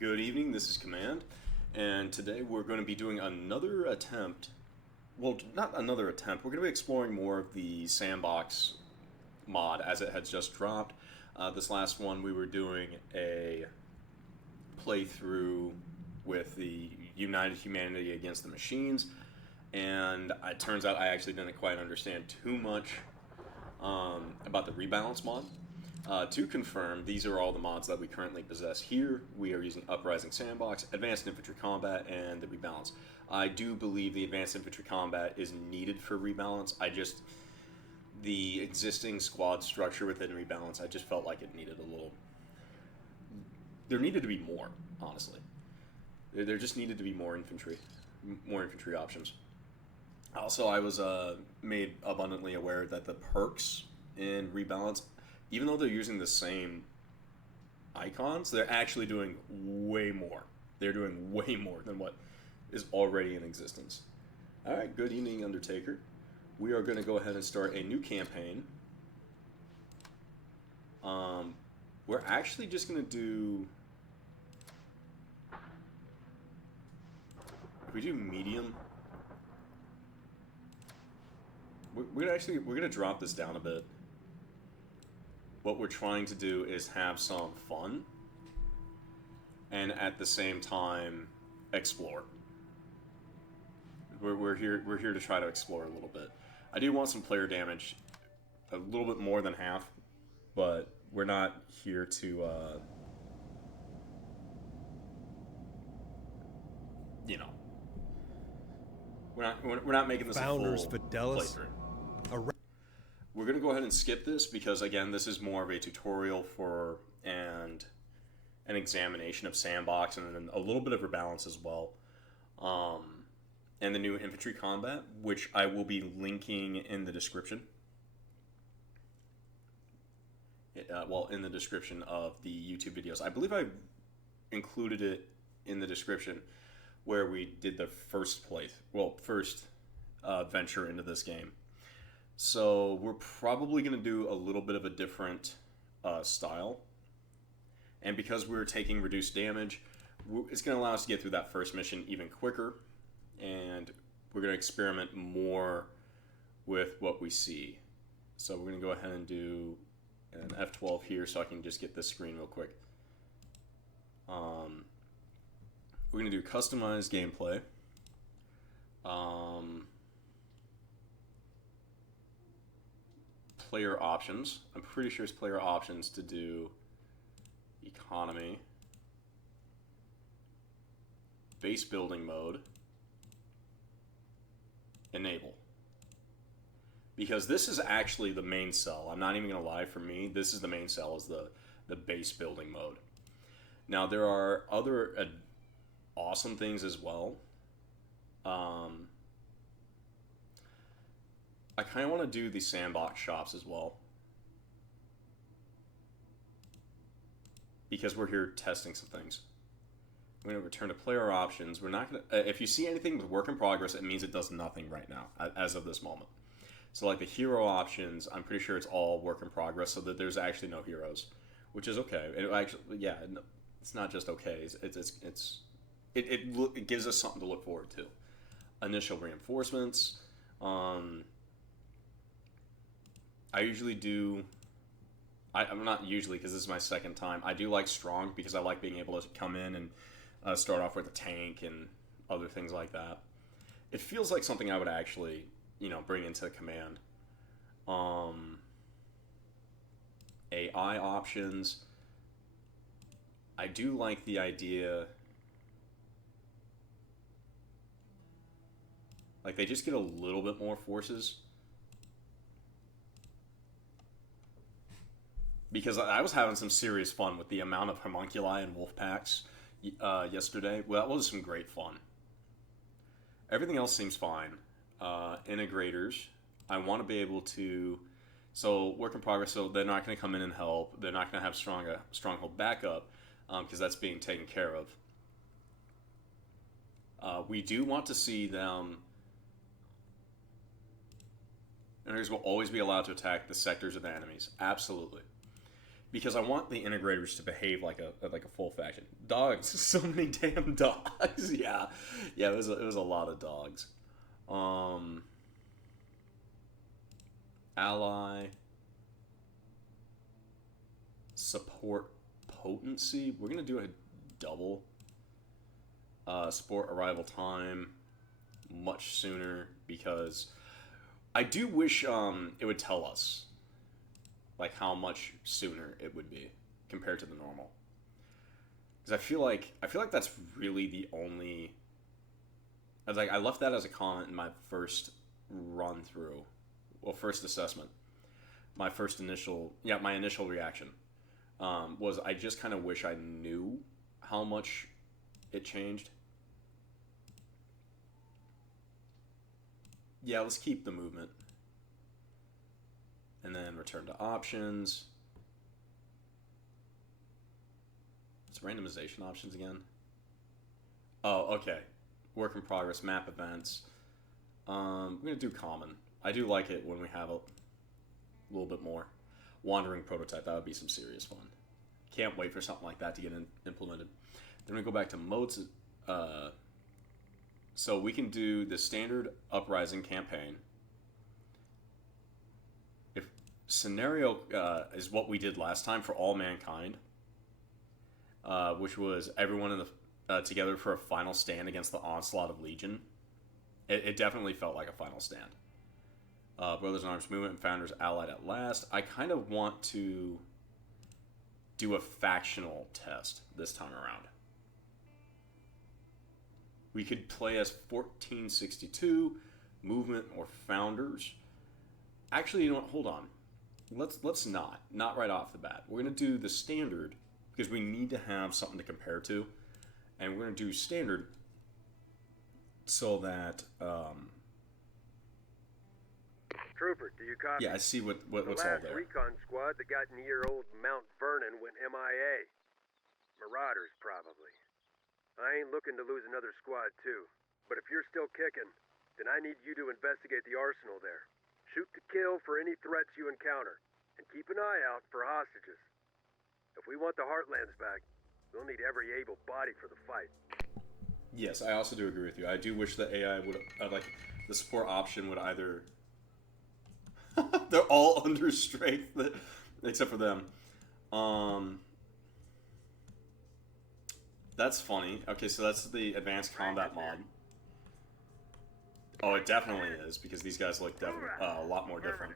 Good evening, this is Command, and today we're going to be doing another attempt. Well, not another attempt, we're going to be exploring more of the Sandbox mod as it has just dropped. This last one we were doing a playthrough with the United Humanity Against the Machines, and it turns out I actually didn't quite understand too much about the Rebalance mod. To confirm, these are all the mods that we currently possess here. We are using Uprising Sandbox, Advanced Infantry Combat, and the Rebalance. I do believe the Advanced Infantry Combat is needed for Rebalance. The existing squad structure within Rebalance, I just felt like it needed a little... There needed to be more, honestly. There just needed to be more infantry options. Also, I was made abundantly aware that the perks in Rebalance, even though they're using the same icons, they're actually doing way more. They're doing way more than what is already in existence. Alright, good evening, Undertaker. We are going to go ahead and start a new campaign. We're actually just going to do... If we do medium... We're going to drop this down a bit. What we're trying to do is have some fun and at the same time explore. We're here to try to explore a little bit. I do want some player damage, a little bit more than half, but we're not here to we're not making this Founders a full Fidelis. playthrough. We're going to go ahead and skip this because, again, this is more of a tutorial and an examination of Sandbox and then a little bit of Rebalance as well. And the new Infantry Combat, which I will be linking in the description. In the description of the YouTube videos. I believe I included it in the description where we did the first venture into this game. So we're probably going to do a little bit of a different style. And because we're taking reduced damage, it's going to allow us to get through that first mission even quicker. And we're going to experiment more with what we see. So we're going to go ahead and do an F12 here so I can just get this screen real quick. We're going to do customized gameplay. Player options. I'm pretty sure it's player options to do economy, base building mode, enable. Because this is actually the main cell. I'm not even going to lie, for me, this is the main cell, is the base building mode. Now, there are other awesome things as well. I kind of want to do the sandbox shops as well, because we're here testing some things. We're going to return to player options. We're not going to... if you see anything with work in progress, it means it does nothing right now, as of this moment. So like the hero options, I'm pretty sure it's all work in progress, so that there's actually no heroes, which is okay. It actually, yeah, it's not just okay. It gives us something to look forward to. Initial reinforcements. I usually do... I'm not usually, because this is my second time. I do like strong because I like being able to come in and start off with a tank and other things like that. It feels like something I would actually, bring into command. AI options. I do like the idea... Like, they just get a little bit more forces. Because I was having some serious fun with the amount of homunculi and wolf packs yesterday. Well, that was some great fun. Everything else seems fine. Integrators, I want to be able to... So, work in progress, so they're not going to come in and help. They're not going to have stronghold backup, because that's being taken care of. We do want to see them... Integrators will always be allowed to attack the sectors of the enemies. Absolutely. because I want the integrators to behave like a full faction. Dogs, so many damn dogs. Yeah, it was a lot of dogs. Ally support potency. We're gonna do a double. Support arrival time much sooner, because I do wish it would tell us like how much sooner it would be compared to the normal. Because I feel like that's really the only. I left that as a comment in my first run through, well, first assessment. My initial reaction was I just kind of wish I knew how much it changed. Yeah, let's keep the movement. And then return to options. It's randomization options again. Oh, okay. Work in progress, map events. I'm going to do common. I do like it when we have a little bit more. Wandering prototype, that would be some serious fun. Can't wait for something like that to get implemented. Then we go back to modes. So we can do the standard Uprising campaign. If scenario is what we did last time for all mankind, which was everyone in the together for a final stand against the onslaught of Legion. It definitely felt like a final stand. Brothers in Arms movement and Founders allied at last. I kind of want to do a factional test this time around. We could play as 1462, movement, or Founders. Actually, you know what? Hold on. Let's not right off the bat. We're gonna do the standard because we need to have something to compare to, and we're gonna do standard so that. Trooper, do you copy? Yeah, I see what's all there. The last recon squad that got near old Mount Vernon went MIA. Marauders, probably. I ain't looking to lose another squad, too. But if you're still kicking, then I need you to investigate the arsenal there. Shoot to kill for any threats you encounter, and keep an eye out for hostages. If we want the Heartlands back, we'll need every able body for the fight. Yes, I also do agree with you. I do wish the AI would, like, the support option would either... They're all under strength, except for them. That's funny. Okay, so that's the advanced combat mod. Oh, it definitely is, because these guys look a lot more different.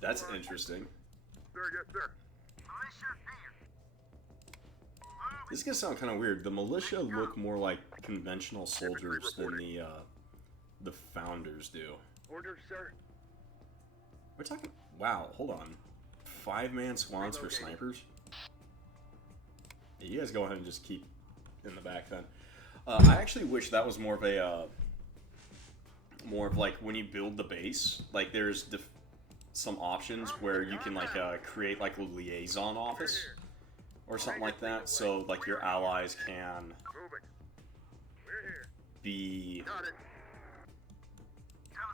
That's interesting. Sir, yes, sir. This is gonna sound kind of weird. The militia look more like conventional soldiers than the Founders do. Orders, sir. We're talking... Wow, hold on. 5-man squads for snipers? Yeah, you guys go ahead and just keep in the back then. I actually wish that was more of like when you build the base, like there's some options where you can like create like a liaison office or something like that, so like your allies can be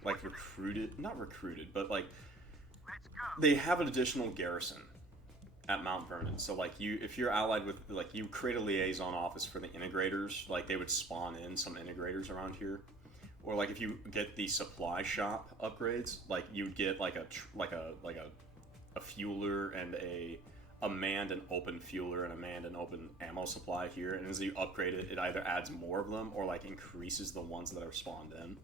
like not recruited, but like they have an additional garrison at Mount Vernon. So like if you're allied with, like, you create a liaison office for the integrators, like they would spawn in some integrators around here. Or like if you get the supply shop upgrades, like you'd get like a fueler and a manned and open fueler and a manned and open ammo supply here, and as you upgrade it, it either adds more of them or like increases the ones that are spawned in.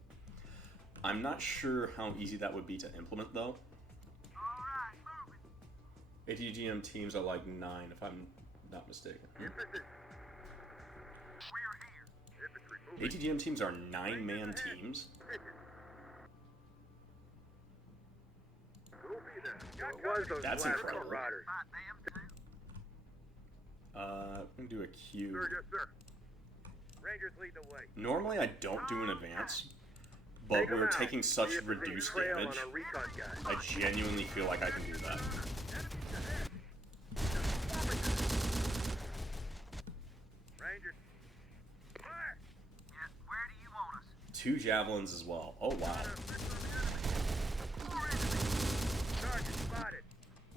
I'm not sure how easy that would be to implement though. ATGM teams are like 9, if I'm not mistaken. ATGM teams are 9-man teams? That's incredible. I'm gonna do a Q. Normally I don't do an advance, but we're taking such reduced damage, I genuinely feel like I can do that. Two javelins as well. Oh wow.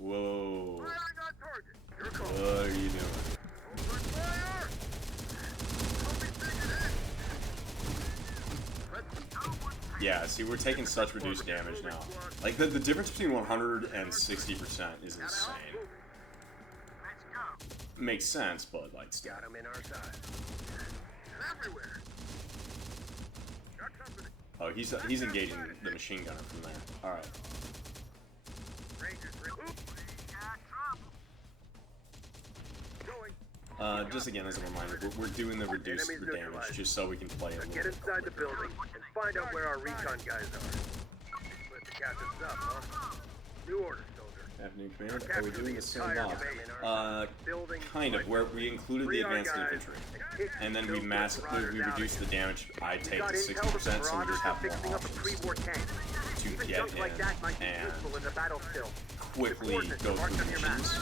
Whoa. Firing on target. Your call. What are you doing? Open fire! Don't be thinking it. Yeah, see, we're taking such reduced damage now. Like, the difference between 100 and 60% is insane. Makes sense, but, like, still. Got him in our side. Everywhere. Got company. Oh, he's engaging the machine gunner from there. Alright. Rangers, going. Just again, as a reminder, we're doing the reduce the damage just so we can play a little Get bit. inside the building and find out where our recon guys are. Split the captains up, huh? New order, soldier. Afternoon command. Are we doing the same mod? Building. Kind of. Where we included the advanced infantry, and then we reduced the damage I take to 60%, so we just have more options to get in and quickly go through the missions.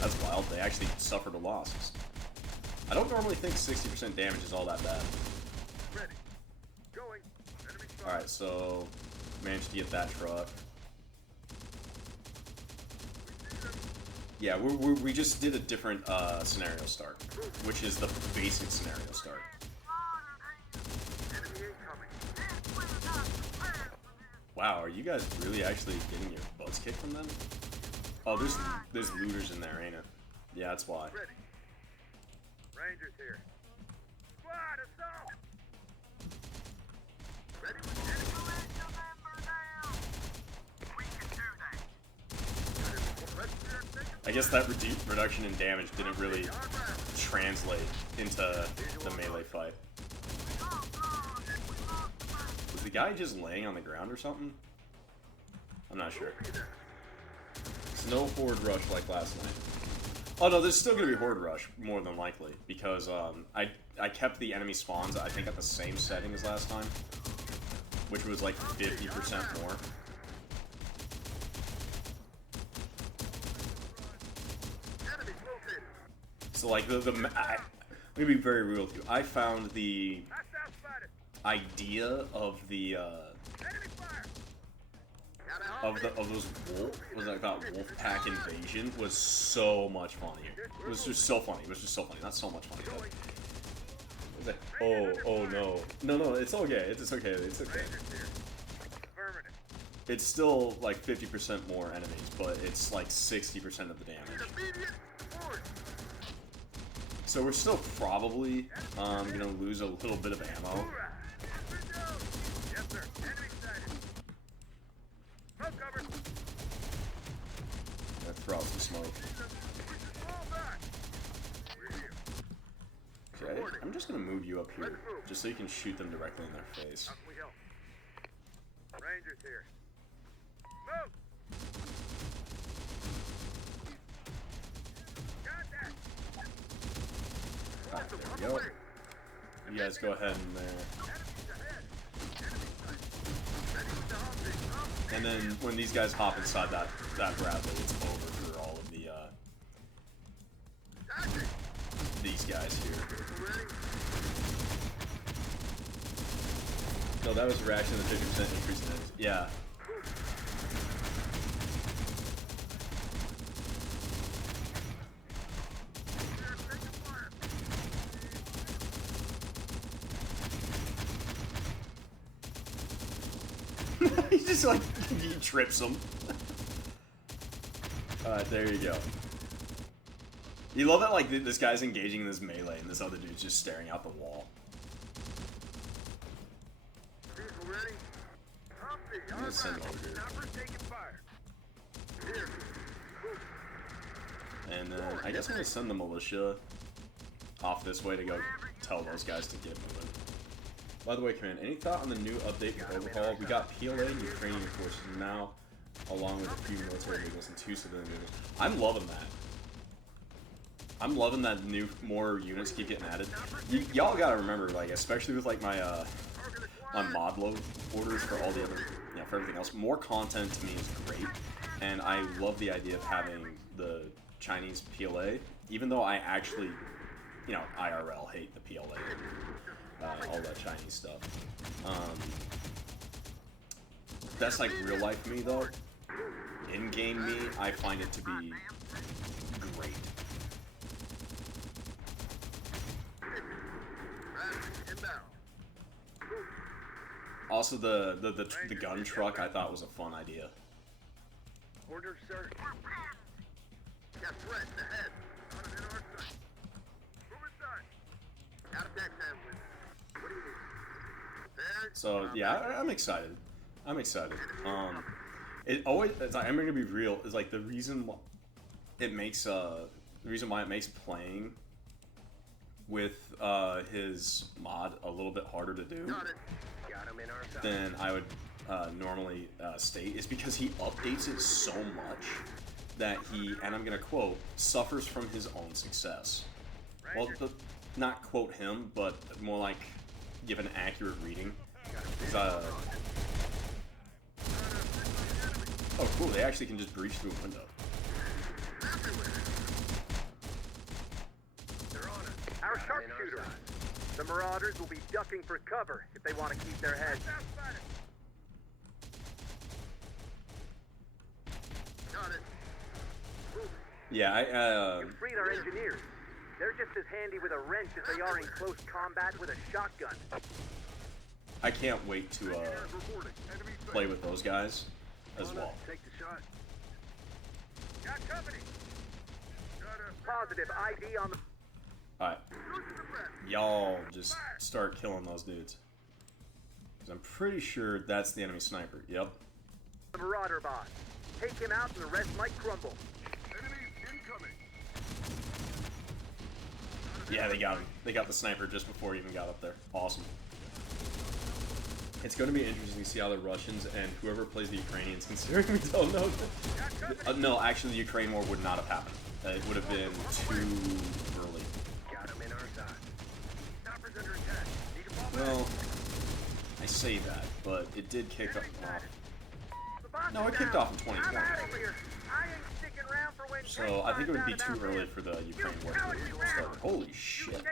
That's wild. They actually suffered a loss. I don't normally think 60% damage is all that bad. Alright, so managed to get that truck. Yeah, we just did a different scenario start, which is the basic scenario start. Wow, are you guys really actually getting your butts kicked from them? Oh, there's looters in there, ain't it? Yeah, that's why. Rangers here. Squad, assault! Ready I guess that reduction in damage didn't really translate into the melee fight. Was the guy just laying on the ground or something? I'm not sure. It's no horde rush like last night. Oh no, there's still gonna be horde rush, more than likely, because I kept the enemy spawns, I think, at the same setting as last time, which was like 50% more. So like I'm gonna be very real with you. I found the idea of the of those wolf pack invasion was so much funny. It was just so funny. It was just so funny. Not so much funny. But it was like, oh no, it's okay. It's okay. It's okay. It's still like 50% more enemies, but it's like 60% of the damage. So we're still probably gonna lose a little bit of ammo. Gonna throw out some smoke. Okay, I'm just gonna move you up here, just so you can shoot them directly in their face. Rangers here. Move! Alright, there we go. You guys go ahead and and then when these guys hop inside that Bradley, it's over for all of the these guys here. No, that was a reaction to the 50% increase in enemies. Yeah. He just like, he trips him. Alright, there you go. You love that, like, this guy's engaging in this melee and this other dude's just staring out the wall. I'm gonna send him over here. And then I guess I'm gonna send the militia off this way to go tell those guys to get moving. By the way, Command, any thought on the new update for Overhaul? We got PLA and Ukrainian forces now, along with a few military vehicles and 2 civilian vehicles. I'm loving that. I'm loving that more units keep getting added. Y'all gotta remember, like, especially with like my mod load orders for all the other, for everything else, more content to me is great, and I love the idea of having the Chinese PLA, even though I actually, IRL hate the PLA. All that Chinese stuff. that's like real life me though. In-game me, I find it to be great. Also, the gun truck I thought was a fun idea. Order, sir. Got threats ahead. On an our side. Move inside. Out of deck handling. What do you need? So yeah, I'm excited. I'm excited. It always, it's like, I'm gonna be real. Is like the reason why it makes playing with his mod a little bit harder to do than I would normally state is because he updates it so much that he, and I'm gonna quote, suffers from his own success. Well, not quote him, but more like give an accurate reading. Oh, cool! They actually can just breach through a window. Our sharpshooters. The Marauders will be ducking for cover if they want to keep their heads. Yeah, You've freed our engineers. They're just as handy with a wrench as they are in close combat with a shotgun. I can't wait to play with those guys as well. Take the shot. Got company. Positive ID on the. Alright. Y'all just start killing those dudes. Because I'm pretty sure that's the enemy sniper. Yep. The Marauder boss. Take him out and the rest might crumble. Yeah, they got him. They got the sniper just before he even got up there. Awesome. It's going to be interesting to see how the Russians and whoever plays the Ukrainians, considering we don't know. No, actually, the Ukraine war would not have happened. It would have been too early. Well, I say that, but it did kick off. No, it kicked off in 2020. So I think it would be too early for the Ukraine war to start. Holy shit.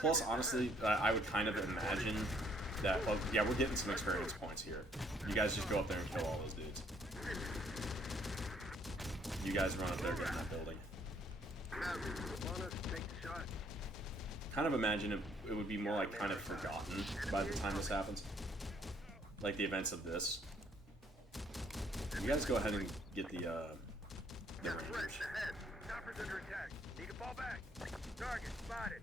Plus, honestly, I would kind of imagine that, oh, yeah, we're getting some experience points here. You guys just go up there and kill all those dudes. You guys run up there, get in that building. Kind of imagine it would be more like kind of forgotten by the time this happens. Like the events of this. You guys go ahead and get the Rangers. Choppers under attack. Need to fall back. Target spotted.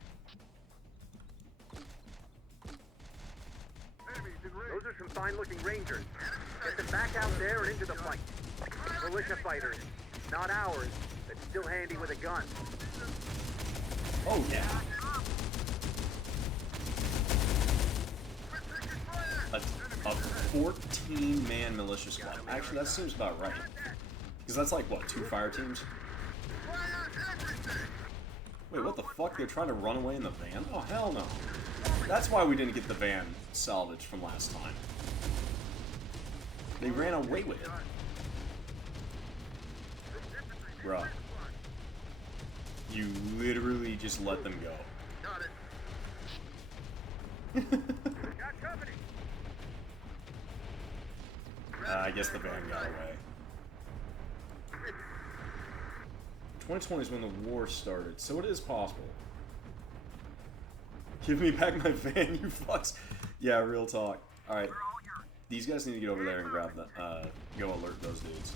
Those are some fine-looking Rangers. Get them back out there and into the fight. Militia fighters. Not ours, but still handy with a gun. Oh, yeah. A 14-man militia squad. Actually, that seems about right. Because that's like, what, 2 fire teams? Wait, what the fuck? They're trying to run away in the van? Oh, hell no. That's why we didn't get the van salvaged from last time. They ran away with it. Bruh. You literally just let them go. I guess the van got away. 2020 is when the war started, so it is possible. Give me back my van, you fucks. Yeah, real talk. Alright. These guys need to get over there and grab the, go alert those dudes.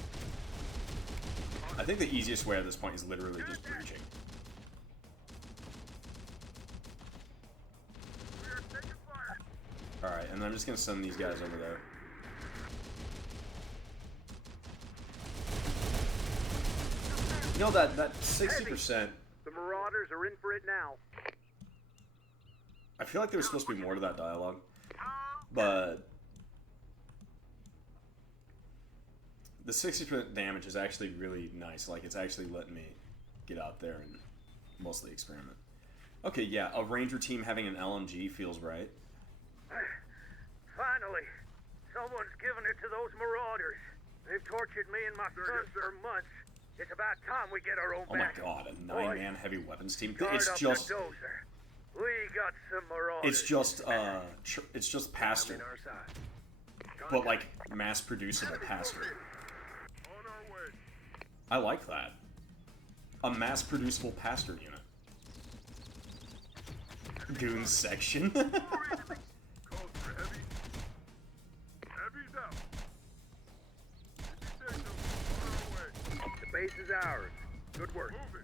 I think the easiest way at this point is literally just breaching. Alright, and I'm just gonna send these guys over there. You know that 60%. The Marauders are in for it now. I feel like there was supposed to be more to that dialogue, but the 60% damage is actually really nice. Like, it's actually letting me get out there and mostly experiment. Okay, yeah, a Ranger team having an LMG feels right. Finally, someone's given it to those Marauders. They've tortured me and my sons for months. It's about time we get our own Oh my back. god, a 9-man heavy weapons team. Guard It's up just, the dozer. We got some marauders. it's just Pastor, Coming our side. but like mass producible Pastor. On our way. I like that. A mass producible Pastor unit. Goon section. Calls for heavy. Heavy's out. On our way. The base is ours. Good work. Moving.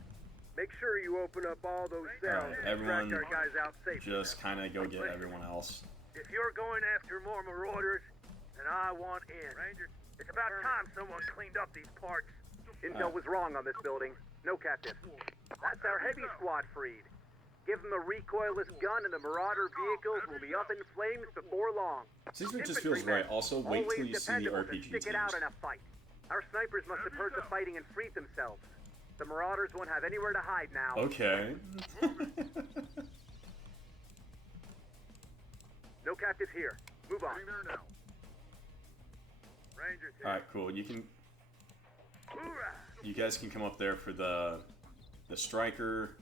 Make sure you open up all those cells Alright, and everyone extract our guys out safely. just kind of go get everyone else. If you're going after more marauders, then I want in. Rangers, it's about time someone cleaned up these parts. Intel was wrong on this building. No captives. That's our heavy squad freed. Give them a recoilless gun and the marauder vehicles will be up in flames before long. Seems like it just feels right. Also, wait till you see the dependable to RPG stick it teams. out in a fight. Our snipers must have heard the fighting and freed themselves. The marauders won't have anywhere to hide now. Okay. No captives here. Move on. There now. Rangers here. Alright, cool. Hoorah! You guys can come up there for the striker,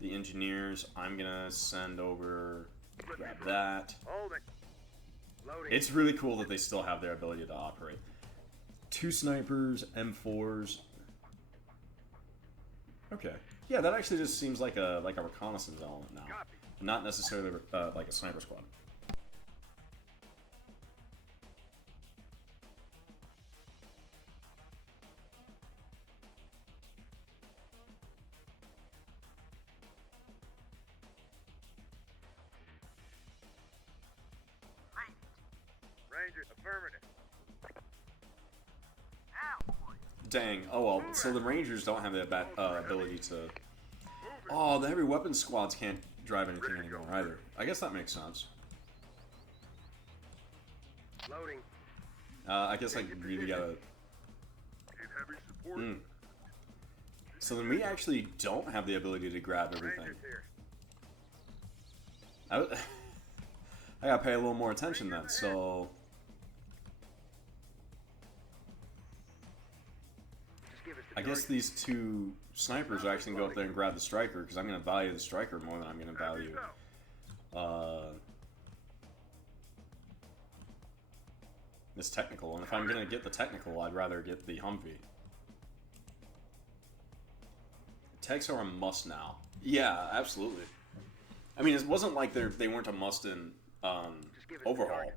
the engineers. I'm gonna send over, grab that. Hold it. Loading. It's really cool that they still have their ability to operate. 2 snipers, M4s. Okay. Yeah, that actually just seems like a reconnaissance element now, not necessarily like a sniper squad. Rangers, affirmative. Dang. Oh well. So the Rangers don't have the ability to. Oh, the heavy weapons squads can't drive anything anymore either. I guess that makes sense. Loading. I guess I really gotta. Mm. So then we actually don't have the ability to grab everything. Rangers here. I gotta pay a little more attention then. So. I guess these 2 snipers are actually gonna go up there and grab the striker, because I'm gonna value the striker more than I'm gonna value this technical. And if I'm gonna get the technical, I'd rather get the Humvee. Techs are a must now. Yeah, absolutely. I mean, it wasn't like they weren't a must in overhaul,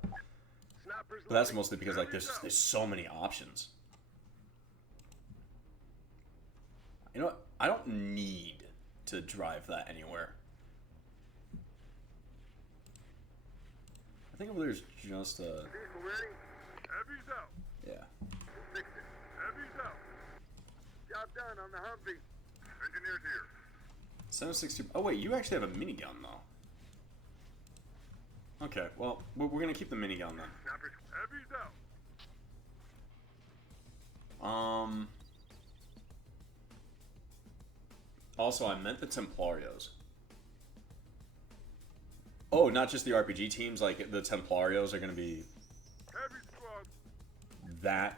but that's mostly because like there's so many options. You know what? I don't need to drive that anywhere. I think over there's just a... Heavy's out. Yeah. Fix it. Heavy's out. Job done on the Humvee. Engineers here. 760... Oh wait, you actually have a minigun though. Okay, well, we're gonna keep the minigun then. Heavy's out. Also, I meant the Templarios. Oh, not just the RPG teams, like the Templarios are gonna be Heavy squad. that,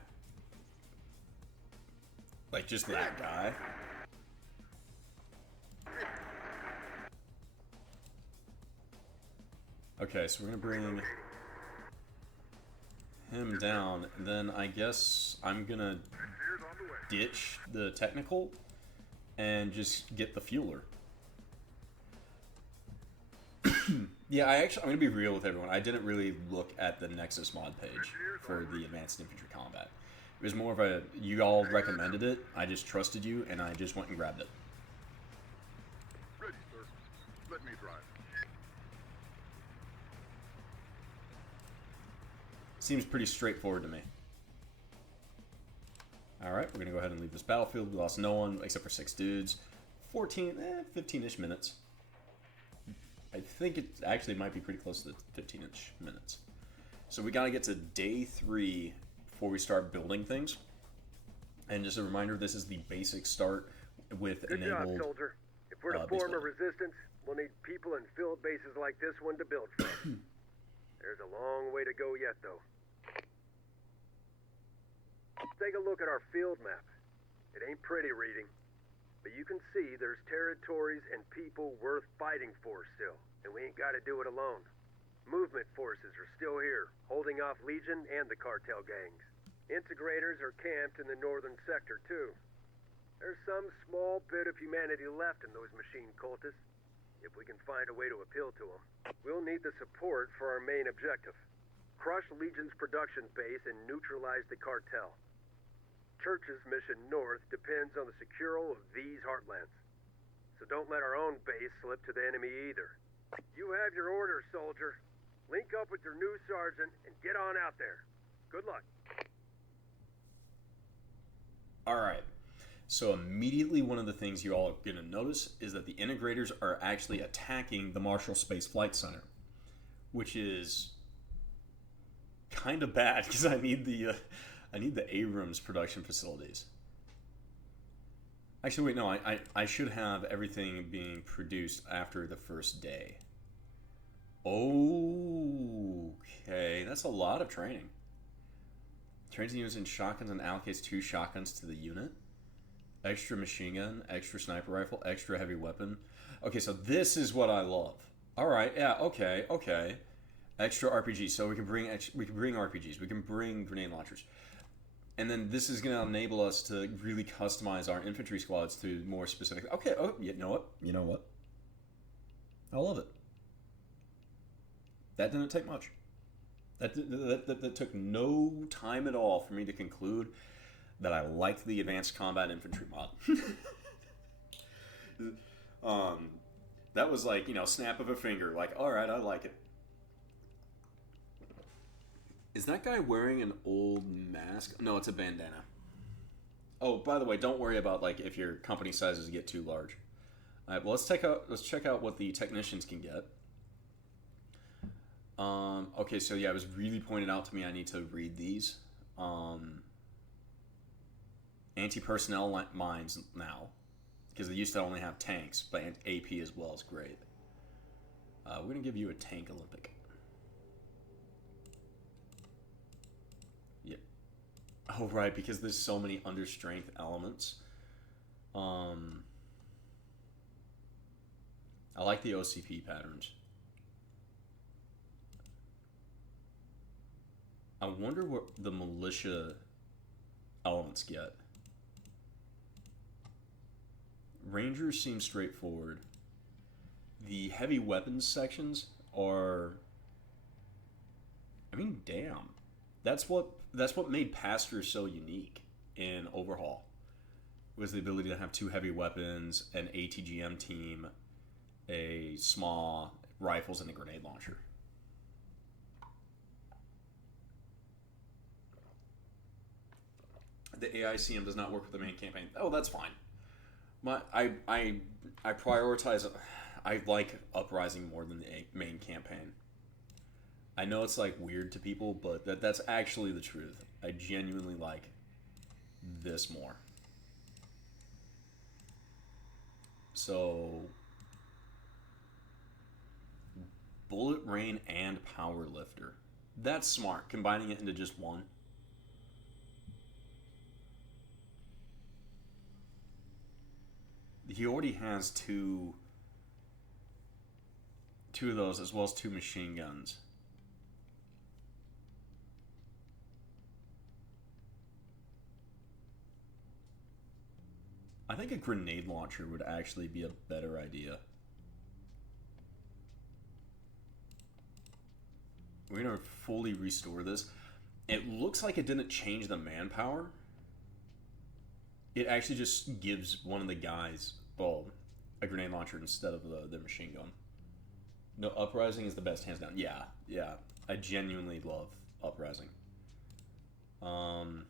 like just that guy. Okay, so we're gonna bring him down, and then I guess I'm gonna ditch the technical and just get the fueler. Yeah, I'm gonna be real with everyone. I didn't really look at the Nexus mod page for the Advanced Infantry Combat. It was more of a, you all recommended it, I just trusted you, and I just went and grabbed it. Ready, sir. Let me drive. Seems pretty straightforward to me. Alright, we're gonna go ahead and leave this battlefield. We lost no one except for 6 dudes. 15-ish minutes. I think it actually might be pretty close to the 15-ish minutes. So we gotta get to day 3 before we start building things. And just a reminder, this is the basic start with Good enabled. job, soldier. If we're to base form a building. resistance, we'll need people and field bases like this one to build from. There's a long way to go yet, though. Take a look at our field map. It ain't pretty reading, but you can see there's territories and people worth fighting for still, and we ain't got to do it alone. Movement forces are still here, holding off Legion and the cartel gangs. Integrators are camped in the northern sector, too. There's some small bit of humanity left in those machine cultists, if we can find a way to appeal to them. We'll need the support for our main objective. Crush Legion's production base and neutralize the cartel. Church's mission north depends on the secural of these heartlands. So don't let our own base slip to the enemy either. You have your orders, soldier. Link up with your new sergeant and get on out there. Good luck. Alright, so immediately one of the things you all are going to notice is that the integrators are actually attacking the Marshall Space Flight Center, which is kind of bad because I need the Abrams production facilities. Actually, wait, no, I should have everything being produced after the first day. Okay, that's a lot of training. Trains the units in shotguns and allocates 2 shotguns to the unit. Extra machine gun, extra sniper rifle, extra heavy weapon. Okay, so this is what I love. All right, yeah, okay. Extra RPGs, so we can bring RPGs, we can bring grenade launchers, and then this is going to enable us to really customize our infantry squads to more specific. Okay, oh, you know what? I love it. That didn't take much. That took no time at all for me to conclude that I liked the advanced combat infantry mod. That was like, snap of a finger. Like, all right, I like it. Is that guy wearing an old mask? No, it's a bandana. Oh, by the way, don't worry about like if your company sizes get too large. All right, well, let's check out what the technicians can get. Okay, so yeah, it was really pointed out to me I need to read these. Anti-personnel mines now, because they used to only have tanks, but AP as well is great. We're going to give you a tank Olympic. Yep. Oh, right, because there's so many understrength elements. I like the OCP patterns. I wonder what the militia elements get. Rangers seem straightforward. The heavy weapons sections are... I mean, damn. That's what made Pastor so unique in Overhaul. Was the ability to have 2 heavy weapons, an ATGM team, a small rifles, and a grenade launcher. The AICM does not work with the main campaign. Oh, that's fine. I prioritize. I like Uprising more than the main campaign. I know it's like weird to people, but that's actually the truth. I genuinely like this more. So, Bullet Rain and Power Lifter. That's smart. Combining it into just one. He already has two of those, as well as 2 machine guns. I think a grenade launcher would actually be a better idea. We're going to fully restore this. It looks like it didn't change the manpower. It actually just gives one of the guys, well, a grenade launcher instead of the machine gun. No, Uprising is the best, hands down. Yeah. I genuinely love Uprising. We're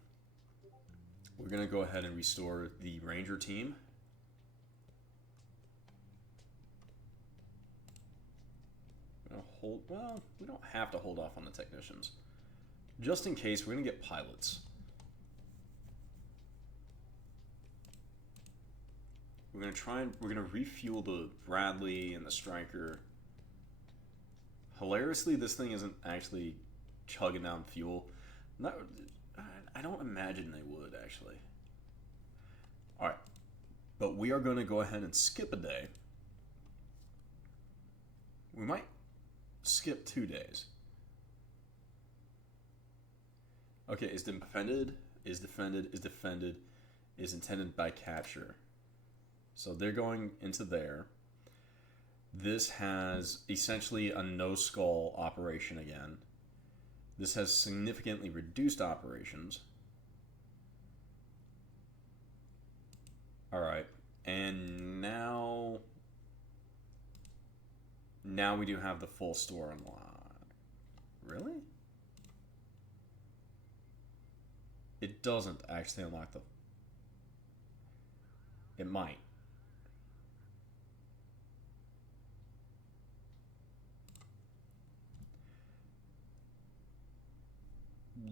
going to go ahead and restore the Ranger team. We're going to well, we don't have to hold off on the technicians. Just in case, we're going to get pilots. We're going to refuel the Bradley and the Stryker. Hilariously, this thing isn't actually chugging down fuel. I don't imagine they would, actually. Alright. But we are going to go ahead and skip a day. We might skip 2 days. Okay, is defended, is defended, is defended, is intended by capture. So they're going into there. This has essentially a no-skull operation again. This has significantly reduced operations. Alright, and now we do have the full store unlocked. Really? It doesn't actually unlock the... It might.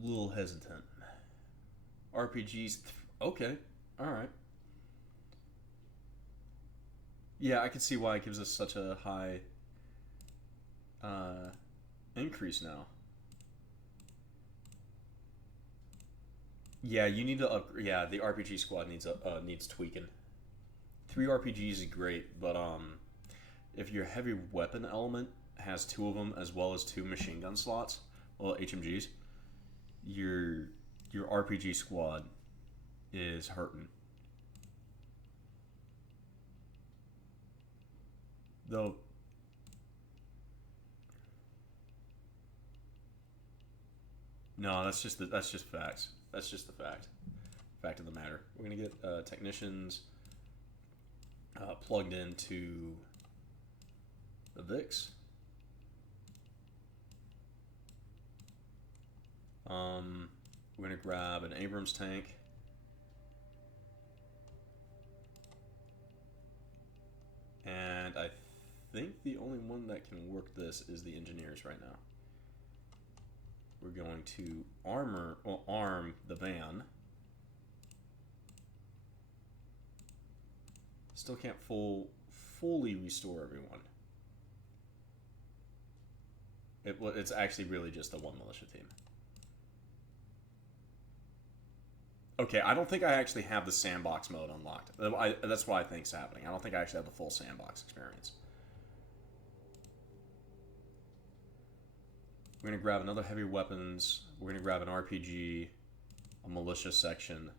Little hesitant. RPGs... Okay, alright. Yeah, I can see why it gives us such a high increase now. Yeah, you need to yeah, the RPG squad needs tweaking. 3 RPGs is great, but if your heavy weapon element has 2 of them as well as 2 machine gun slots, well, HMGs, your RPG squad is hurting. Though no, that's just facts. That's just the fact of the matter. We're gonna get technicians plugged into the VIX. We're gonna grab an Abrams tank. And I think the only one that can work this is the engineers right now. We're going to arm the van. Still can't fully restore everyone. It's actually really just a 1 militia team. Okay, I don't think I actually have the sandbox mode unlocked. That's what I think's happening. I don't think I actually have the full sandbox experience. We're going to grab another heavy weapons. We're going to grab an RPG, a militia section.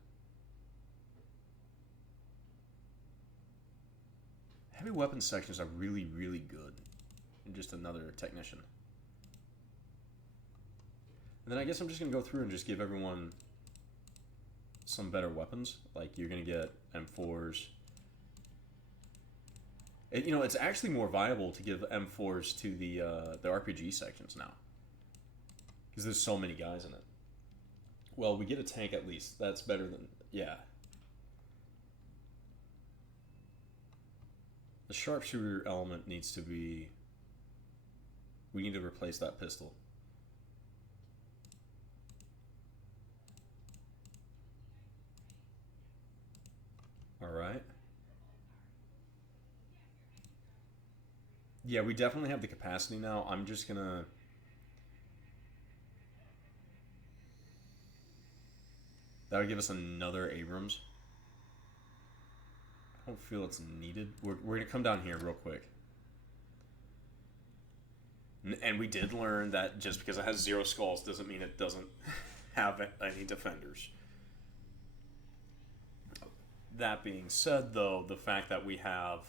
Heavy weapons sections are really, really good. And just another technician. And then I guess I'm just going to go through and just give everyone some better weapons. Like, you're going to get M4s. It's actually more viable to give M4s to the RPG sections now. Because there's so many guys in it. Well, we get a tank at least. That's better than... Yeah. The sharpshooter element needs to be... We need to replace that pistol. Alright. Yeah, we definitely have the capacity now. I'm just gonna... That would give us another Abrams. I don't feel it's needed. We're going to come down here real quick. And we did learn that just because it has 0 skulls doesn't mean it doesn't have any defenders. That being said, though, the fact that we have...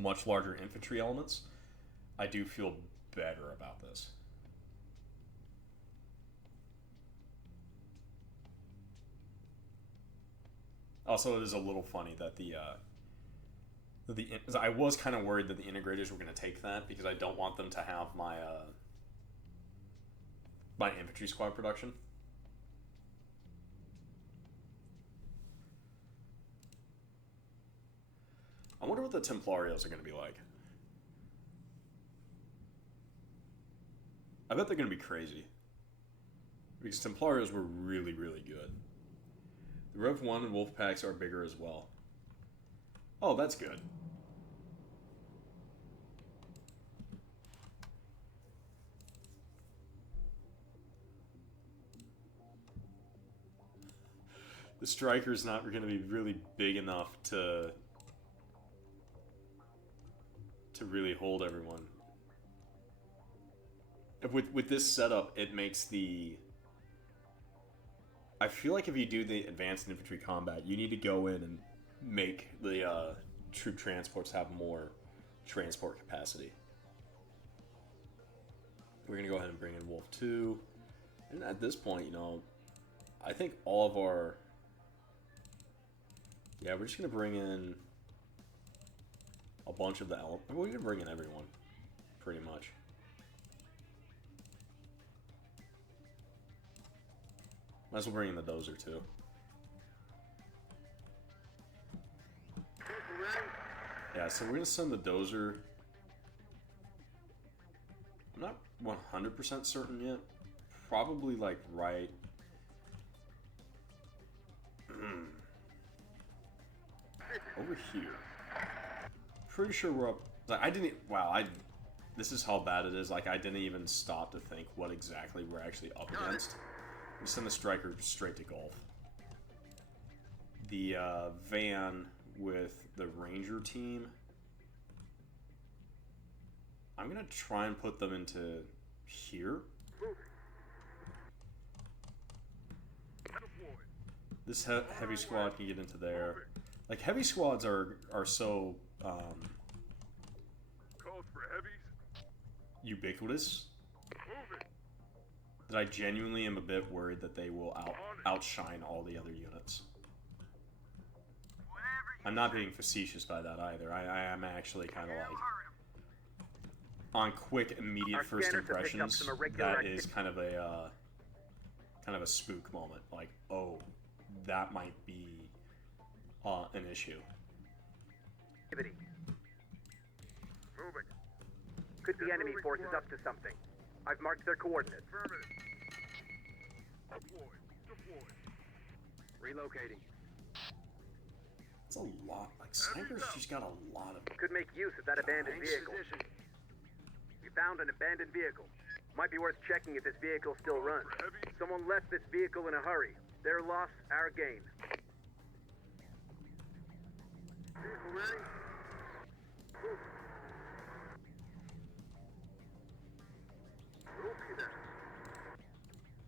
much larger infantry elements, I do feel better about this. Also, it is a little funny that I was kind of worried that the integrators were going to take that because I don't want them to have my my infantry squad production. I wonder what the Templarios are going to be like. I bet they're going to be crazy. Because Templarios were really, really good. The Rev 1 and Wolf Packs are bigger as well. Oh, that's good. The striker's not going to be really big enough to really hold everyone. With this setup, it makes the... I feel like if you do the advanced infantry combat, you need to go in and make the troop transports have more transport capacity. We're going to go ahead and bring in Wolf 2. And at this point, you know, I think all of our... Yeah, we're just going to bring in a bunch of the elements. We're going to bring in everyone, pretty much. Might as well bring in the dozer, too. Yeah, so we're going to send the dozer. I'm not 100% certain yet. Probably, like, right... over here. Pretty sure we're up... Like, I didn't... Wow, this is how bad it is. Like, I didn't even stop to think what exactly we're actually up against. We send the striker straight to Gulf. The van with the ranger team... I'm going to try and put them into here. This heavy squad can get into there. Like, heavy squads are so ubiquitous that I genuinely am a bit worried that they will outshine all the other units. I'm not being facetious by that either. I am actually kind of like, on quick, immediate first impressions, that is kind of a spook moment. Like, oh, that might be an issue. Moving. Could be enemy forces up to something. I've marked their coordinates. Deploy. Relocating. It's a lot. Like, snipers just got a lot of... Could make use of that abandoned vehicle. We found an abandoned vehicle. Might be worth checking if this vehicle still runs. Someone left this vehicle in a hurry. Their loss, our gain. Vehicle ready?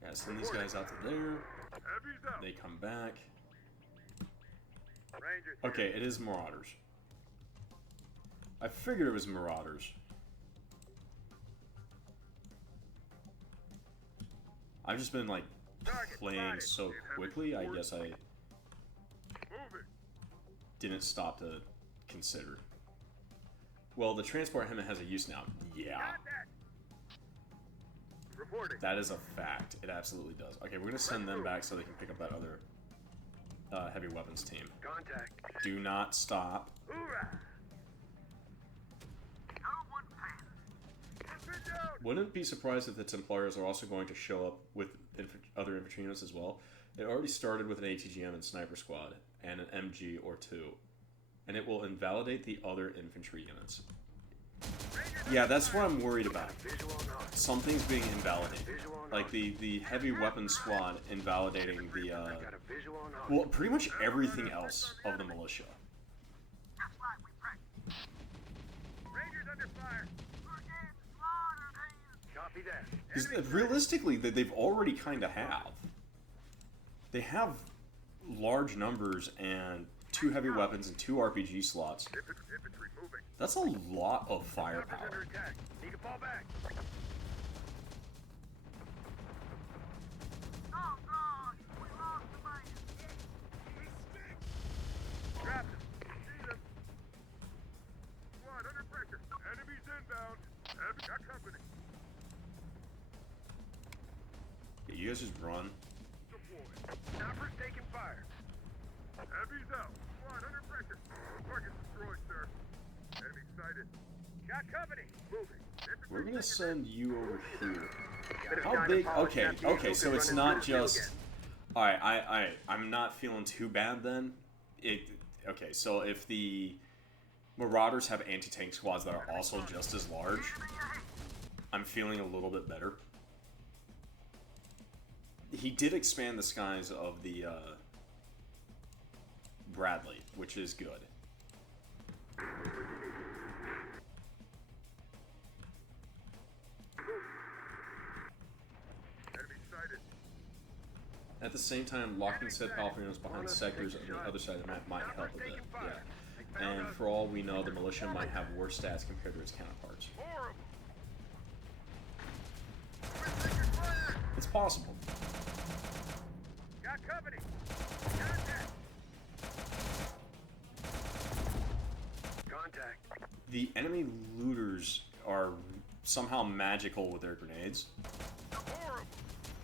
Yeah, send these guys out to there. They come back. Okay, it is Marauders. I figured it was Marauders. I've just been, like, playing so quickly, I guess I didn't stop to consider. Well, the transport helmet has a use now. Yeah. That is a fact. It absolutely does. Okay, we're going to send them back so they can pick up that other heavy weapons team. Do not stop. Wouldn't be surprised if the Templars are also going to show up with other infantry units as well. It already started with an ATGM and sniper squad, and an MG or two. And it will invalidate the other infantry units. Yeah, that's what I'm worried about. Something's being invalidated. Like the heavy weapons squad invalidating the, well, pretty much everything else of the militia. Because realistically, they've already kind of have. They have large numbers and 2 heavy weapons and 2 RPG slots. That's a lot of firepower. Yeah, you guys just run. Snipers taking fire. Heavy's out. Squad under pressure. Target destroyed, sir. Enemy sighted. Got company. Moving. We're gonna send you over here. How big? Okay, so it's not just... Alright, I'm not feeling too bad then. Okay, so if the Marauders have anti-tank squads that are also just as large, I'm feeling a little bit better. He did expand the skies of the Bradley, which is good. At the same time, locking said Palpatinos behind sectors on the other side of the map might help a bit, yeah. And for all we know, the militia might have worse stats compared to its counterparts. It's possible. Got company. Contact. Contact. The enemy looters are somehow magical with their grenades. Horrible.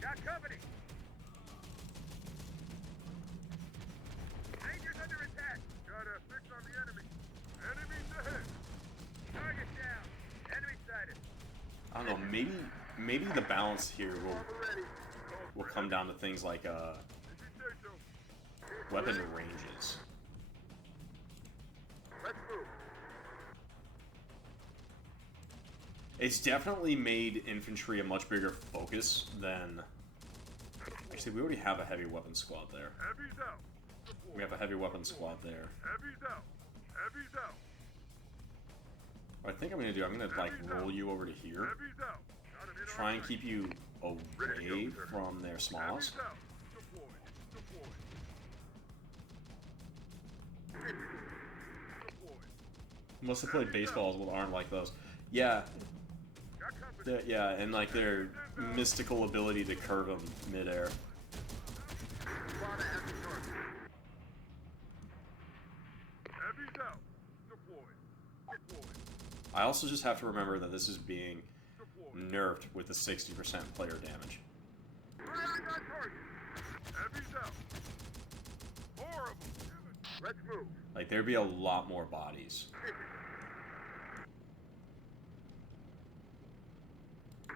Got company. Rangers under attack. Got a fix on the enemy. Enemies ahead. Target down. Enemy sighted. I don't know, maybe the balance here will come down to things like weapon ranges. Let's move. It's definitely made infantry a much bigger focus than... Actually, we already have a heavy weapon squad there. Heavy's out. We have a heavy weapon squad there. Heavy's out. Heavy's out. What I think I'm gonna do, I'm gonna like roll you over to here. Heavy's out. Try and keep you away from their smalls. Must have played baseballs with arm like those. Yeah. Yeah, and like their mystical ability to curve them midair. I also just have to remember that this is being nerfed with the 60% player damage. Let's move. Like, there'd be a lot more bodies.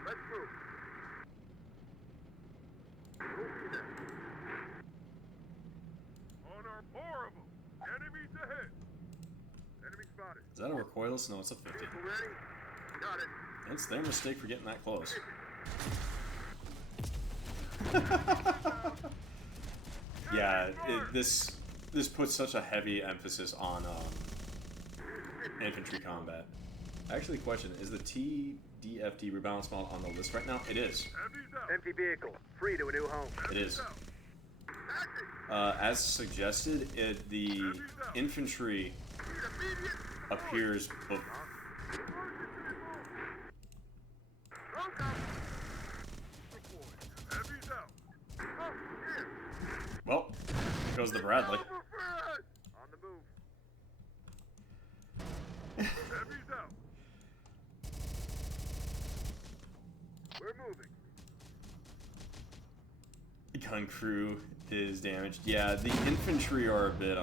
Let's move. On our horrible. Enemies ahead. Enemy spotted. Is that a recoilless? No, it's a 50. Ready? Got it. It's their mistake for getting that close. Yeah, this puts such a heavy emphasis on infantry combat. Actually, question, is the TDFD Rebalance mod on the list right now? It is. Empty vehicle. Free to a new home. It is. As suggested, the infantry appears before. Well, here goes the Bradley. On the move. Heavy's out. We're moving. Gun crew is damaged. Yeah, the infantry are a bit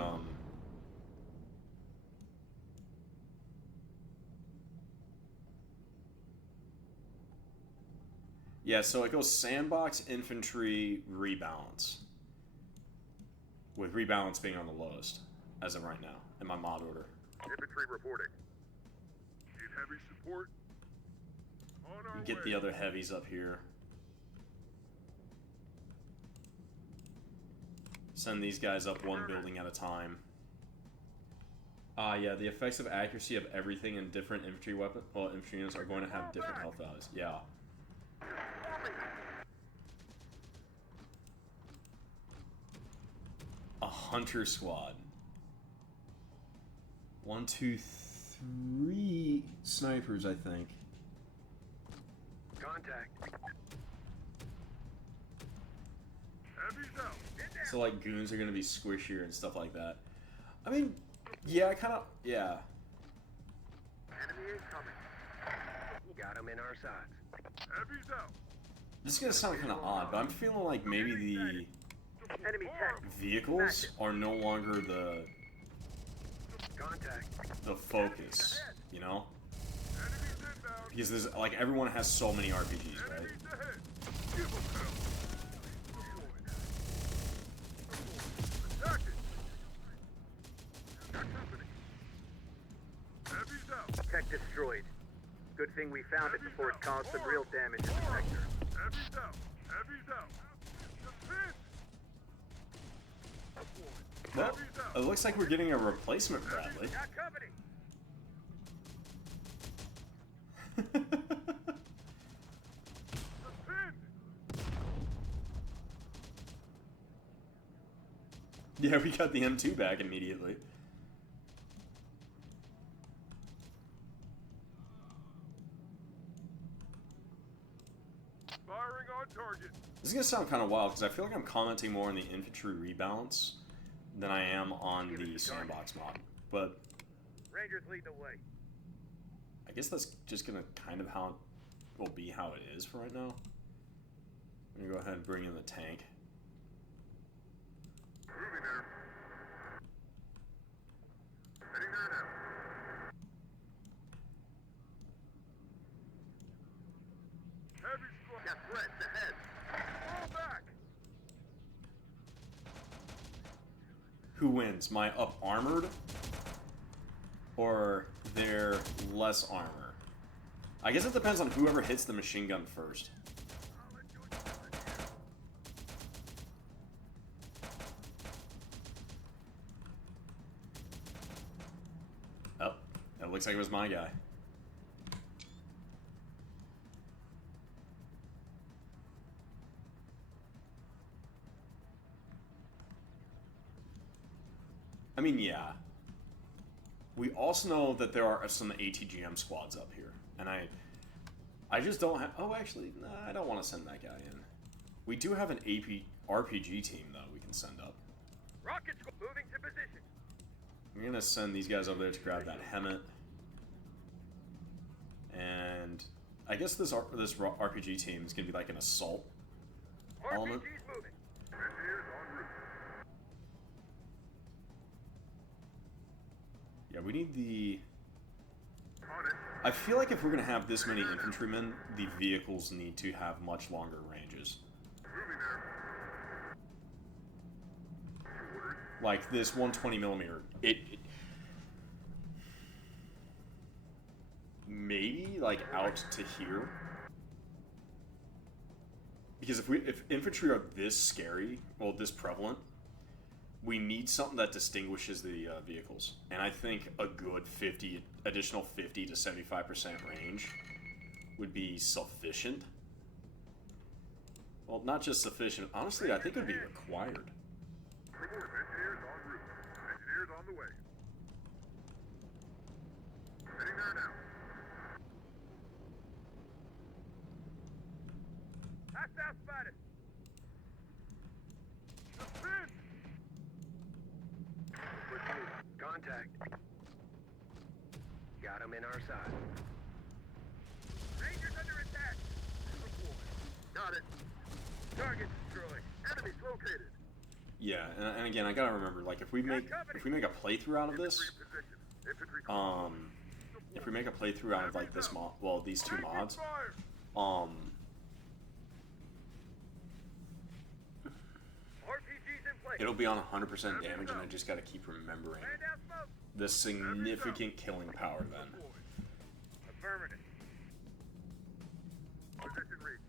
yeah, so it goes Sandbox, Infantry, Rebalance. With Rebalance being on the lowest, as of right now, in my mod order. Infantry reporting. Need heavy support. On our Get way. the other heavies up here. Send these guys up one building at a time. Yeah, the effects of accuracy of everything in different infantry weapon, well, infantry units are going to have different health values. Yeah. A hunter squad. 1, 2, 3 snipers, I think. Contact. Heavy's out. So like goons are gonna be squishier and stuff like that. I mean, yeah, yeah. Enemy incoming. Got him in our sights. Heavy's out. This is gonna sound kind of odd, but I'm feeling like maybe the Enemy tech. vehicles are no longer the Contact. focus, you know? Enemies inbound. Because there's like everyone has so many RPGs, right? Enemies ahead. Give them hell. Attack it. Got company. Heavy's out. Tech destroyed. Good thing we found it before it caused some real damage in the sector. Heavy's out. Heavy's out. Defend. Well, It looks like we're getting a replacement Bradley. Got company. Yeah, we got the M2 back immediately. Firing on target. This is gonna sound kind of wild because I feel like I'm commenting more on the Infantry Rebalance than I am on the Sandbox mod. But Rangers lead the way. I guess that's just gonna kind of how it will be how it is for right now. I'm gonna go ahead and bring in the tank. Moving there. Heading there now. Heavy squad. Got threats ahead. Fall back. Who wins? My up armored or their less armor? I guess it depends on whoever hits the machine gun first. Oh, that looks like it was my guy. I mean, yeah. We also know that there are some ATGM squads up here, and I just don't have. Oh, actually, nah, I don't want to send that guy in. We do have an RPG team though we can send up. Rocket squad moving to position. I'm gonna send these guys over there to grab that Hemet, and I guess this RPG team is gonna be like an assault element. RPG's moving. Engineers en route. Yeah, we need the. On it. I feel like if we're gonna have this many infantrymen, the vehicles need to have much longer ranges. Moving there. Orders. Like this 120 millimeter, it maybe like out to here, because if infantry are this scary, well, this prevalent, we need something that distinguishes the vehicles, and I think a good additional 50 to 75% range would be sufficient. Well, not just sufficient. Honestly, I think it would be required. Report. Engineers en route. Engineers on the way. Heading there now. Hostile spotted. Defend. Contact. Got him in our side. Rangers under attack. Got it. Target destroyed. Enemies located. Yeah, and again, I gotta remember, like, if we make a playthrough out of this, if we make a playthrough out of like this mod, well, these two mods, it'll be on 100% damage, and I just gotta keep remembering the significant killing power then. Affirmative. Position reached.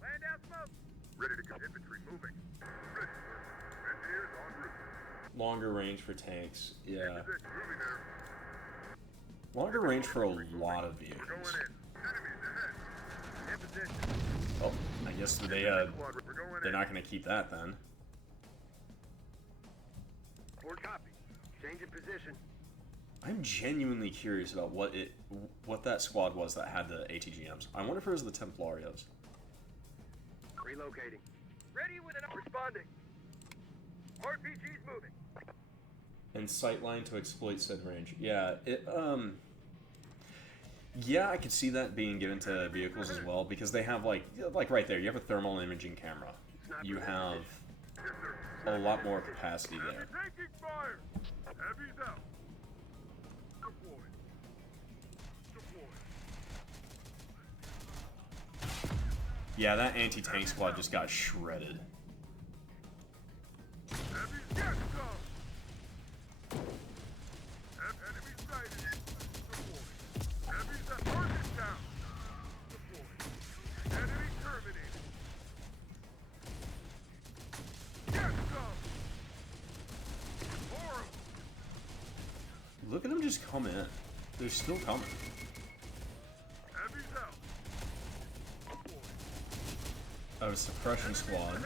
Land out smoke. Ready to go. Infantry moving. Ready, sir. Engineers en route. Longer range for tanks, yeah. Position. Moving there. Longer range for a lot of We're going vehicles. in. Enemies ahead. In position. Oh, I guess Squad, we're going they're in. not gonna keep that then. Forward copy. Change in position. I'm genuinely curious about what that squad was that had the ATGMs. I wonder if it was the Templarios. Relocating. Ready with an responding. RPG's moving. And sightline to exploit said range. Yeah, yeah, I could see that being given to vehicles as well, because they have like right there, you have a thermal imaging camera. You have Yes, sir. a lot more capacity there. Taking fire. Heavy's out. Deploy. Deploy. Yeah, that anti-tank squad just got shredded. Heavy's got some. Enemy sighted. Deploy. Heavy's up. Target down. Deploy. Enemy terminated. Get some. Look at them just come in. They're still coming. Oh, suppression squad.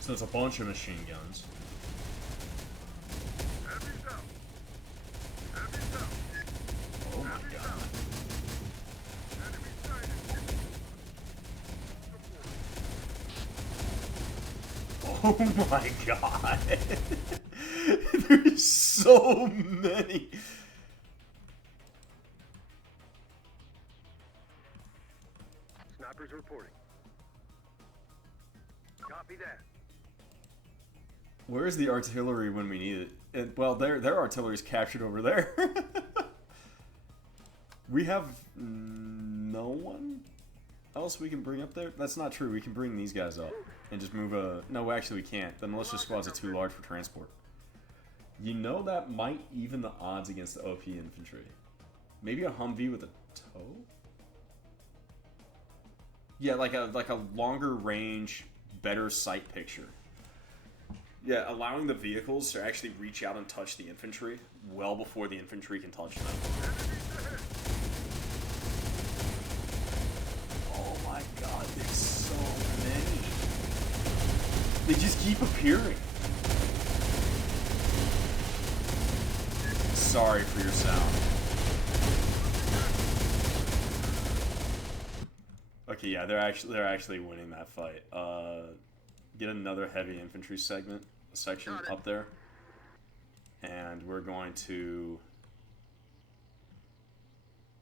So it's a bunch of machine guns. Oh my god. Oh my god. There's so many. Snipers reporting. Copy that. Where's the artillery when we need it? And, well, their artillery's captured over there. We have no one else we can bring up there? That's not true. We can bring these guys up and just move a... No, actually we can't. The militia squads are too large for transport. You know that might even the odds against the OP infantry. Maybe a Humvee with a tow? Yeah, like a longer range, better sight picture. Yeah, allowing the vehicles to actually reach out and touch the infantry well before the infantry can touch them. Oh my god, there's so many. They just keep appearing. Sorry for your sound. Okay, yeah, they're actually winning that fight. Get another heavy infantry section up there, and we're going to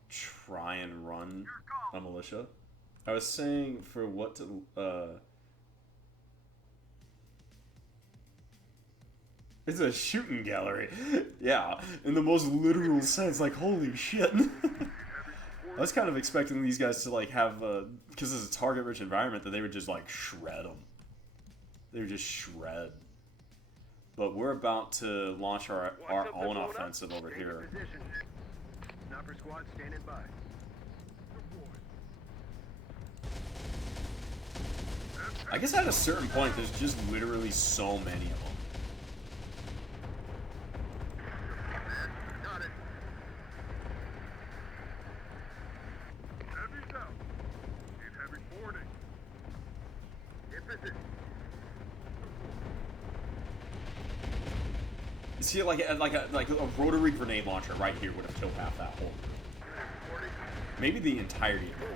try and run a militia. I was saying for what to it's a shooting gallery. Yeah, in the most literal sense, like holy shit. I was kind of expecting these guys to like have because it's a target-rich environment that they would just like shred them. They would just shred. But we're about to launch our own offensive over here. Sniper squad standing by. I guess at a certain point, there's just literally so many of them. Got it. Heavy's out. Need heavy boarding. Emphasis. See, like a rotary grenade launcher right here would have killed half that whole group. Maybe the entirety of it.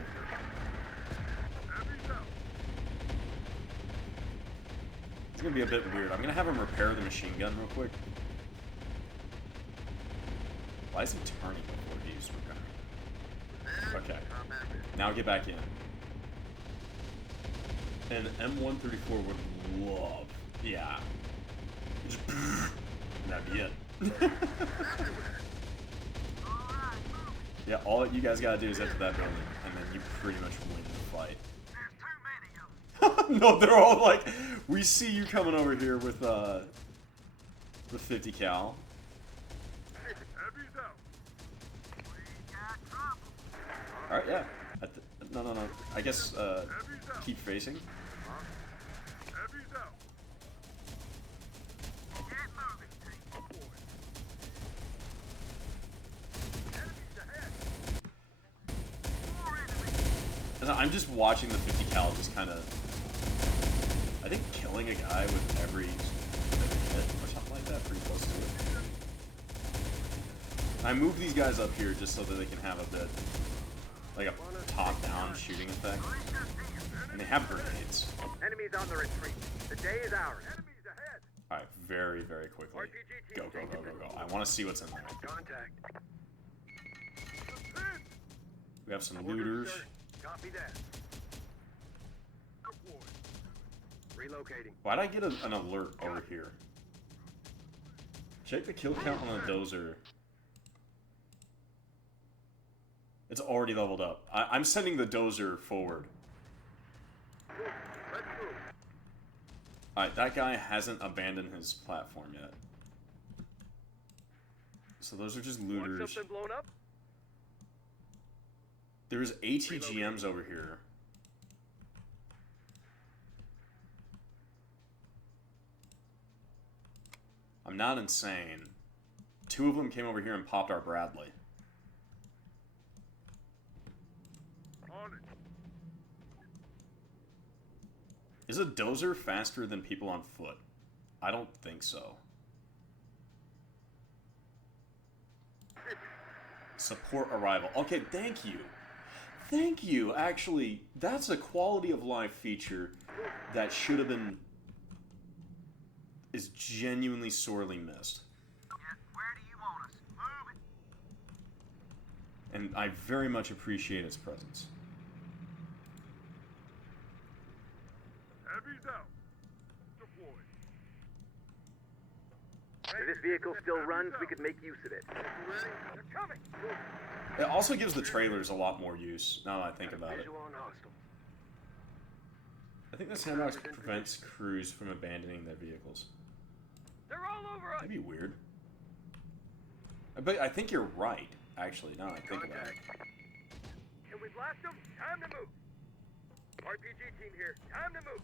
It's gonna be a bit weird. I'm gonna have him repair the machine gun real quick. Why is he turning before he's repairing? Okay. Now get back in. And M134 would love. Yeah. Just, that'd be it. Yeah, all you guys gotta do is enter that building, and then you pretty much win the fight. No, they're all like, we see you coming over here with the 50 cal. Alright, yeah. No. I guess, keep facing. And I'm just watching the 50 cal just kind of, I think killing a guy with every hit or something like that, pretty close to it. I move these guys up here just so that they can have a bit, like a top-down shooting effect. And they have grenades. Enemies on the retreat. The day is ours. Enemies ahead. Alright, very, very quickly. Go. I want to see what's in there. Contact. We have some looters. Copy that. Relocating. Why'd I get an alert over here? Check the kill count on the dozer. It's already leveled up. I'm sending the dozer forward. Alright, that guy hasn't abandoned his platform yet. So those are just looters. Want something blown up? There's ATGMs over here. I'm not insane. 2 of them came over here and popped our Bradley. On it. Is a dozer faster than people on foot? I don't think so. Support arrival. Okay, thank you. Thank you. Actually, that's a quality of life feature that should have been... is genuinely sorely missed. Where do you want us? Move it. And I very much appreciate its presence. Heavy's out. Deploy. If this vehicle still runs, we could make use of it. They're coming. It also gives the trailers a lot more use, now that I think about it. Visual on hostile. I think the sandbox prevents crews from abandoning their vehicles. They're all over us. That'd be weird. But I think you're right, actually, now that I think about it. Can we blast them? Time to move. RPG team here. Time to move.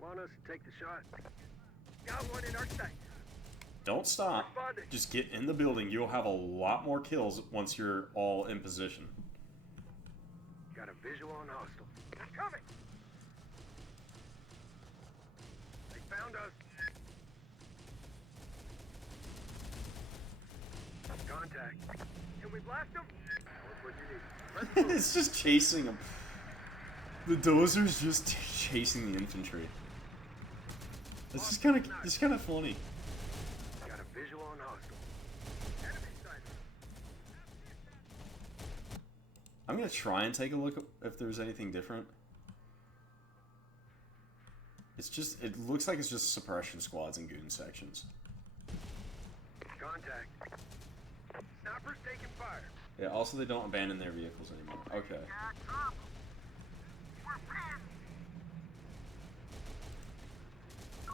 Want us to take the shot? Got one in our sight. Don't stop. Just get in the building. You'll have a lot more kills once you're all in position. Got a visual on hostile. They're coming. They found us. Contact. Can we blast them? That's what you need. It's just chasing them. The dozer's just chasing the infantry. This is kind of funny. Got a visual on hostile. Enemy sighted. I'm gonna try and take a look if there's anything different. It's just, it looks like it's just suppression squads and goon sections. Contact. Sniper's taking fire. Yeah, also they don't abandon their vehicles anymore. Okay.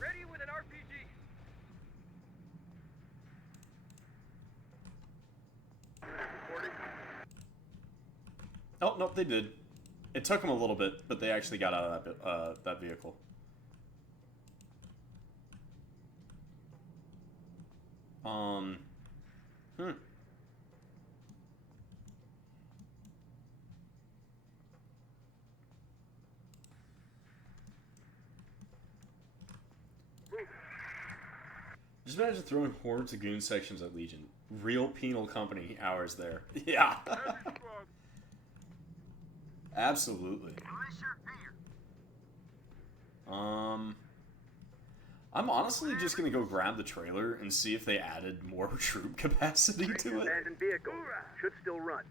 Ready with an RPG. Reporting. Oh, nope, they did. It took them a little bit, but they actually got out of that vehicle. Hmm. Just imagine throwing hordes of goon sections at Legion. Real penal company hours there. Yeah. Absolutely. I'm honestly just gonna go grab the trailer and see if they added more troop capacity to it. Abandoned vehicle. Should still run.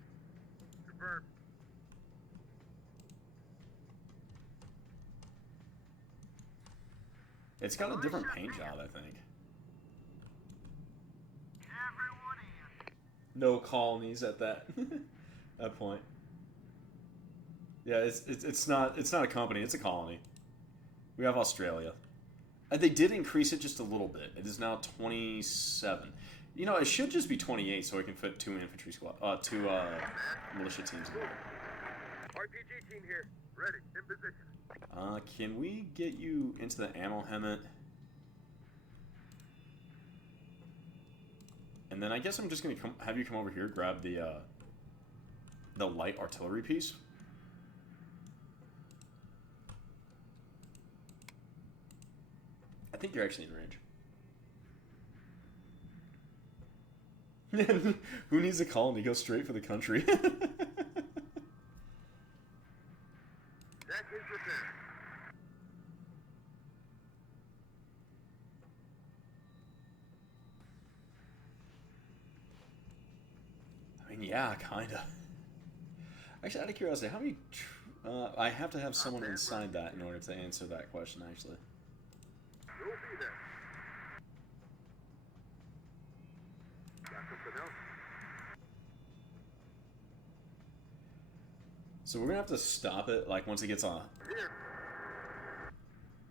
Confirmed. It's got a different paint job, I think. No colonies at that that point. Yeah, it's not a company, it's a colony. We have Australia. They did increase it just a little bit. It is now 27. You know, it should just be 28 so we can fit 2 infantry squad, 2 militia teams in there. RPG team here. Ready. In position. Can we get you into the ammo helmet? And then I guess I'm just gonna have you come over here, grab the light artillery piece. I think you're actually in range. Who needs a colony? Go straight for the country. That is repaired. I mean, yeah, kinda. Actually, out of curiosity, how many... I have to have someone inside that in order to answer that question, actually. You'll be there. Got something else? So we're gonna have to stop it, like, once it gets on... Here.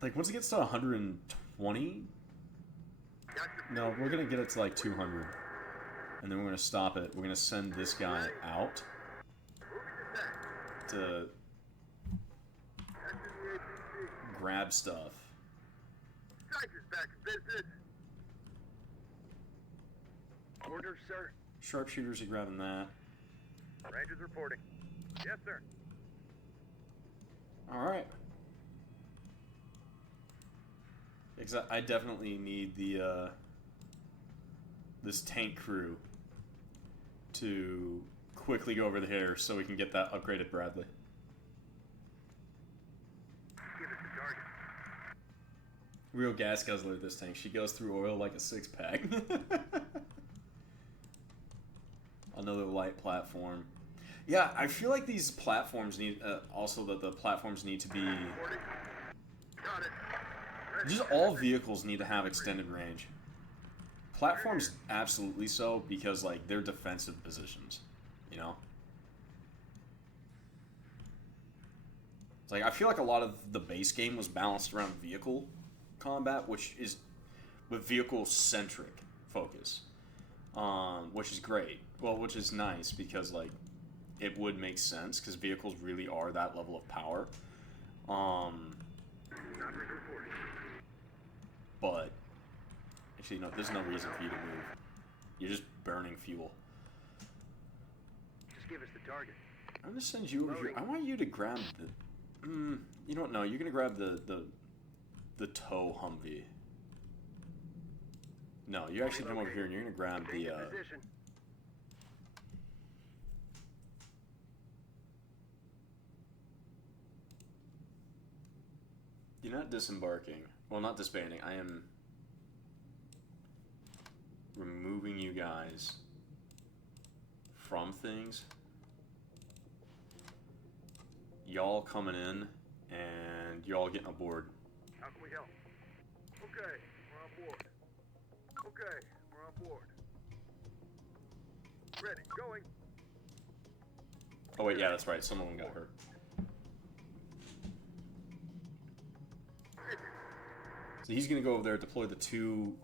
Like, once it gets to 120? No, we're gonna get it to, like, 200. And then we're gonna stop it. We're gonna send this guy out to grab stuff. Stryker's back in business. Orders, sir. Sharpshooters are grabbing that. Rangers reporting. Yes, sir. Alright. Because I definitely need the, this tank crew to quickly go over the hitter so we can get that upgraded Bradley. Give us the target. Real gas guzzler, this tank. She goes through oil like a six-pack. Another light platform. Yeah, I feel like these platforms need... also, that the platforms need to be... Got it. Just all vehicles need to have extended range. Platforms, absolutely so, because, like, they're defensive positions. You know? It's like, I feel like a lot of the base game was balanced around vehicle combat, which is... with vehicle-centric focus. Which is great. Well, which is nice, because, like, it would make sense, because vehicles really are that level of power. But, actually, no, there's no reason for you to move. You're just burning fuel. Just give us the target. I'm gonna send you over here. I want you to grab the... you don't know. You're gonna grab the tow Humvee. No, you actually come over here and you're gonna grab the... Position. You're not disembarking. Well, not disbanding. I am removing you guys from things. Y'all coming in, and y'all getting aboard. How can we help? Okay, we're on board. Okay, we're on board. Ready, going. Oh wait, yeah, that's right. Some of them got hurt. So he's going to go over there, deploy the two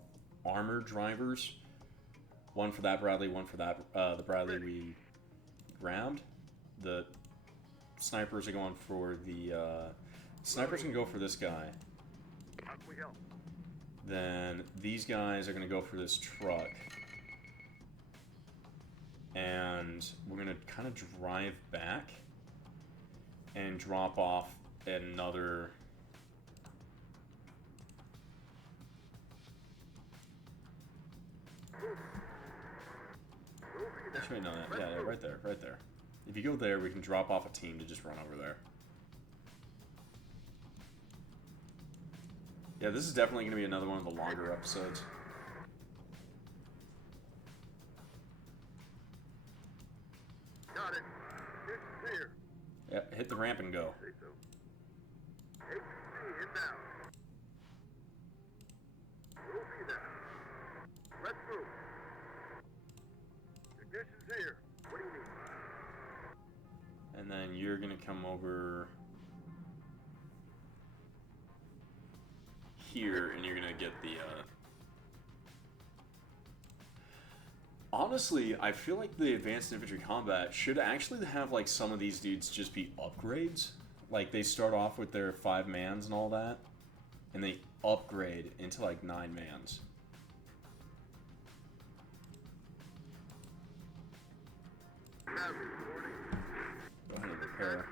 armored drivers. One for that Bradley, one for that the Bradley we grabbed. The snipers are going for the... snipers can go for this guy. How can we help? Then these guys are going to go for this truck. And we're going to kind of drive back and drop off another... Actually, no, yeah, right there, right there. If you go there, we can drop off a team to just run over there. Yeah, this is definitely going to be another one of the longer episodes. Got it. It's clear. Yeah, hit the ramp and go. Say so. HC inbound. We'll be there. Let's move. Ignition's here. What do you need? And then you're going to come over here, and you're going to get the... Honestly, I feel like the Advanced Infantry Combat should actually have, like, some of these dudes just be upgrades. Like, they start off with their 5 mans and all that, and they upgrade into, like, 9 mans. Go ahead and repair.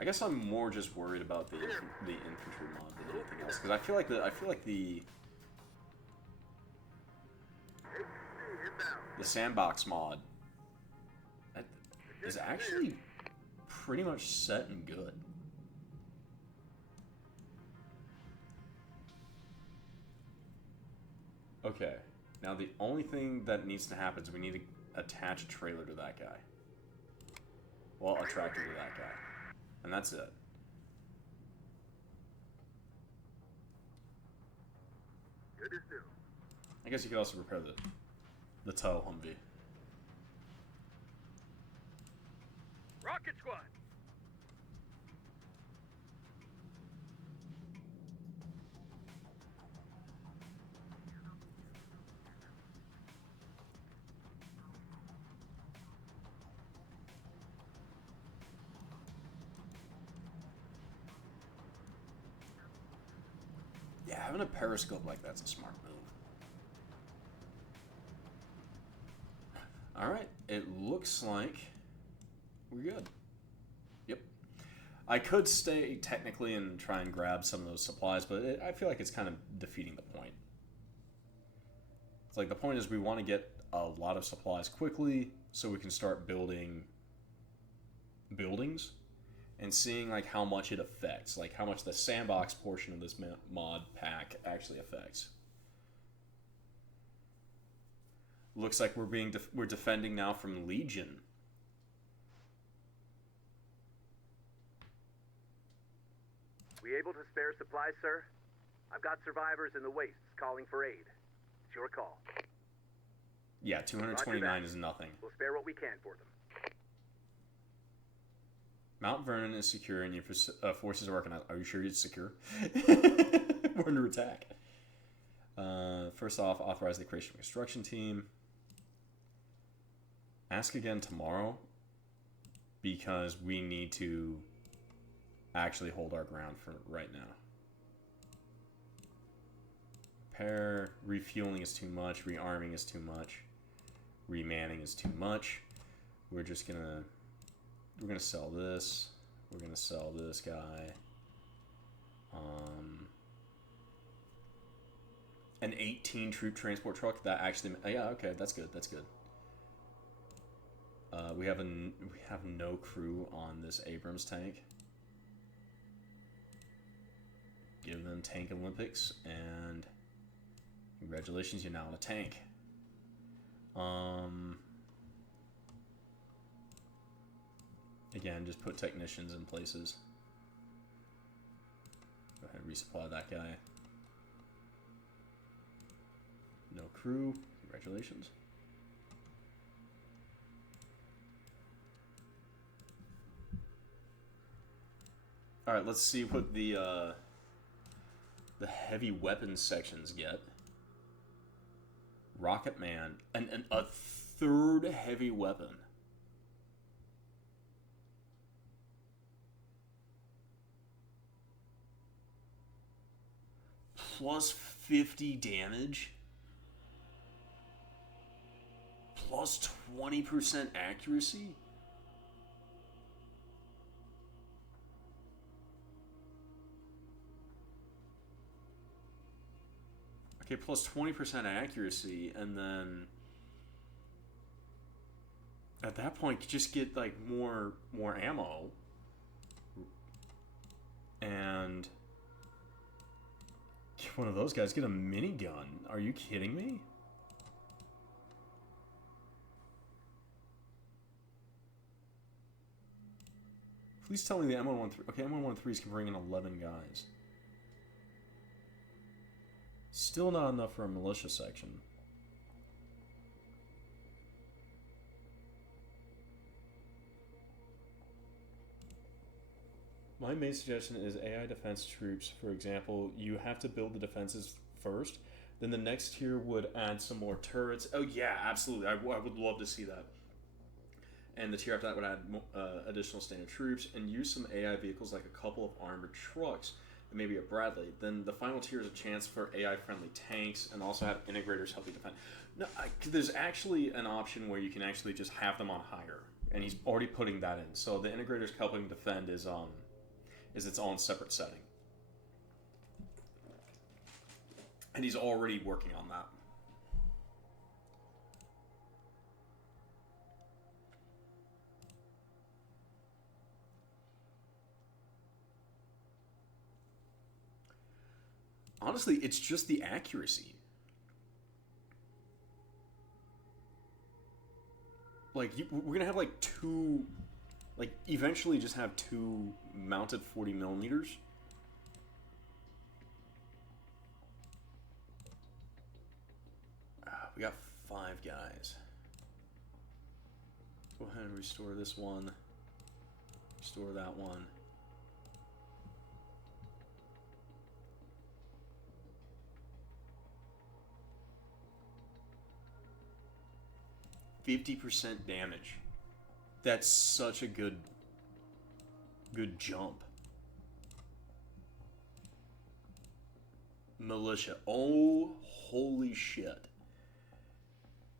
I guess I'm more just worried about the infantry mod than anything else, because I feel like the sandbox mod is actually pretty much set and good. Okay, now the only thing that needs to happen is we need to attach a trailer to that guy. Well, a tractor to that guy. And that's it. Good as new. I guess you could also repair the tow Humvee. Rocket squad. having a periscope like that's a smart move. Alright, it looks like we're good. Yep. I could stay technically and try and grab some of those supplies, but I feel like it's kind of defeating the point. It's like the point is we want to get a lot of supplies quickly so we can start building buildings and seeing like how much it affects, like how much the sandbox portion of this mod pack actually affects. Looks like we're defending now from Legion. We able to spare supplies, sir? I've got survivors in the wastes calling for aid. It's your call. Yeah, 229 is nothing. We'll spare what we can for them. Mount Vernon is secure and your forces are working out. Are you sure it's secure? We're under attack. First off, authorize the creation of a construction team. Ask again tomorrow because we need to actually hold our ground for right now. Repair, refueling is too much, rearming is too much, remanning is too much. We're gonna sell this. We're gonna sell this guy. An 18 troop transport truck that actually, yeah, okay, that's good. That's good. We have no crew on this Abrams tank. Give them Tank Olympics and congratulations, you're now in a tank. Again, just put technicians in places. Go ahead and resupply that guy. No crew. Congratulations. All right, let's see what the heavy weapons sections get. Rocket Man, and a third heavy weapon. Plus 50 damage. Plus 20% accuracy. Okay, plus 20% accuracy, and then at that point, you just get like more ammo, and get one of those guys. Get a minigun. Are you kidding me? Please tell me the M113. Okay, M113s can bring in 11 guys. Still not enough for a militia section. My main suggestion is AI defense troops. For example, you have to build the defenses first. Then the next tier would add some more turrets. Oh yeah, absolutely. I would love to see that. And the tier after that would add additional standard troops and use some AI vehicles like a couple of armored trucks. Maybe a Bradley. Then the final tier is a chance for AI-friendly tanks and also have integrators help you defend. No, there's actually an option where you can actually just have them on hire, and he's already putting that in. So the integrators helping defend is its own separate setting, and he's already working on that. Honestly, it's just the accuracy. Like, we're gonna have like two, like eventually just have two mounted 40 millimeters. We got 5 guys. Go ahead and restore this one. Restore that one. 50% damage. That's such a good jump. militia. Oh, holy shit.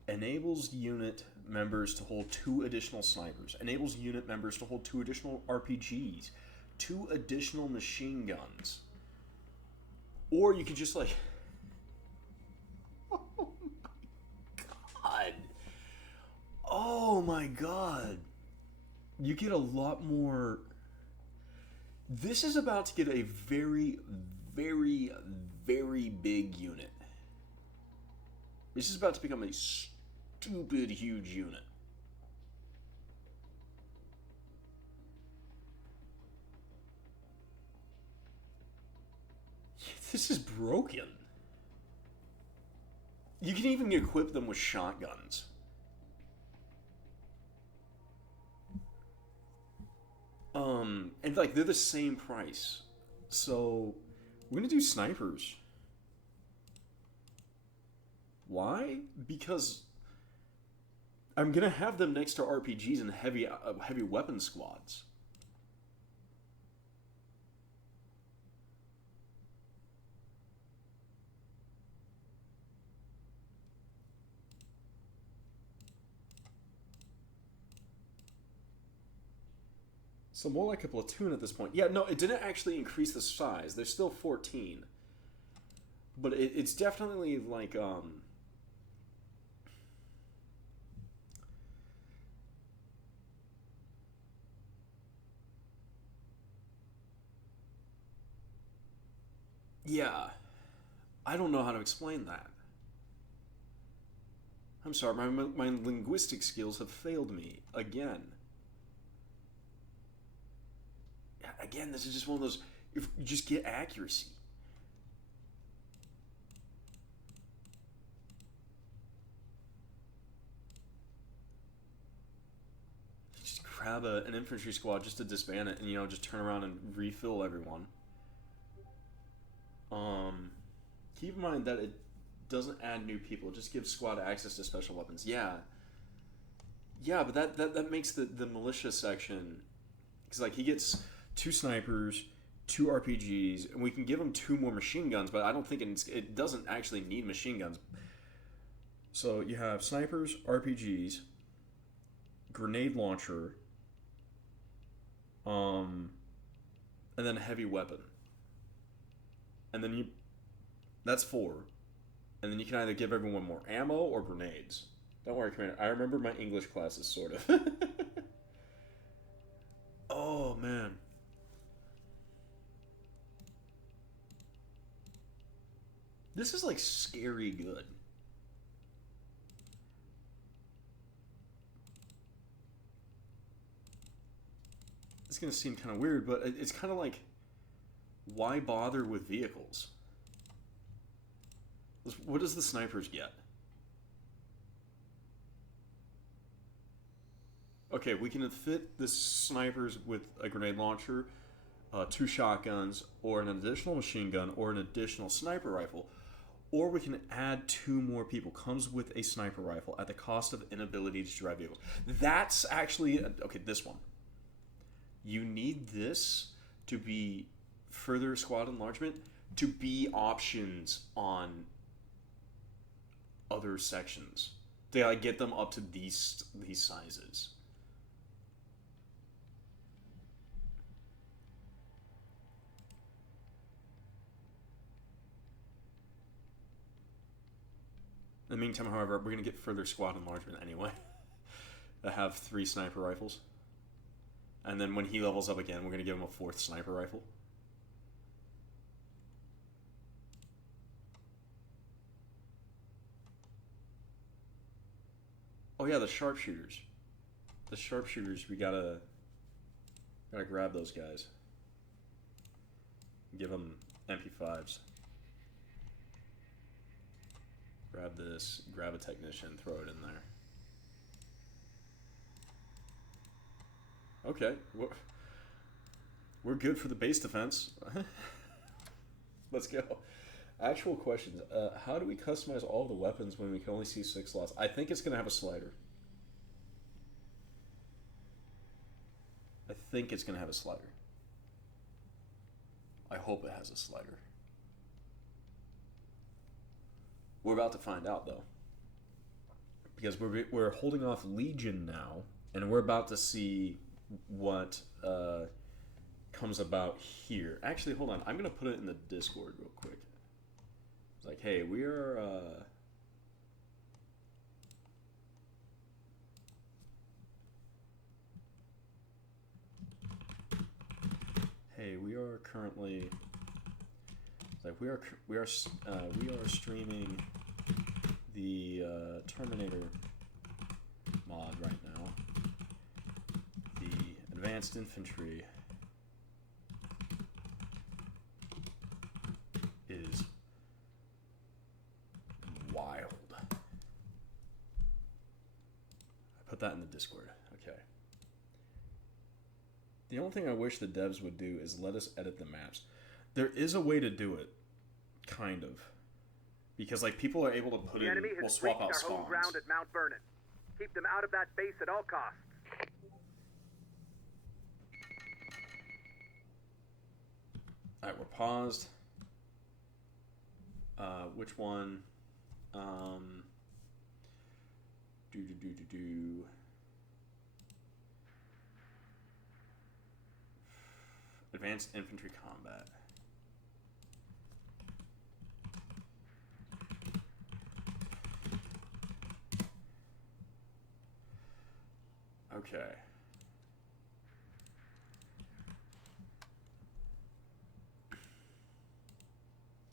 Enables unit members to hold 2 additional snipers. Enables unit members to hold 2 additional RPGs. 2 additional machine guns. Or you could just like... Oh my god. Oh my god. You get a lot more... This is about to get a very, very, very big unit. This is about to become a stupid huge unit. This is broken. You can even equip them with shotguns. And like they're the same price. So we're gonna do snipers. Why? Because I'm gonna have them next to RPGs and heavy weapon squads. So more like a platoon at this point. Yeah, no, it didn't actually increase the size. There's still 14. But it's definitely like, yeah. I don't know how to explain that. I'm sorry, my linguistic skills have failed me again. Again, this is just one of those, if you just get accuracy. Just grab an infantry squad just to disband it and, you know, just turn around and refill everyone. Keep in mind that it doesn't add new people, it just gives squad access to special weapons. Yeah. Yeah, but that makes the militia section, because like he gets 2 snipers, 2 RPGs, and we can give him 2 more machine guns, but I don't think it doesn't actually need machine guns. So you have snipers, RPGs, grenade launcher, and then a heavy weapon. And then that's 4. And then you can either give everyone more ammo or grenades. Don't worry, Commander. I remember my English classes, sort of. Oh, man. This is like scary good. It's gonna seem kind of weird, but it's kind of like, why bother with vehicles? What does the snipers get? Okay, we can fit the snipers with a grenade launcher, 2 shotguns, or an additional machine gun, or an additional sniper rifle. Or we can add 2 more people. Comes with a sniper rifle at the cost of inability to drive vehicles. That's actually... Okay, this one. You need this to be further squad enlargement, to be options on other sections. To like, get them up to these sizes. In the meantime, however, we're going to get further squad enlargement anyway. I have 3 sniper rifles. And then when he levels up again, we're going to give him a 4th sniper rifle. Oh yeah, the sharpshooters. The sharpshooters, we gotta grab those guys. Give them MP5s. Grab this, grab a technician, throw it in there. Okay, we're good for the base defense. Let's go. Actual questions. How do we customize all the weapons when we can only see 6 slots? I think it's going to have a slider. I think it's going to have a slider. I hope it has a slider. We're about to find out, though. Because we're holding off Legion now, and we're about to see what comes about here. Actually, hold on. I'm going to put it in the Discord real quick. It's like, hey, we are... Hey, we are currently... Like we are streaming the Terminator mod right now. The Advanced Infantry is wild. I put that in the Discord. Okay. The only thing I wish the devs would do is let us edit the maps. There is a way to do it, kind of, because like people are able to put in. We'll swap out spawns. Our home ground at Mount Vernon. Keep them out of that base at all costs. All right, we're paused. Which one? Advanced Infantry Combat. Okay.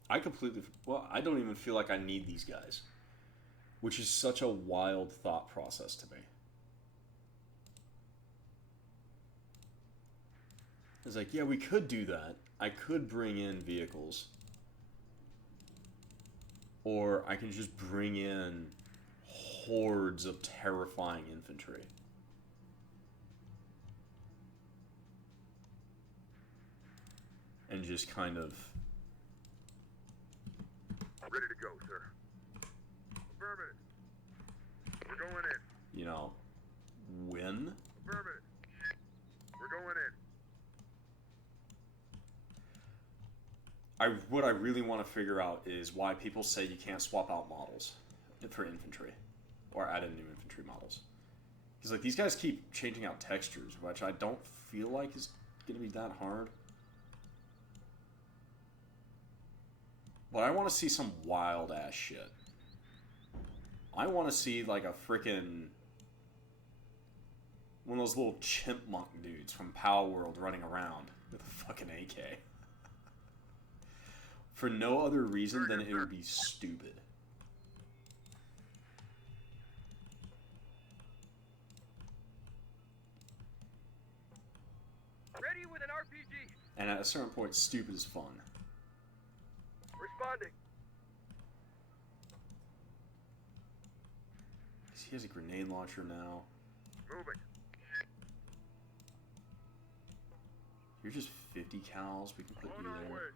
I don't even feel like I need these guys, which is such a wild thought process to me. It's like, yeah, we could do that. I could bring in vehicles, or I can just bring in hordes of terrifying infantry. And just kind of... Ready to go, sir. Affirmative. We're going in. You know, win. Affirmative. We're going in. What I really want to figure out is why people say you can't swap out models for infantry, or add in new infantry models. Because like these guys keep changing out textures, which I don't feel like is going to be that hard. But I want to see some wild ass shit. I want to see like a freaking one of those little chipmunk dudes from Power World running around with a fucking AK. For no other reason than it would be stupid. Ready with an RPG. And at a certain point, stupid is fun. Responding. He has a grenade launcher now. Moving. You're just 50 cals. We can put you there.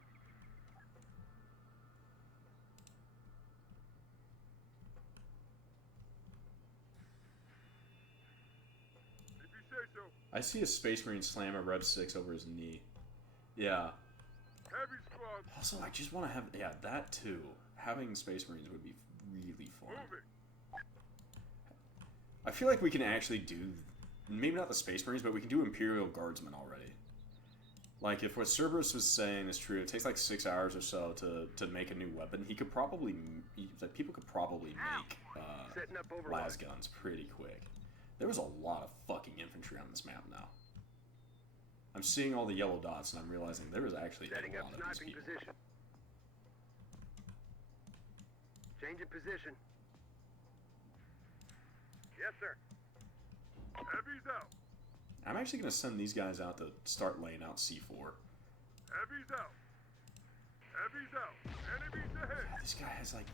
If you say so. I see a Space Marine slam a Rev 6 over his knee. Yeah. Heavy squad. Also, I just want to have... Yeah, that too. Having Space Marines would be really fun. Moving. I feel like we can actually do... Maybe not the Space Marines, but we can do Imperial Guardsmen already. Like, if what Cerberus was saying is true, it takes like 6 hours or so to make a new weapon. He could probably... Like, people could probably make las guns pretty quick. There was a lot of fucking infantry on this map now. I'm seeing all the yellow dots, and I'm realizing there is actually a lot of these people. Position. Change in position. Yes, sir. Heavy's out. I'm actually going to send these guys out to start laying out C4. Heavy's out. Heavy's out. Enemies ahead. Yeah, this guy has like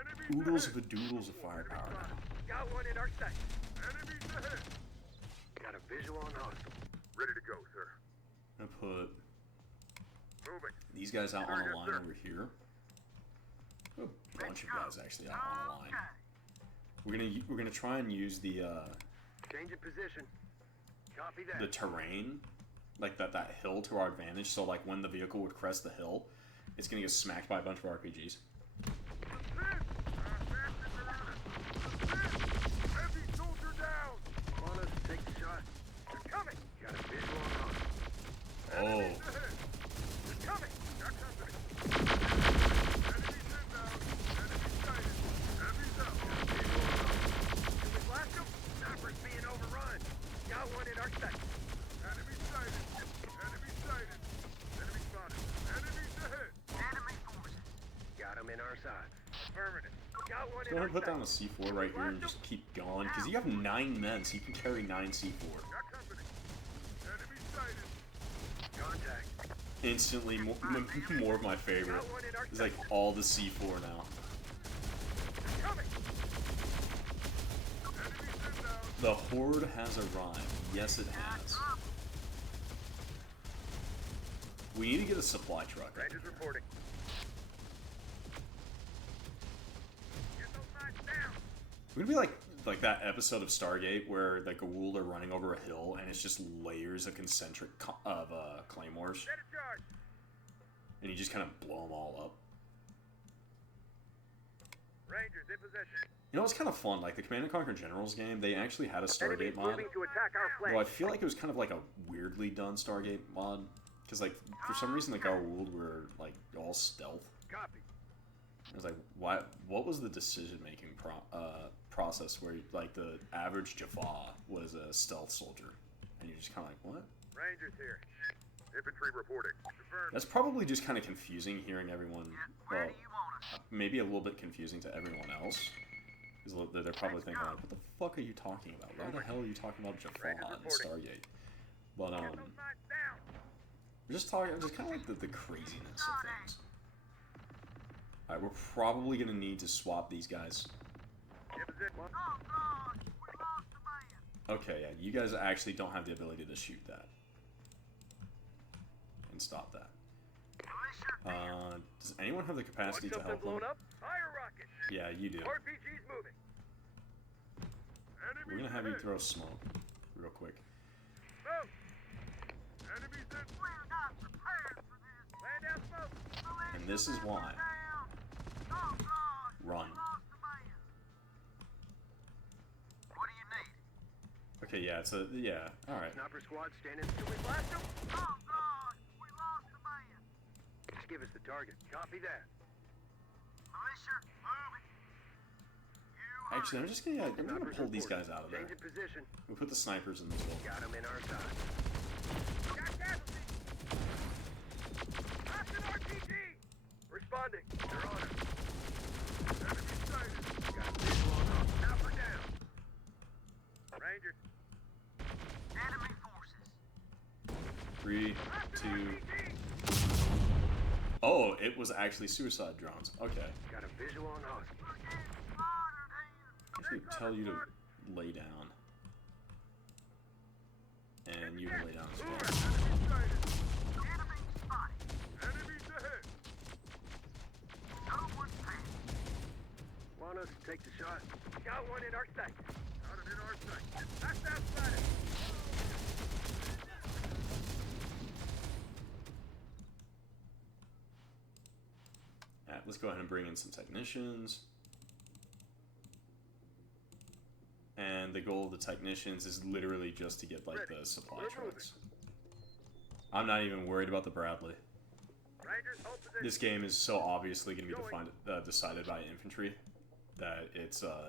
Enemies oodles ahead. of a doodles of firepower now. Got one in our sight. Enemies ahead. Got a visual on hostile. Ready to go, sir. I'm going to put Moving. these guys out on a line sir. over here. A bunch of guys actually out on a line. We're gonna try and use the Change in position. Copy that. the terrain, like that hill to our advantage. So like when the vehicle would crest the hill, it's gonna get smacked by a bunch of RPGs. This. Oh. It's coming! Got company! Enemies inbound! Enemy sighted! Enemies out! Can we blast them? Sniper's being overrun! Got one in our sight! Enemy sighted! Enemy sighted! Enemy spotted! Enemies ahead! Enemy forces! Got him in our sight. Affirmative. Got one So I'm in our gonna put down a sight. C4 right here and just keep going, because you have 9 men, so you can carry 9 C4. Got company. Enemy sighted. Contact. Instantly, more of my favorite. It's like all the C4 now. Coming. Enemies inbound. The Horde has arrived. Yes, it has. We need to get a supply truck. Rangers reporting. Get those knives down. We're gonna be like that episode of Stargate where like a Goa'uld are running over a hill and it's just layers of concentric claymores, Set a charge. and you just kind of blow them all up. Rangers in possession. You know, it's kind of fun. Like the Command & Conquer Generals game, they actually had a Stargate Enemies mod. moving to attack our Well, I flank. feel like it was kind of like a weirdly done Stargate mod, because like for some reason like our Goa'uld were like all stealth. Copy. I was like, why? What was the decision-making process where like the average Jaffa was a stealth soldier, and you're just kind of like, what? Rangers here. Infantry reporting. Confirmed. That's probably just kind of confusing hearing everyone. Well, maybe a little bit confusing to everyone else, because they're probably thinking like, what the fuck are you talking about? Why the hell are you talking about Jaffa and Stargate? But Get those knives down. we're just talking, just kind of like the craziness of things. Alright, we're probably gonna need to swap these guys. In position. Okay, yeah, you guys actually don't have the ability to shoot that. And stop that. Does anyone have the capacity to Want help something them? blown up? Fire rocket. Yeah, you do. RPG's moving. We're gonna have you throw smoke real quick. Smoke. Enemies in. We're not prepared for this. Land down smoke. And this is why. Run. What do you need? Okay, yeah, it's a, yeah, alright. Sniper squad standing. Can we blast them? Oh God, we lost the man. Just give us the target. Copy that. Militia, moving. Actually, I'm gonna pull these guys out of there. Change in position. We'll put the snipers in this one. Got them in our side. Got casualty. Hostile RPG. Responding. They're on it. Enemy sighted. Got visual on us. Now we're down. Rangers. Enemy forces. 3, 2. Oh, it was actually suicide drones. Okay. Got a visual on us. I should tell you to lay down. And you can lay down as well. Enemy sighted. Enemy spotted. Enemies ahead. No one's passed. Want us to take the shot? Got one in our sight. Got him in our sight. That's outside it. Alright, let's go ahead and bring in some technicians. And the goal of the technicians is literally just to get like the supply trucks. I'm not even worried about the Bradley. Rangers, hold position. This game is so obviously going to be decided by infantry that it's We're all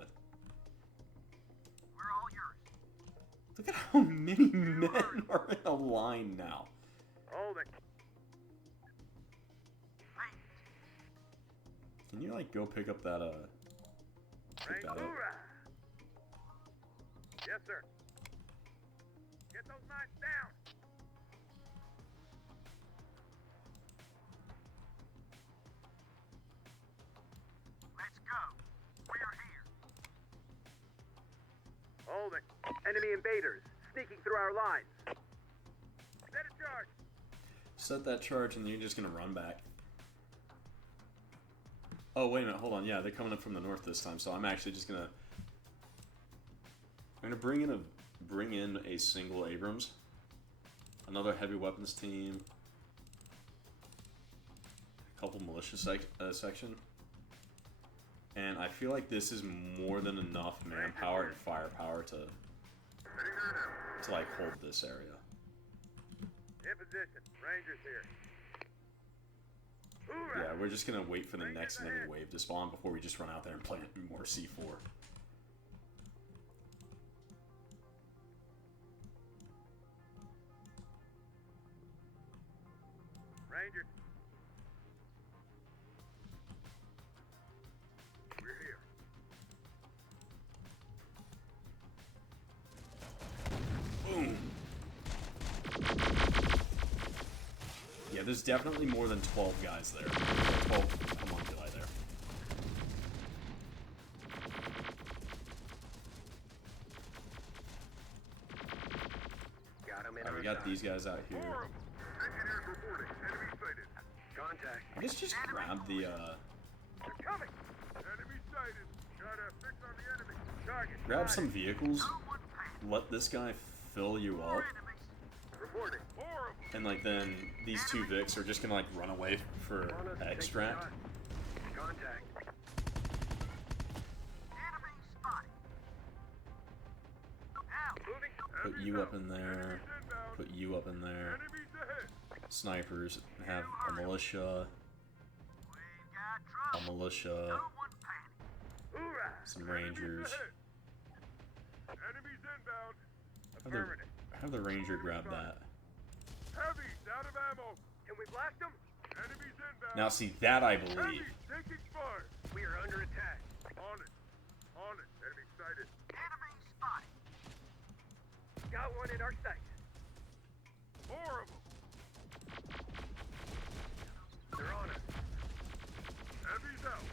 yours. look at how many men are in a line now. Hold it. Can you like go pick up that pick that up? Hoorah. Yes, sir. Get those knives down. Let's go. We're here. Hold it. Enemy invaders sneaking through our lines. Set a charge. Set that charge and then you're just gonna run back. Oh wait a minute, hold on. Yeah, they're coming up from the north this time, so I'm actually just gonna bring in a single Abrams, another heavy weapons team, a couple militia section, and I feel like this is more than enough manpower and firepower to like hold this area. In in position. Rangers here. Yeah, we're just gonna wait for the next enemy wave to spawn before we just run out there and plant more C4. Rangers. We're here. Boom. Yeah, there's definitely more than 12 guys there. 12 homunculi there. Got him in. Alright, we got these guys out here. Engineers reporting. Enemy sighted. Contact. I guess just grab the, They're coming. Enemy sighted. Got a fix on the enemy. Target. grab some vehicles, let this guy fill you up, Reporting. and like then these two Vics are just gonna like run away for extract. Contact. Moving. Put you up in there, put you up in there. Enemies ahead. Snipers, have a militia, Hoorah. some rangers. Enemies inbound. Have the, Affirmative. have the ranger grab that. Heavy's out of ammo. Can we blast them? Enemies inbound. Now see, that I believe. Heavy's taking fire. We are under attack. On it. On it. Enemy sighted. Enemy spotted. Got one in our sight. Horrible. They're on us. Heavy's out.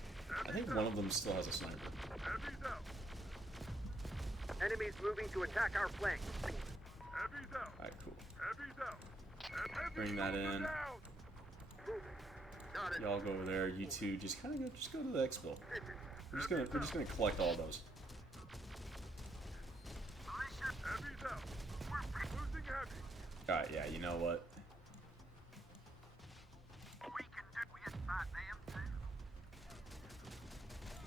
I think one of them still has a sniper. Heavy's out. Enemies moving to attack our flank. Heavy's out. Alright, cool. Heavy's out. Bring that in. Y'all go over there. You two just kind of go to the exfil. We're just gonna collect all those. Heavy's out. Losing heavy. All right, yeah. You know what? We can do it by them too.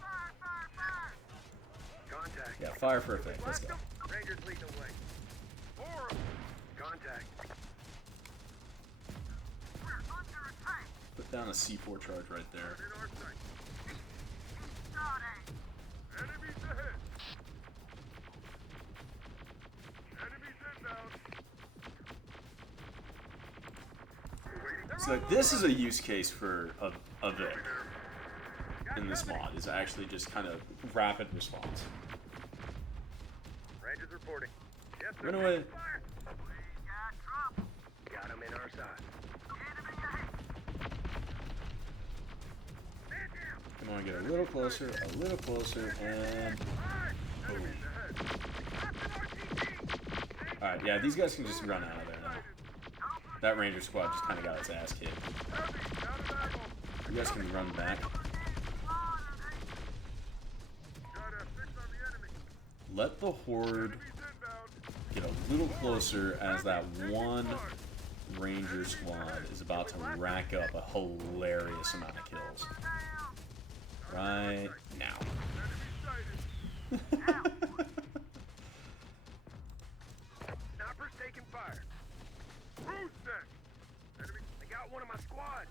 Fire. Contact. Yeah, fire for a thing. Let's go. Rangers lead the way. Horrible. Contact. We're under attack. Put down a C4 charge right there. In our sight. Enemies ahead. Enemies inbound. So this is a use case for a Vic in this mod. Is actually just kind of rapid response. Rangers reporting. Yes, sir. Run away. Fire. We got trouble. Got him in our side. Enemy ahead. Man down. Come on, get a little closer, and Enemies ahead. That's an RPG. all right. Yeah, these guys can just run out of there now. That ranger squad just kind of got its ass kicked. Heavy, out of ammo. You guys can run back. Got a fix on the enemy. Let the horde Enemies inbound. get a little closer as that one ranger squad is about to rack up a hilarious amount of kills. Right now. Enemy sighted. Sniper's taking fire. Who's next? Enemy. I got one of my squad.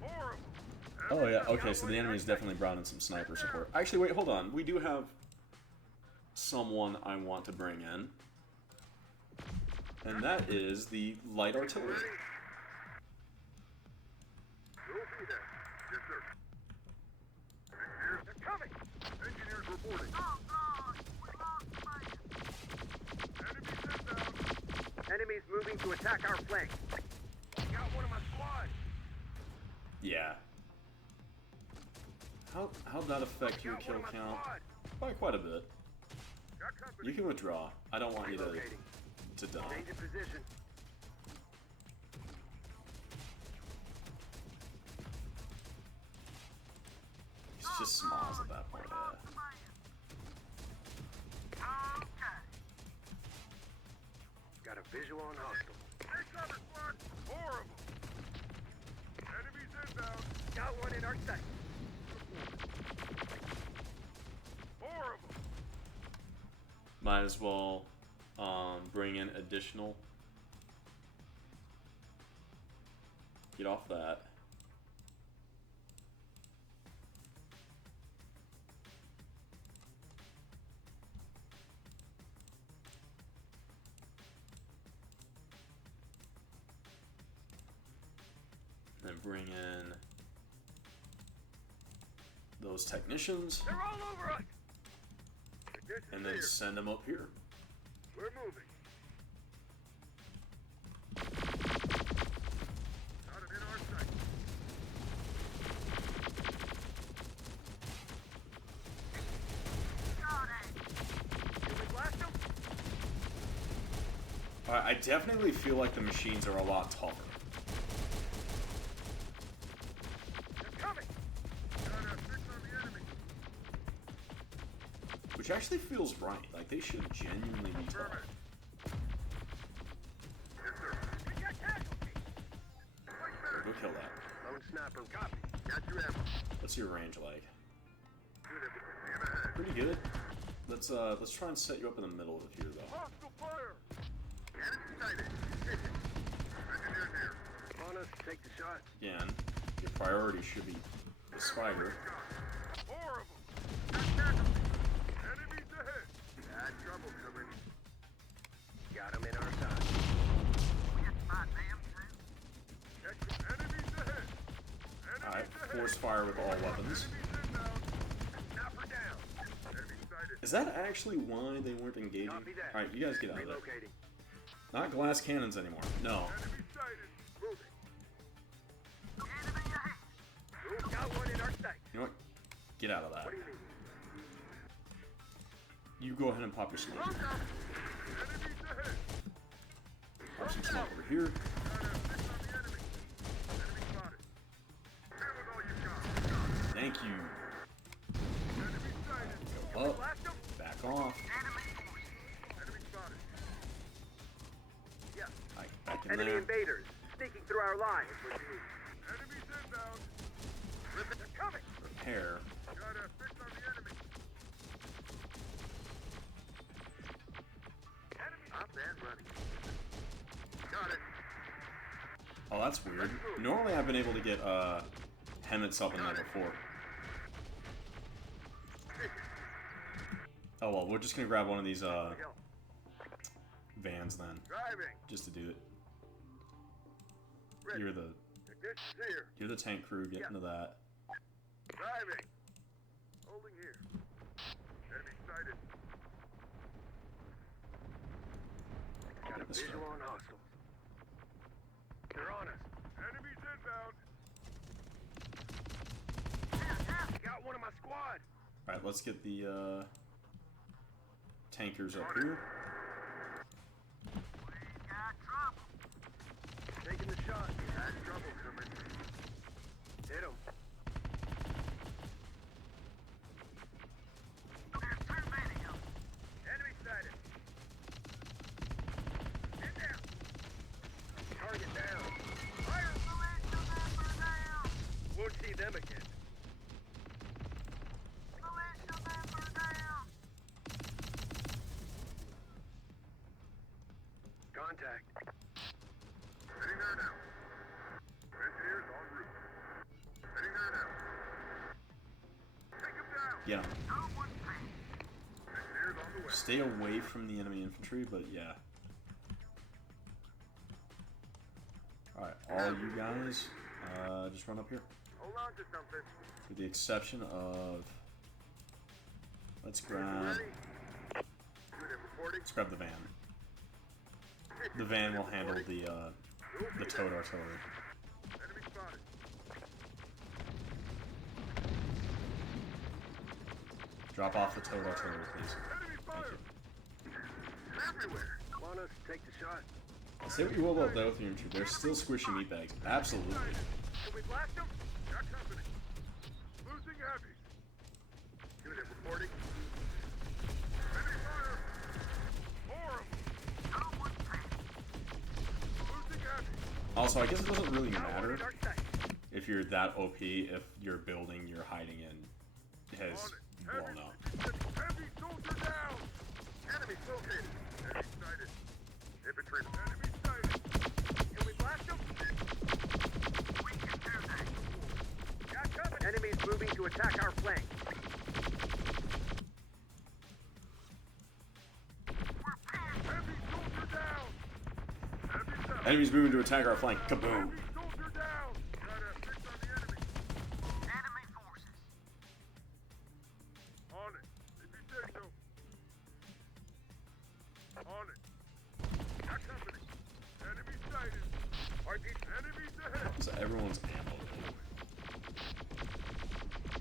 Horrible. Oh yeah, okay, so the enemy's definitely brought in some sniper support. Actually, wait, hold on. We do have someone I want to bring in. And that is the light artillery. We'll be there. Yes, sir. Engineers, they're coming. Engineers reporting. Enemies inbound. Enemies moving to attack our flank. Got one of my squad. Yeah. How'd that affect your kill count? By quite a bit. Got company. You can withdraw. I don't want you Relocating. to die. Change in position. It's just smalls at that point, yeah. Got a visual on hostile. Take cover, squad. Horrible. Enemies inbound. Got one in our sight. Horrible. Might as well bring in additional get off that. And then bring in those technicians. They're all over us. And then send them up here. We're moving. Got him in our sight. Can we blast them? I definitely feel like the machines are a lot tougher. They're coming. Got a fix on the enemy. Which actually feels right. Like, they should genuinely be tough. Yes, sir. We got casualties. Go kill that. Lone sniper. Copy. Got your ammo. What's your range like? Good ahead. Pretty good. Let's try and set you up in the middle of here, though. Hostile fire. Enemy sighted. Engineer here. On us. Take the shot. Again, your priority should be the spider. Horrible. Got casualties. Enemies ahead. Bad trouble coming. Got him in our side. Enemies ahead. Alright, force fire with all weapons. Enemies inbound. Sniper down. Enemy sighted. Is that actually why they weren't engaging? Copy that. Alright, you guys get out of there. Relocating. Not glass cannons anymore. No. Enemy sighted. Moving. Enemy ahead. Ooh, got one in our sight. You know what? Get out of that. What do you mean? You go ahead and pop your smoke. Close up. Enemies ahead. Pop some smoke over here. Got a fix on the enemy. Enemy spotted. Hit with all you got. Thank you. Enemy sighted. Go up. Blast them. Back off. Enemy spotted. Yeah. Alright, back in Enemy there. invaders sneaking through our lines. Enemies inbound. They're coming. Repair. Got a fix on the enemy. Enemy. Up and running. Got it. Oh, that's weird. Normally I've been able to get Hemmets up in there before. Oh well, we're just gonna grab one of these vans then, Driving. just to do it. Ready. You're the Technicians here. tank crew. Get into that. Driving. Holding here. Enemy sighted. Got a Let's visual go. on hostiles. They're on us. Enemies inbound. Got one of my squad. All right, let's get the tankers up here. We got trouble. Taking the shot. Got trouble coming. Hit him. There's too many of them. Enemy sighted. Get down. Target down. Fire. Militia member down. Won't see them again. Militia member down. Contact. Heading there now. Engineers en route. Heading there now. Take him down. Yeah. No one paid. Engineers on the way. Stay away from the enemy infantry, but yeah. All right, all you guys, just run up here. Hold on to something. With the exception of, let's grab Ready? Unit reporting. the van. The van will handle the towed artillery. Enemy spotted. Drop off the towed artillery, please. Enemy fire. Everywhere. Want us to take the shot? Say what you will about those infantry, they're still squishy meatbags. Absolutely. Can we blast them? Got company. Losing heavies. Unit reporting. Enemy fire. Horrible. No one paid. Losing heavies. Also, I guess it doesn't really Got one matter in our sight. if you're that OP if your building you're hiding in has On it. blown up. Heavy soldier down. Enemy located. Enemy sighted. Infantry. Enemy sighted. Can we blast them? Enemies moving to attack our flank. Enemies moving to attack our flank. Kaboom. So everyone's ammo.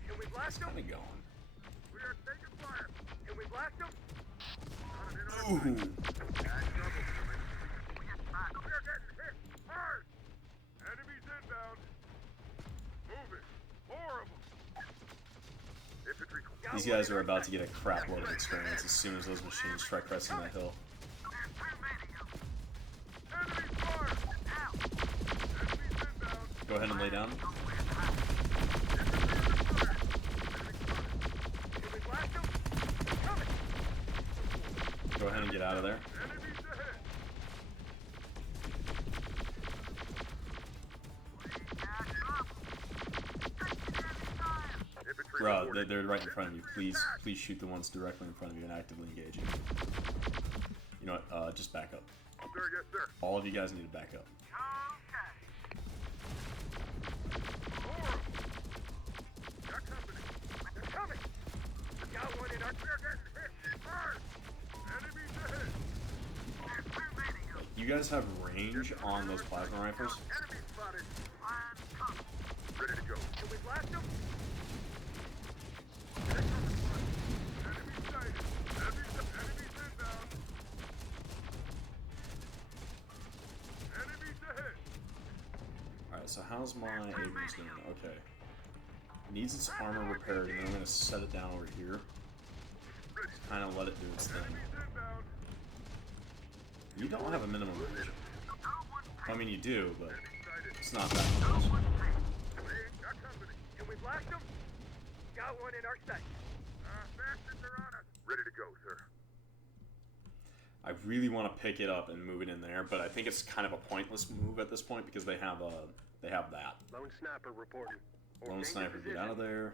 Can we blast them? Kind of going. We are taking fire. Can we blast them? Ooh. We are getting hit hard. Enemies inbound. Moving. Horrible. Infantry. These guys are about to get a crap load of experience as soon as those machines try cresting that hill. Enemy fire. Enemies inbound. Go ahead and lay down. Can we blast them? Coming. Go ahead and get out of there. Enemies ahead. Infantry Bro, reporting. they're right in front of you. Please shoot the ones directly in front of you and actively engage. You know what? Just back up. Sir, yes, sir. All of you guys need to back up. Horrible. Got company. They're coming. We got one in our clear getting hit hard. Enemies ahead. There's too many of them. You guys have range on those plasma rifles? Enemy spotted. Fire's coming. Ready to go. Can we blast them? Enemy sighted. Enemies inbound. Enemies ahead. Alright, so how's my Abrams doing? Okay. Needs its armor repaired, and then I'm going to set it down over here. Kind of let it do its thing. Enemies inbound. You don't have a minimum range. I mean, you do, but Sighted. it's not that much. Got company. Can we blast them? Got one in our sight. Bastards are on us. Ready to go, sir. I really want to pick it up and move it in there, but I think it's kind of a pointless move at this point because they have that. Lone sniper reporting. Lone sniper, get out of there.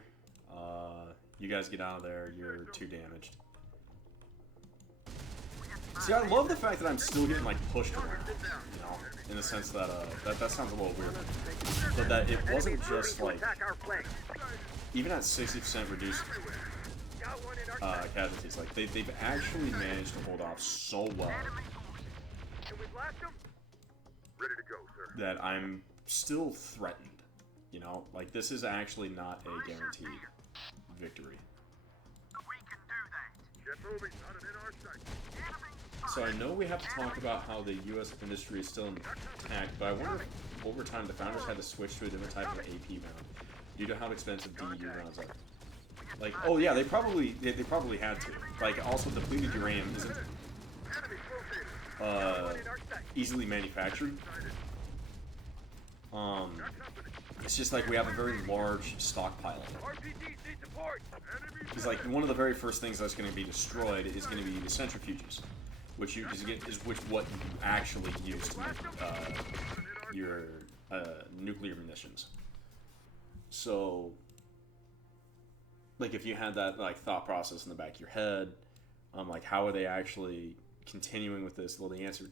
You guys get out of there. You're too damaged. See, I love the fact that I'm still getting like pushed around, you know, in the sense that that sounds a little weird, but that it wasn't just like even at 60% reduced casualties, like they've actually managed to hold off so well Can we blast them? Ready to go, sir. that I'm still threatened. You know, like this is actually not a guaranteed victory. We can do that. Get moving. Not an in our sight. So I know we have to talk about how the U.S. industry is still intact, but I wonder if over time the founders had to switch to a different type of AP round due to how expensive DU rounds are. Like, oh yeah, they probably had to. Like, also depleted uranium isn't easily manufactured. It's just like we have a very large stockpile of it. RPGs need support. Because like one of the very first things that's going to be destroyed is going to be the centrifuges, which what you actually use to make your nuclear munitions. So, like if you had that like thought process in the back of your head, like how are they actually continuing with this? Well, the answer,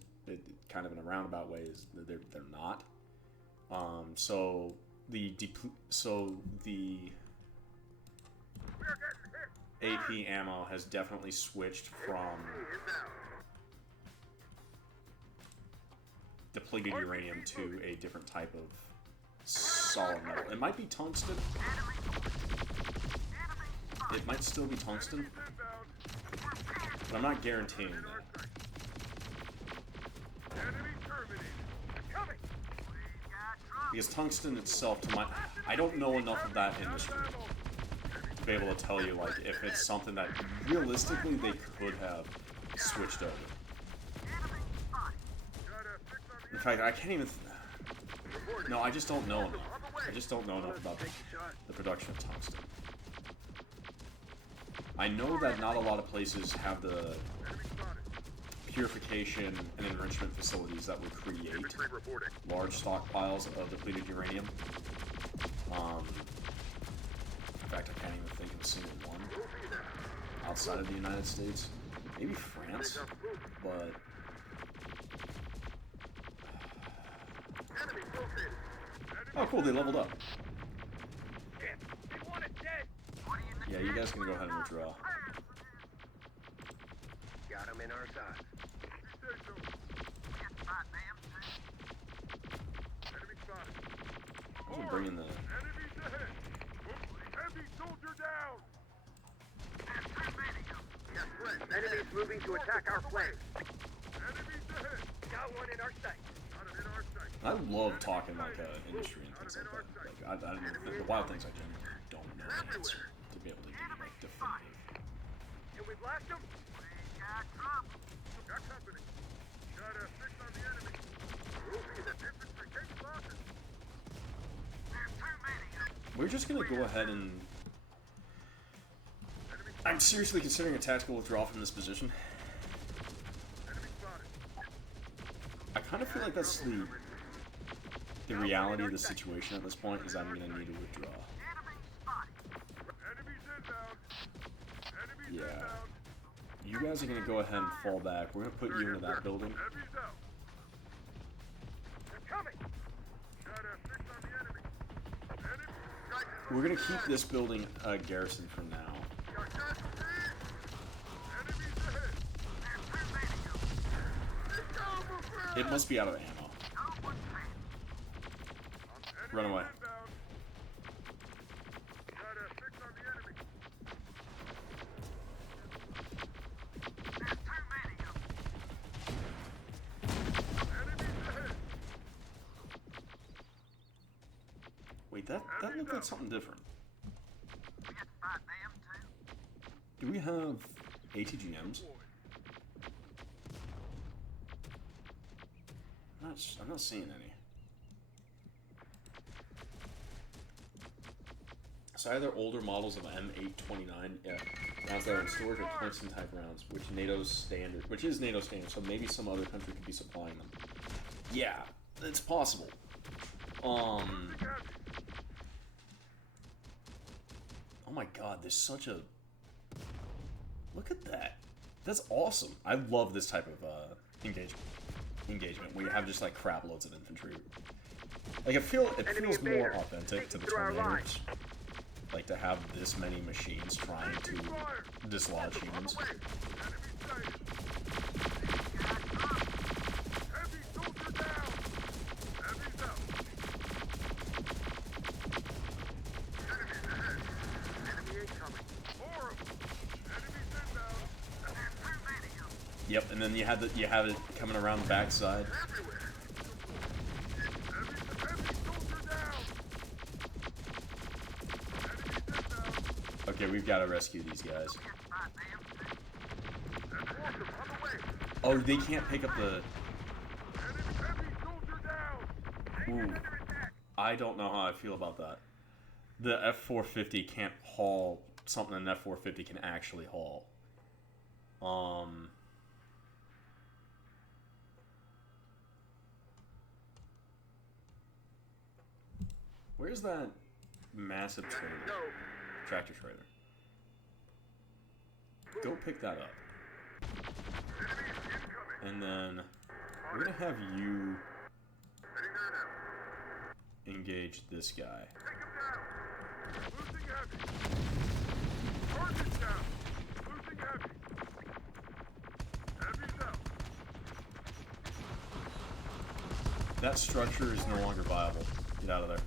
kind of in a roundabout way, is that they're not. So the AP ammo has definitely switched from depleted uranium to a different type of solid metal. It might be tungsten. It might still be tungsten, but I'm not guaranteeing that. Because tungsten itself, I don't know enough of that industry to be able to tell you like if it's something that realistically they could have switched over. In fact, I can't even. No, I just don't know enough. I just don't know enough about the production of tungsten. I know that not a lot of places have the purification and enrichment facilities that would create large stockpiles of depleted uranium. outside of the United States. Maybe France, but oh, cool, they leveled up. Yeah, you guys can go ahead and withdraw. Got him in our side. I'm bringing the. Heavy soldier down. Enemies moving to attack our flank. Enemies ahead. Got one in our sight. I love talking like industry and things like that. Like, the wild things I genuinely don't know the answer to be able to give you like definitive. And we've lost them. Got company. Got a fix on the enemy. Infantry, take losses. We're just gonna go ahead and. I'm seriously considering a tactical withdrawal from this position. I kind of feel like that's the reality of the situation at this point is I'm gonna need to withdraw. Yeah. You guys are gonna go ahead and fall back. We're gonna put you into that building. We're gonna keep this building garrison for now. It must be out of ammo. Run away. Wait, that looked like something different. Do we have ATGMs? I'm not seeing any. So either older models of M829 rounds that are in storage or Princeton type rounds, which is NATO standard, so maybe some other country could be supplying them. Yeah, it's possible. Oh my god, there's such a... Look at that. That's awesome. I love this type of engagement where you have just like crap loads of infantry. Like it feels more authentic to the Terminators. Like to have this many machines trying to dislodge humans. Yep, and then you have it coming around the backside. Okay, we've got to rescue these guys. Oh, they can't pick up the... Ooh. I don't know how I feel about that. The F-450 can't haul something an F-450 can actually haul. Where's that massive trailer? Tractor trailer. Go pick that up. And then we're gonna have you engage this guy. That structure is no longer viable. Get out of there.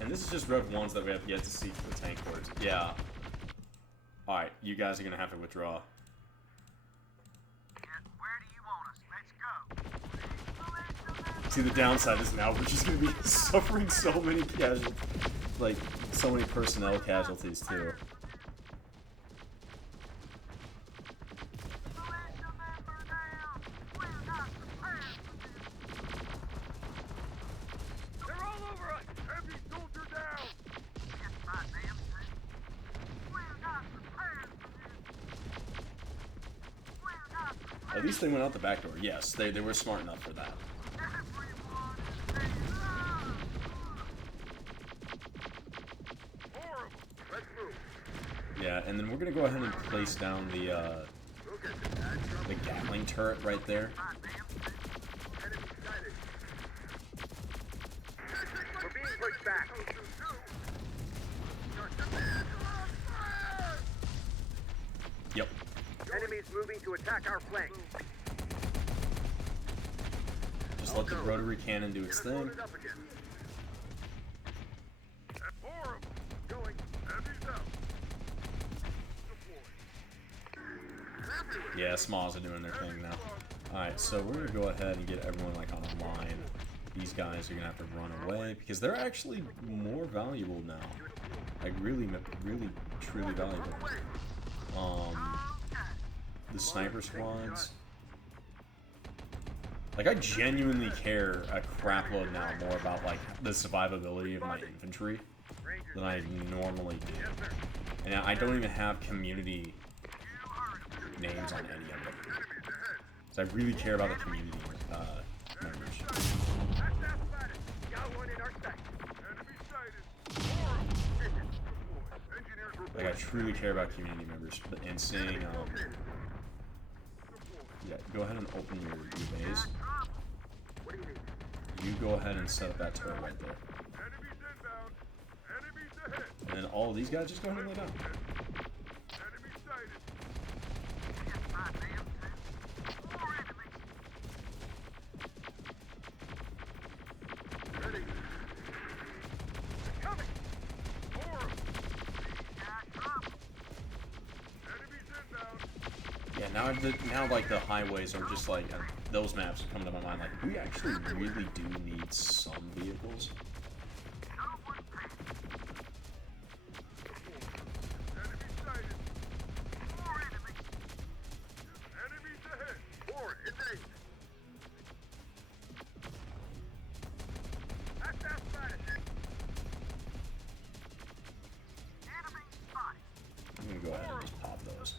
And this is just Rev 1s that we have yet to see for the tank corps. Yeah. Alright, you guys are gonna have to withdraw. Where do you want us? Let's go. See, the downside is now we're just gonna be suffering so many casualties. Like, so many personnel casualties, too. At least they went out the back door. Yes, they were smart enough for that. Yeah, and then we're gonna go ahead and place down the Gatling turret right there. We're being pushed back. Yep. Enemies moving to attack our flank. Just let the rotary cannon do its thing. Yeah, Smalls are doing their thing now. Alright, so we're gonna go ahead and get everyone like on a line. These guys are gonna have to run away because they're actually more valuable now. Like really, really, truly valuable. The sniper squads. Like I genuinely care a crapload now more about like the survivability of my infantry than I normally do. And I don't even have community names on any of them. So I really care about the community members. Like I truly care about community members. And seeing, yeah, go ahead and open your base. You go ahead and set up that turret right there. And then all of these guys just go ahead and lay down. Yeah, now like the highways are just like those maps are coming to my mind. Like we actually really do need some vehicles. I'm gonna go ahead and just pop those.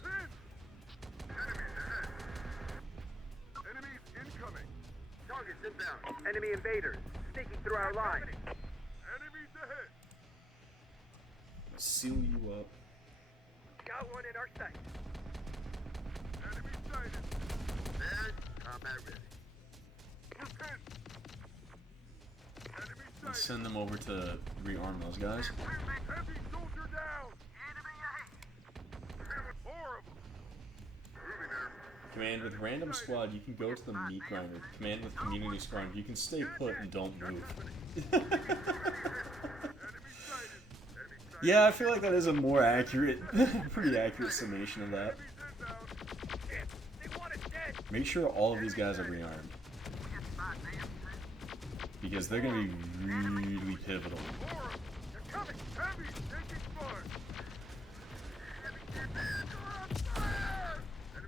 Enemy invaders sneaking through our line. Seal you up. Got one in our sight. And send them over to rearm those guys. Command with random squad, you can go to the meat grinder. Command with community squad, you can stay put and don't move. Yeah, I feel like that is a more accurate, pretty accurate summation of that. Make sure all of these guys are rearmed. Because they're going to be really pivotal.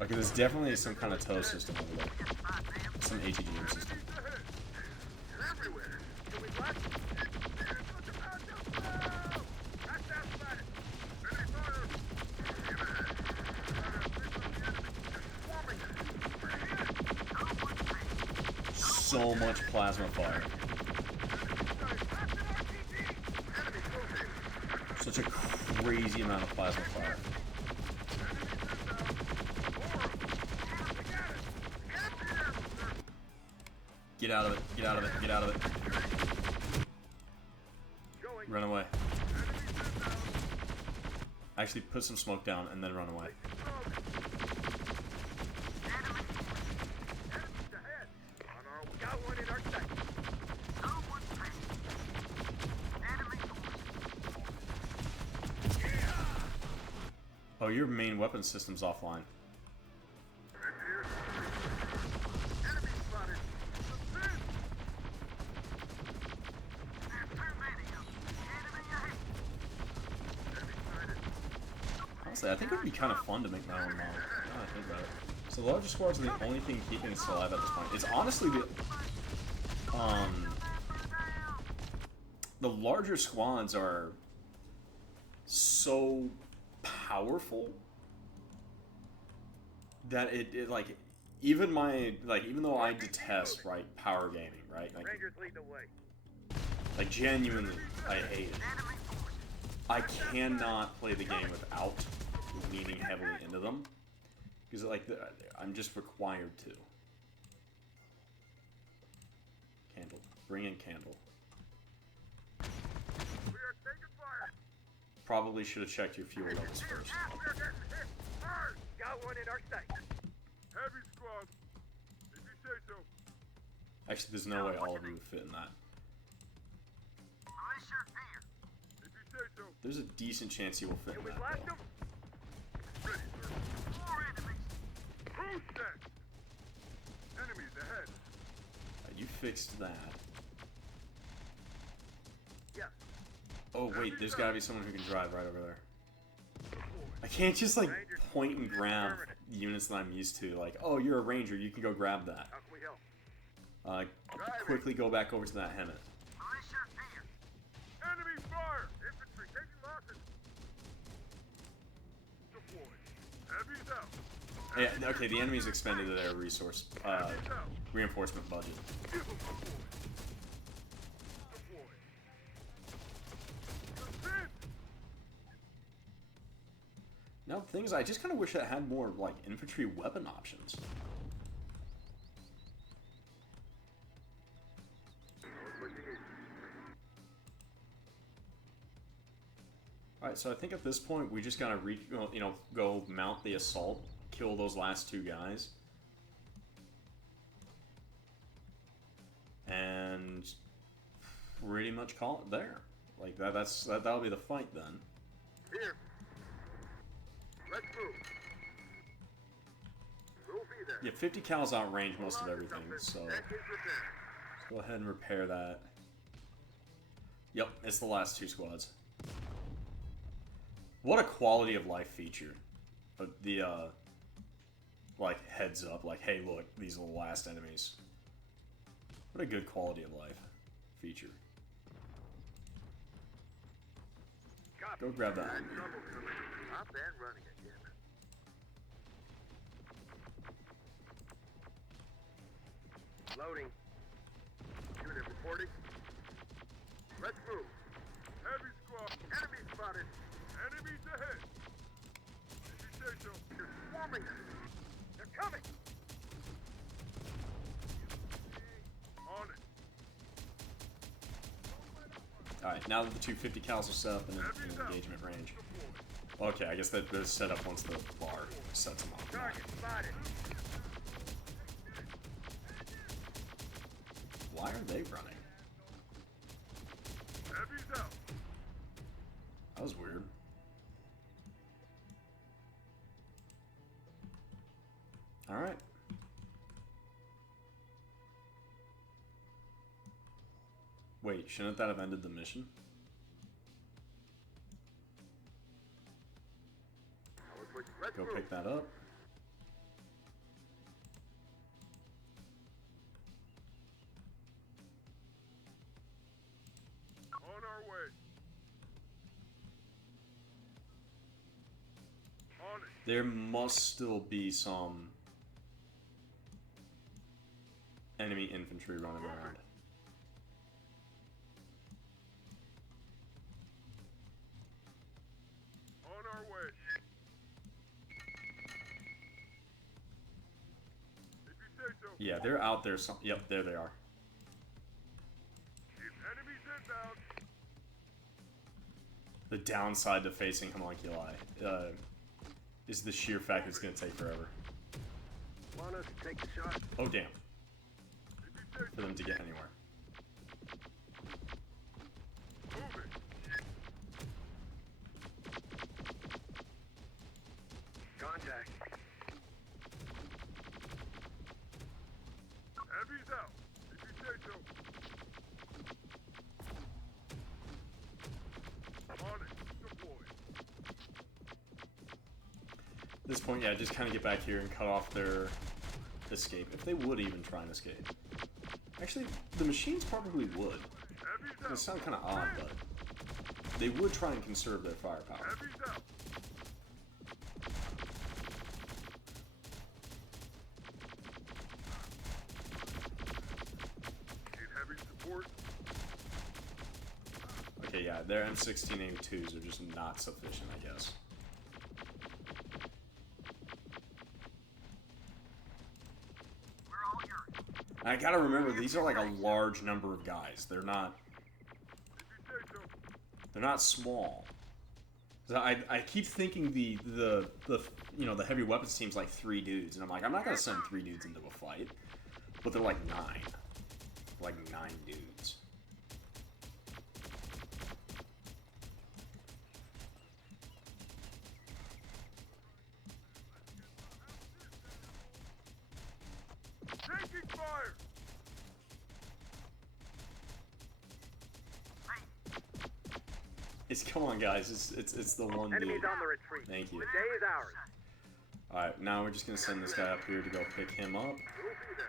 Okay, there's definitely some kind of tow system over there. Some ATGM system. So much plasma fire. Such a crazy amount of plasma fire. Get out of it, get out of it, get out of it. Run away. Actually, put some smoke down and then run away. Oh, your main weapon system's offline. Honestly, I think it would be kind of fun to make my own model. Now I think about it. So the larger squads are the only thing keeping us alive at this point. It's honestly the larger squads are so powerful that it like even though I detest power gaming, right? Rangers lead the way. Like genuinely I hate it. I cannot play the game without leaning heavily into them. Because, like, I'm just required to. Candle. Bring in candle. We are taking fire. Probably should have checked your fuel levels first. We are getting hit hard. Got one in our sight. Heavy squad. If you say so. Actually, there's no way all of you would fit in that. Militia fear. If you say so. There's a decent chance you will fit in Can we that, blast though. them? Ready, sir. More enemies. Who's next? Enemies ahead. You fixed that. Yeah. Oh, wait, there's gotta be someone who can drive right over there. I can't just, like, point and grab units that I'm used to. Like, oh, you're a ranger, you can go grab that. How can we help? Quickly go back over to that Hemet. Militia fear. Enemy fire. Infantry taking losses. Deploy. Heavy's out. Yeah, okay, the enemy's expended their resource, reinforcement budget. Give them deploy. Deploy. Defend. Now, the thing is, I just kind of wish it had more, like, infantry weapon options. Alright, so I think at this point, we just gotta, go mount the assault, kill those last two guys. And pretty much call it there. Like, that'll be the fight then. Here. Let's move. We'll be there. Yeah, 50 cal's outrange most of everything, so That is repaired. let's go ahead and repair that. Yep, it's the last two squads. What a quality of life feature. The, like, heads up, like, hey, look, these are the last enemies. What a good quality of life feature. Go grab that. Trouble coming. Up and running again. Loading. Unit reporting. Let's move. Heavy squad. Enemy spotted. Enemies ahead. If you say so. You're swarming us. They're coming. On it. Alright, now that the 250 cals are set up in engagement range. Okay, I guess that they're set up once the bar sets them up. Target spotted. Why are they running? Heavy's out. That was weird. Alright. Wait, shouldn't that have ended the mission? Let's Go move. pick that up. On our way. On it. There must still be some enemy infantry running around. On our way. If you say so. Yeah, they're out there. Yep, there they are. If enemies inbound. The downside to facing homunculi is the sheer fact it's going to take forever. Want us to take the shot? Oh, damn. If you say For them to get anywhere. so. Move it. Contact. Heavy's out. If you say so. On it. Deploy. At this point, yeah, just kind of get back here and cut off their escape. If they would even try and escape. Actually, the machines probably would. Heavy's It out. sounds kind of odd, but they would try and conserve their firepower. Heavy's out. Need heavy support. Okay, yeah, their M16A2s are just not sufficient, I guess. We're all yours. And I gotta remember, these are like a large number of guys. They're not small. So I keep thinking the you know, the heavy weapons team's like 3 dudes, and I'm like, I'm not gonna send 3 dudes into a fight. But they're like 9. Like 9 dudes. Taking fire! Come on, guys, it's the one dude. Enemies on the retreat. Thank you. The day is ours. Alright, now we're just gonna send this guy up here to go pick him up. We'll be there.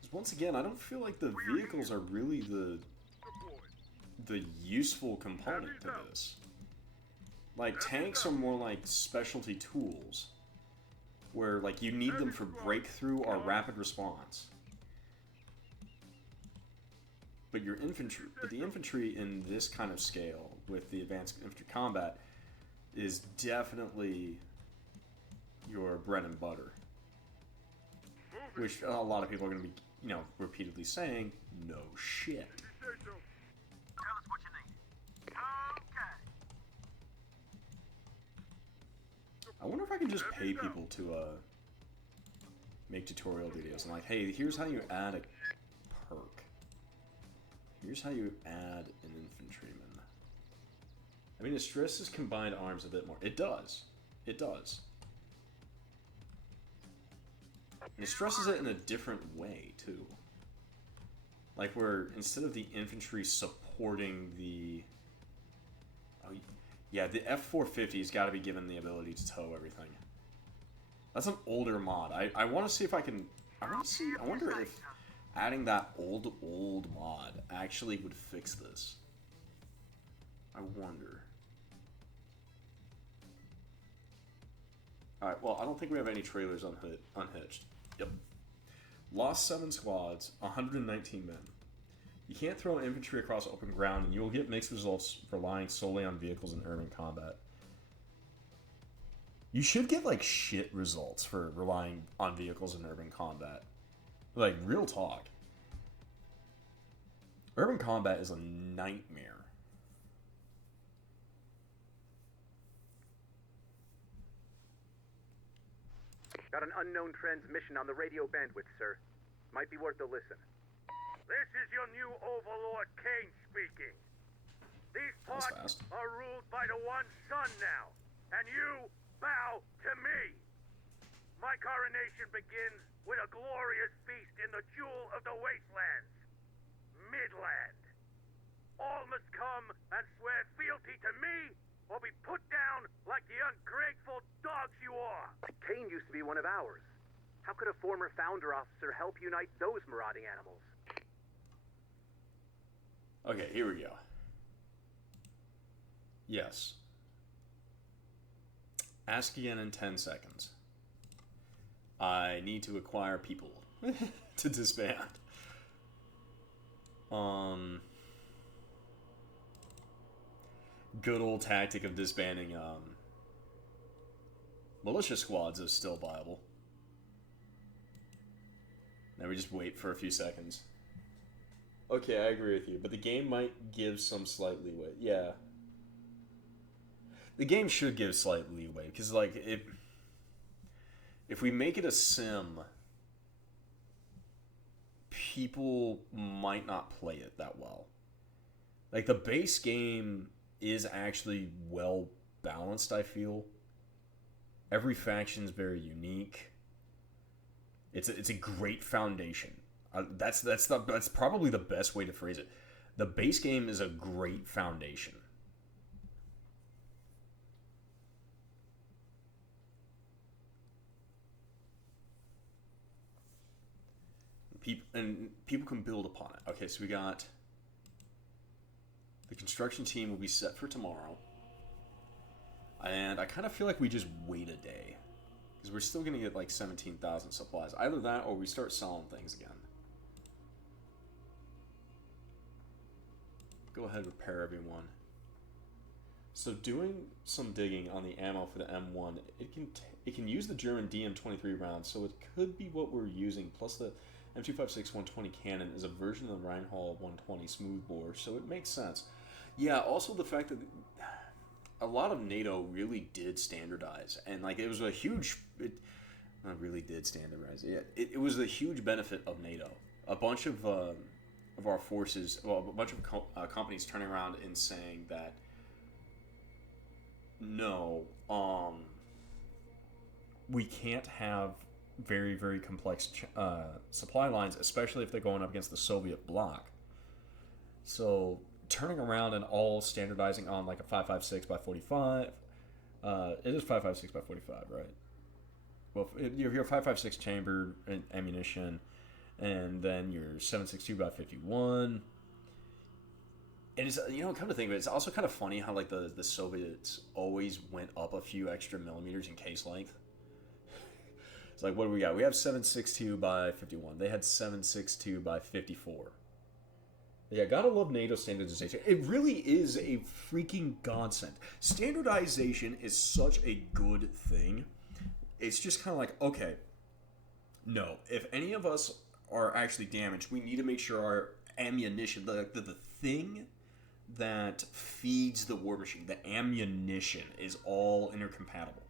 Because once again, I don't feel like the vehicles are really the useful component to this. Like, tanks are more like specialty tools, where like you need them for breakthrough or rapid response. But your infantry, the infantry in this kind of scale with the advanced infantry combat is definitely your bread and butter. Which a lot of people are going to be, you know, repeatedly saying, no shit. Tell us what you need. Okay. I wonder if I can just pay people to make tutorial videos. And like, hey, here's how you add a perk. Here's how you add an infantryman. I mean, it stresses combined arms a bit more. It does. It does. And it stresses it in a different way, too. Like, where instead of the infantry supporting the... Oh, yeah, the F-450's got to be given the ability to tow everything. That's an older mod. I want to see if I can... I wonder if adding that old mod actually would fix this. I wonder. Alright, well, I don't think we have any trailers unhitched. Yep. Lost 7 squads, 119 men. You can't throw infantry across open ground, and you will get mixed results relying solely on vehicles in urban combat. You should get, like, shit results for relying on vehicles in urban combat. Like, real talk. Urban combat is a nightmare. Got an unknown transmission on the radio bandwidth, sir. Might be worth a listen. This is your new overlord, Kane, speaking. These That was parts fast. are ruled by the one sun now, and you bow to me. My coronation begins with a glorious feast in the jewel of the wastelands, Midland. All must come and swear fealty to me, or be put down like the ungrateful dogs you are. Kane used to be one of ours. How could a former founder officer help unite those marauding animals? Okay, here we go. Yes. Ask again in 10 seconds. I need to acquire people to disband. Good old tactic of disbanding militia squads is still viable. Now we just wait for a few seconds. Okay, I agree with you, but the game might give some slight leeway. Yeah. The game should give slight leeway, because, like, if we make it a sim, people might not play it that well. Like, the base game is actually well balanced, I feel. Every faction's very unique. It's a great foundation. That's probably the best way to phrase it. The base game is a great foundation. People can build upon it. Okay, so we got the construction team will be set for tomorrow, and I kind of feel like we just wait a day because we're still gonna get like 17,000 supplies. Either that, or we start selling things again. go ahead and repair everyone. So doing some digging on the ammo for the M1, it can use the German DM23 rounds, so it could be what we're using. Plus the M256 120 cannon is a version of the Rheinhall 120 smoothbore, so it makes sense. Yeah, also the fact that a lot of NATO really did standardize, and like it was a huge. Not really did standardize. Yeah, it was a huge benefit of NATO. A bunch of our forces, well, a bunch of companies turning around and saying that no, we can't have very, very complex supply lines, especially if they're going up against the Soviet bloc. So turning around and all standardizing on like a 5.56 by 45, it is 5.56 by 45, right? Well, you have your 5.56 chambered ammunition, and then your 7.62 by 51. And it's, come to think of it, it's also kind of funny how like the Soviets always went up a few extra millimeters in case length. It's like, what do we got? We have 7.62 by 51. They had 7.62 by 54. Yeah, gotta love NATO standardization. It really is a freaking godsend. Standardization is such a good thing. It's just kind of like, okay, no, if any of us are actually damaged, we need to make sure our ammunition, the thing that feeds the war machine, the ammunition, is all intercompatible.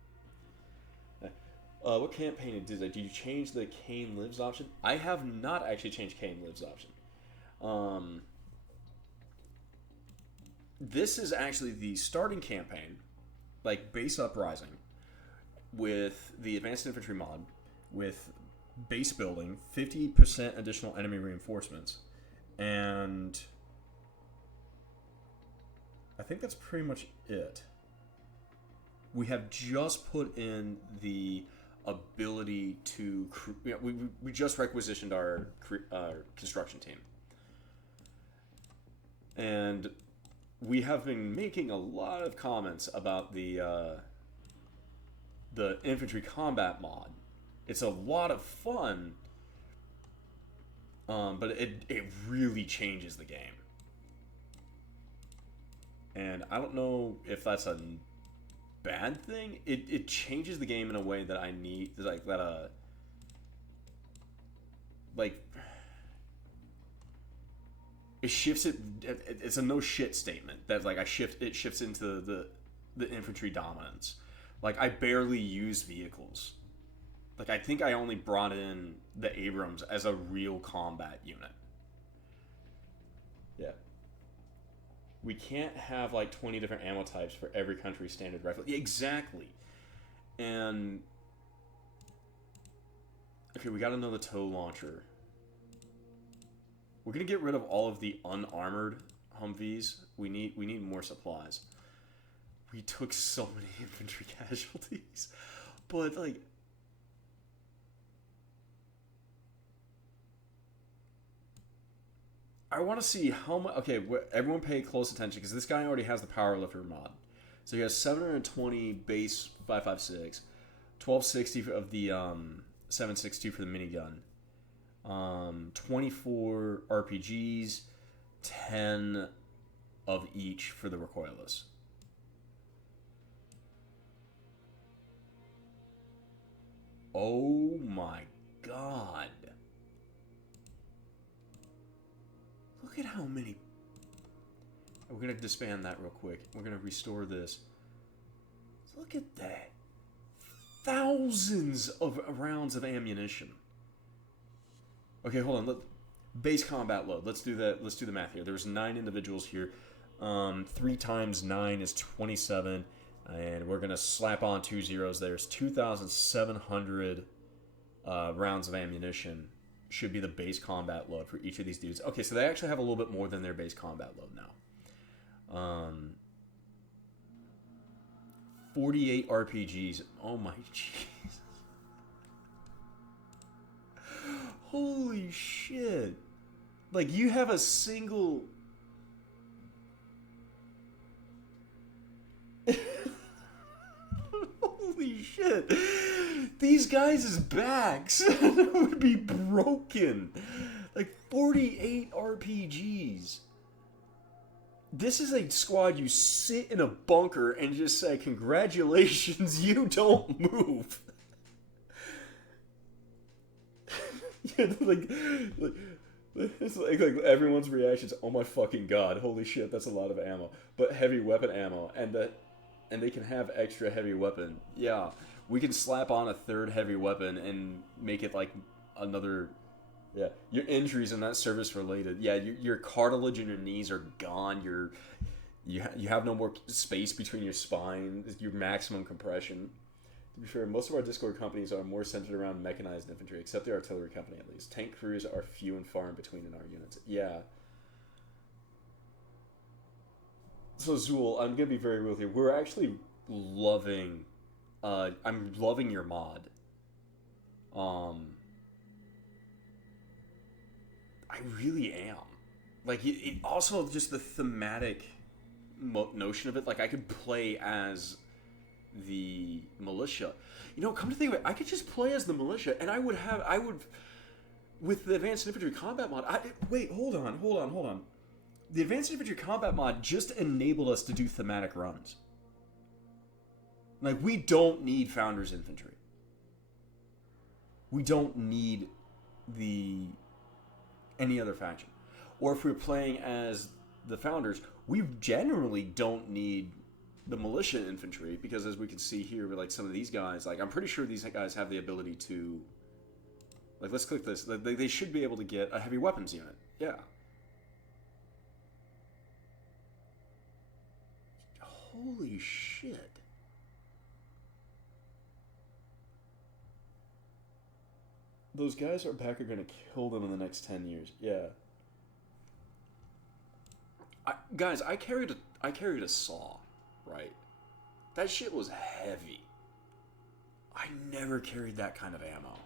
What campaign did that? Did you change the Kane Lives option? I have not actually changed Kane Lives option. This is actually the starting campaign, like base uprising, with the advanced infantry mod, with base building, 50% additional enemy reinforcements, and I think that's pretty much it. We have just put in the ability to we just requisitioned our construction team, and we have been making a lot of comments about the infantry combat mod. It's a lot of fun, but it really changes the game. And I don't know if that's a bad thing. It changes the game in a way that I need, it shifts it. It's a no shit statement that like it shifts into the infantry dominance. Like I barely use vehicles. Like I think I only brought in the Abrams as a real combat unit. Yeah. We can't have like 20 different ammo types for every country's standard rifle. Yeah, exactly. And okay, we got another tow launcher. We're gonna get rid of all of the unarmored Humvees. We need more supplies. We took so many infantry casualties, but like, I want to see how much. Okay, everyone pay close attention because this guy already has the powerlifter mod. So he has 720 base 5.56, 1260 of the 7.62 for the minigun, 24 RPGs, 10 of each for the recoilless. Oh my god. Look at how many. We're going to disband that real quick. We're going to restore this. Look at that. Thousands of rounds of ammunition. Okay, hold on. Base combat load. Let's do that. Let's do the math here. There's 9 individuals here. 3 times 9 is 27. And we're going to slap on 2 zeros. There's 2,700 rounds of ammunition. Should be the base combat load for each of these dudes. Okay, so they actually have a little bit more than their base combat load now. 48 RPGs. Oh my jeez. Holy shit. Like, you have a single... Holy shit. These guys' backs would be broken. Like 48 RPGs. This is a squad you sit in a bunker and just say, congratulations, you don't move. It's like everyone's reactions, oh my fucking god, holy shit, that's a lot of ammo. But heavy weapon ammo, and they can have extra heavy weapon. Yeah, we can slap on a third heavy weapon and make it like another. Yeah, your injuries are not service related. Yeah, your cartilage in your knees are gone. You have no more space between your spine. Your maximum compression. To be fair, most of our Discord companies are more centered around mechanized infantry, except the artillery company at least. Tank crews are few and far in between in our units. Yeah. So Zool, I'm gonna be very real with you. We're actually loving. I'm loving your mod. I really am. Like, it also just the thematic notion of it. Like, I could play as the militia. You know, come to think of it, I could just play as the militia, and I would with the advanced infantry combat mod. Wait, hold on. The advanced infantry combat mod just enabled us to do thematic runs. Like, we don't need Founders Infantry. We don't need any other faction. Or if we're playing as the Founders, we generally don't need the militia infantry, because as we can see here with like some of these guys, like I'm pretty sure these guys have the ability to, like, let's click this, they should be able to get a heavy weapons unit. Yeah. Holy shit. Those guys are back are gonna kill them in the next 10 years. Yeah. Guys, I carried a saw, right? That shit was heavy. I never carried that kind of ammo.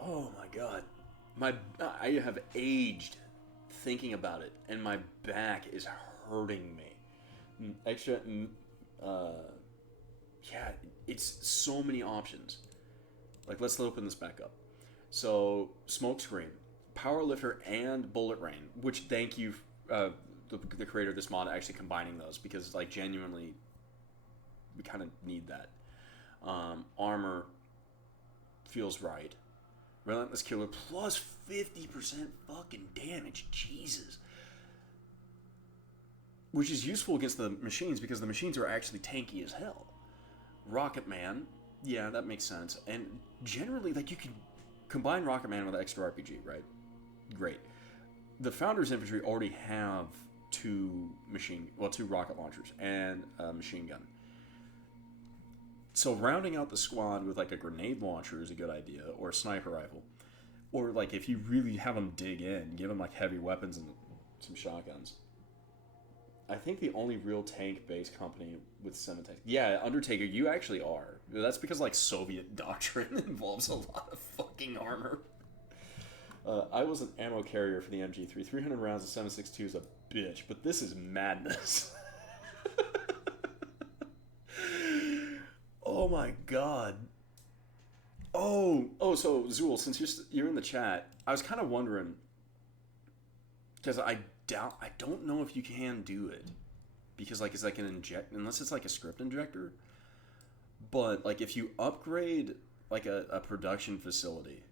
Oh my god. I have aged thinking about it, and my back is hurting me. Yeah, it's so many options. Like, let's open this back up. So, Smokescreen, Powerlifter, and Bullet Rain, which thank you, the creator of this mod, actually combining those, because, like, genuinely, we kind of need that. Armor feels right. Relentless Killer plus 50% fucking damage. Jesus. Which is useful against the machines, because the machines are actually tanky as hell. Rocket Man, yeah, that makes sense. And generally, like, you can combine Rocket Man with extra RPG, right? Great. The Founders Infantry already have two rocket launchers and a machine gun. So rounding out the squad with like a grenade launcher is a good idea, or a sniper rifle. Or like if you really have them dig in, give them like heavy weapons and some shotguns. I think the only real tank-based company with semi-tank. Yeah, Undertaker, you actually are. That's because like Soviet doctrine involves a lot of fucking armor. I was an ammo carrier for the MG3. 300 rounds of 7.62 is a bitch, but this is madness. Oh my god. Oh, so Zool, since you're in the chat, I was kind of wondering, because I don't know if you can do it, because like it's like an unless it's like a script injector. But like if you upgrade like a production facility,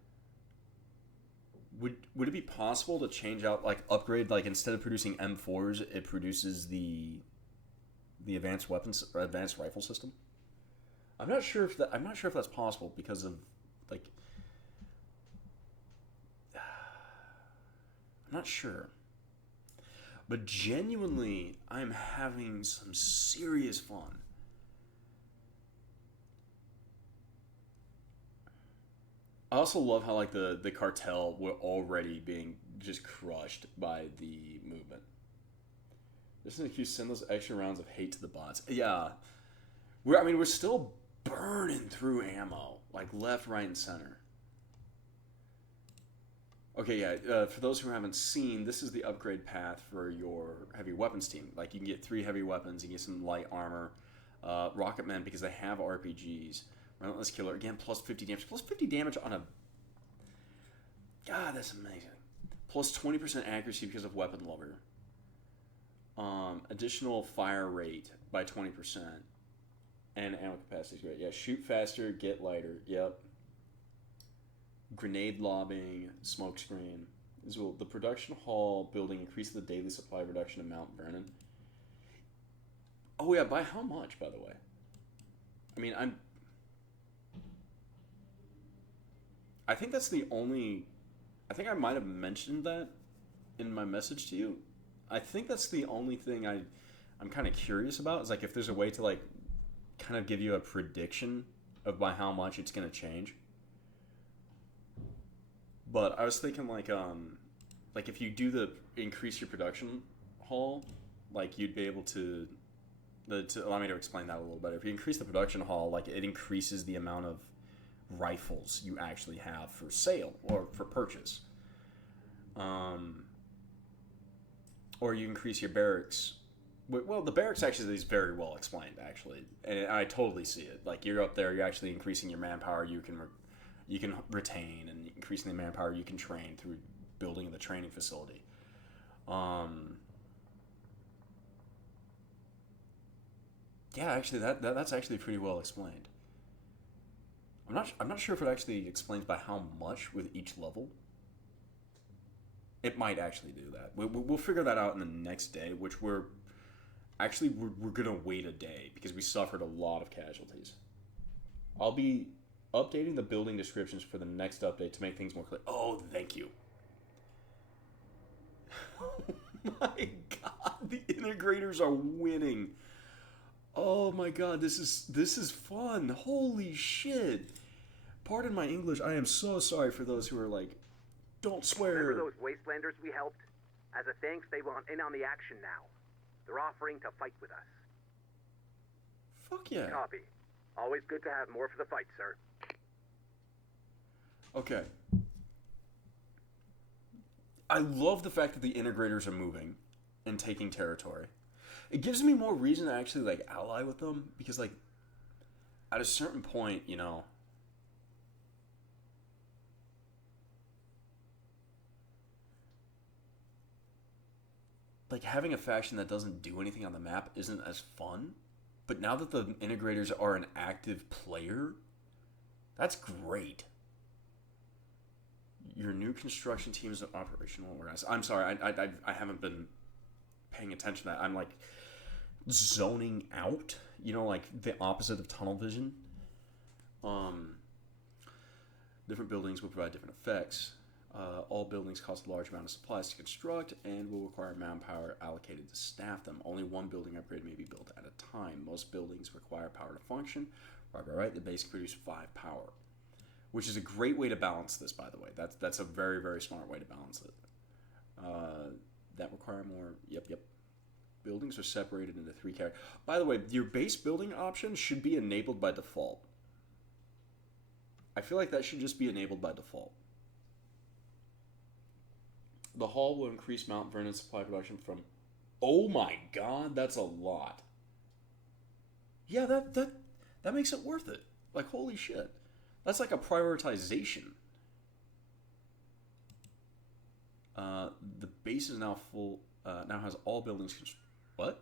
would it be possible to change out, like upgrade, like instead of producing M4s, it produces the advanced weapons or advanced rifle system? I'm not sure if that's possible, because of like, I'm not sure. But genuinely, I'm having some serious fun. I also love how like the cartel were already being just crushed by the movement. This is an excuse, send those extra rounds of hate to the bots. Yeah. We're still burning through ammo, like left, right, and center. Okay, yeah, for those who haven't seen, this is the upgrade path for your heavy weapons team. Like, you can get 3 heavy weapons, you can get some light armor, Rocket Men, because they have RPGs, Relentless Killer, again, plus 50 damage. Plus 50 damage on a... God, that's amazing. Plus 20% accuracy because of weapon lover. Additional fire rate by 20%. And ammo capacity is great. Yeah, shoot faster, get lighter. Yep. Grenade lobbing, smoke screen. As well, the production hall building increases the daily supply reduction of Mount Vernon. Oh yeah, by how much, by the way? I mean, I think that's the only... I think I might have mentioned that in my message to you. I think that's the only thing I'm kind of curious about. Is like if there's a way to like kind of give you a prediction of by how much it's going to change. But I was thinking like if you do the increase your production hall, like you'd be able to allow me to explain that a little better. If you increase the production hall, like it increases the amount of rifles you actually have for sale or for purchase. Or you increase your barracks. Well, the barracks actually is very well explained, actually, and I totally see it. Like you're up there, you're actually increasing your manpower. You can retain, and increasing the manpower you can train through building the training facility. Yeah, actually, that's actually pretty well explained. I'm not sure if it actually explains by how much with each level. It might actually do that. We'll figure that out in the next day, which we're gonna wait a day because we suffered a lot of casualties. I'll be updating the building descriptions for the next update to make things more clear. Oh, thank you. Oh my god, the integrators are winning. Oh my god, this is fun. Holy shit. Pardon my English. I am so sorry for those who are like, don't swear. Remember those wastelanders we helped? As a thanks, they want in on the action now. They're offering to fight with us. Fuck yeah. Copy. Always good to have more for the fight, sir. Okay. I love the fact that the integrators are moving and taking territory. It gives me more reason to actually like ally with them because like at a certain point, you know, like having a faction that doesn't do anything on the map isn't as fun. But now that the integrators are an active player, that's great. Your new construction team is operational. I'm sorry, I haven't been paying attention to that. I'm like zoning out, you know, like the opposite of tunnel vision. Different buildings will provide different effects. All buildings cost a large amount of supplies to construct and will require manpower allocated to staff them. Only one building upgrade may be built at a time. Most buildings require power to function. Right. The base can produce 5 power, which is a great way to balance this, by the way. That's a very, very smart way to balance it. That require more. Yep. Buildings are separated into 3 categories. By the way, your base building option should be enabled by default. I feel like that should just be enabled by default. The hall will increase Mount Vernon supply production from... Oh my god, that's a lot. Yeah, that makes it worth it. Like, holy shit. That's like a prioritization. The base is now full... now has all buildings... What?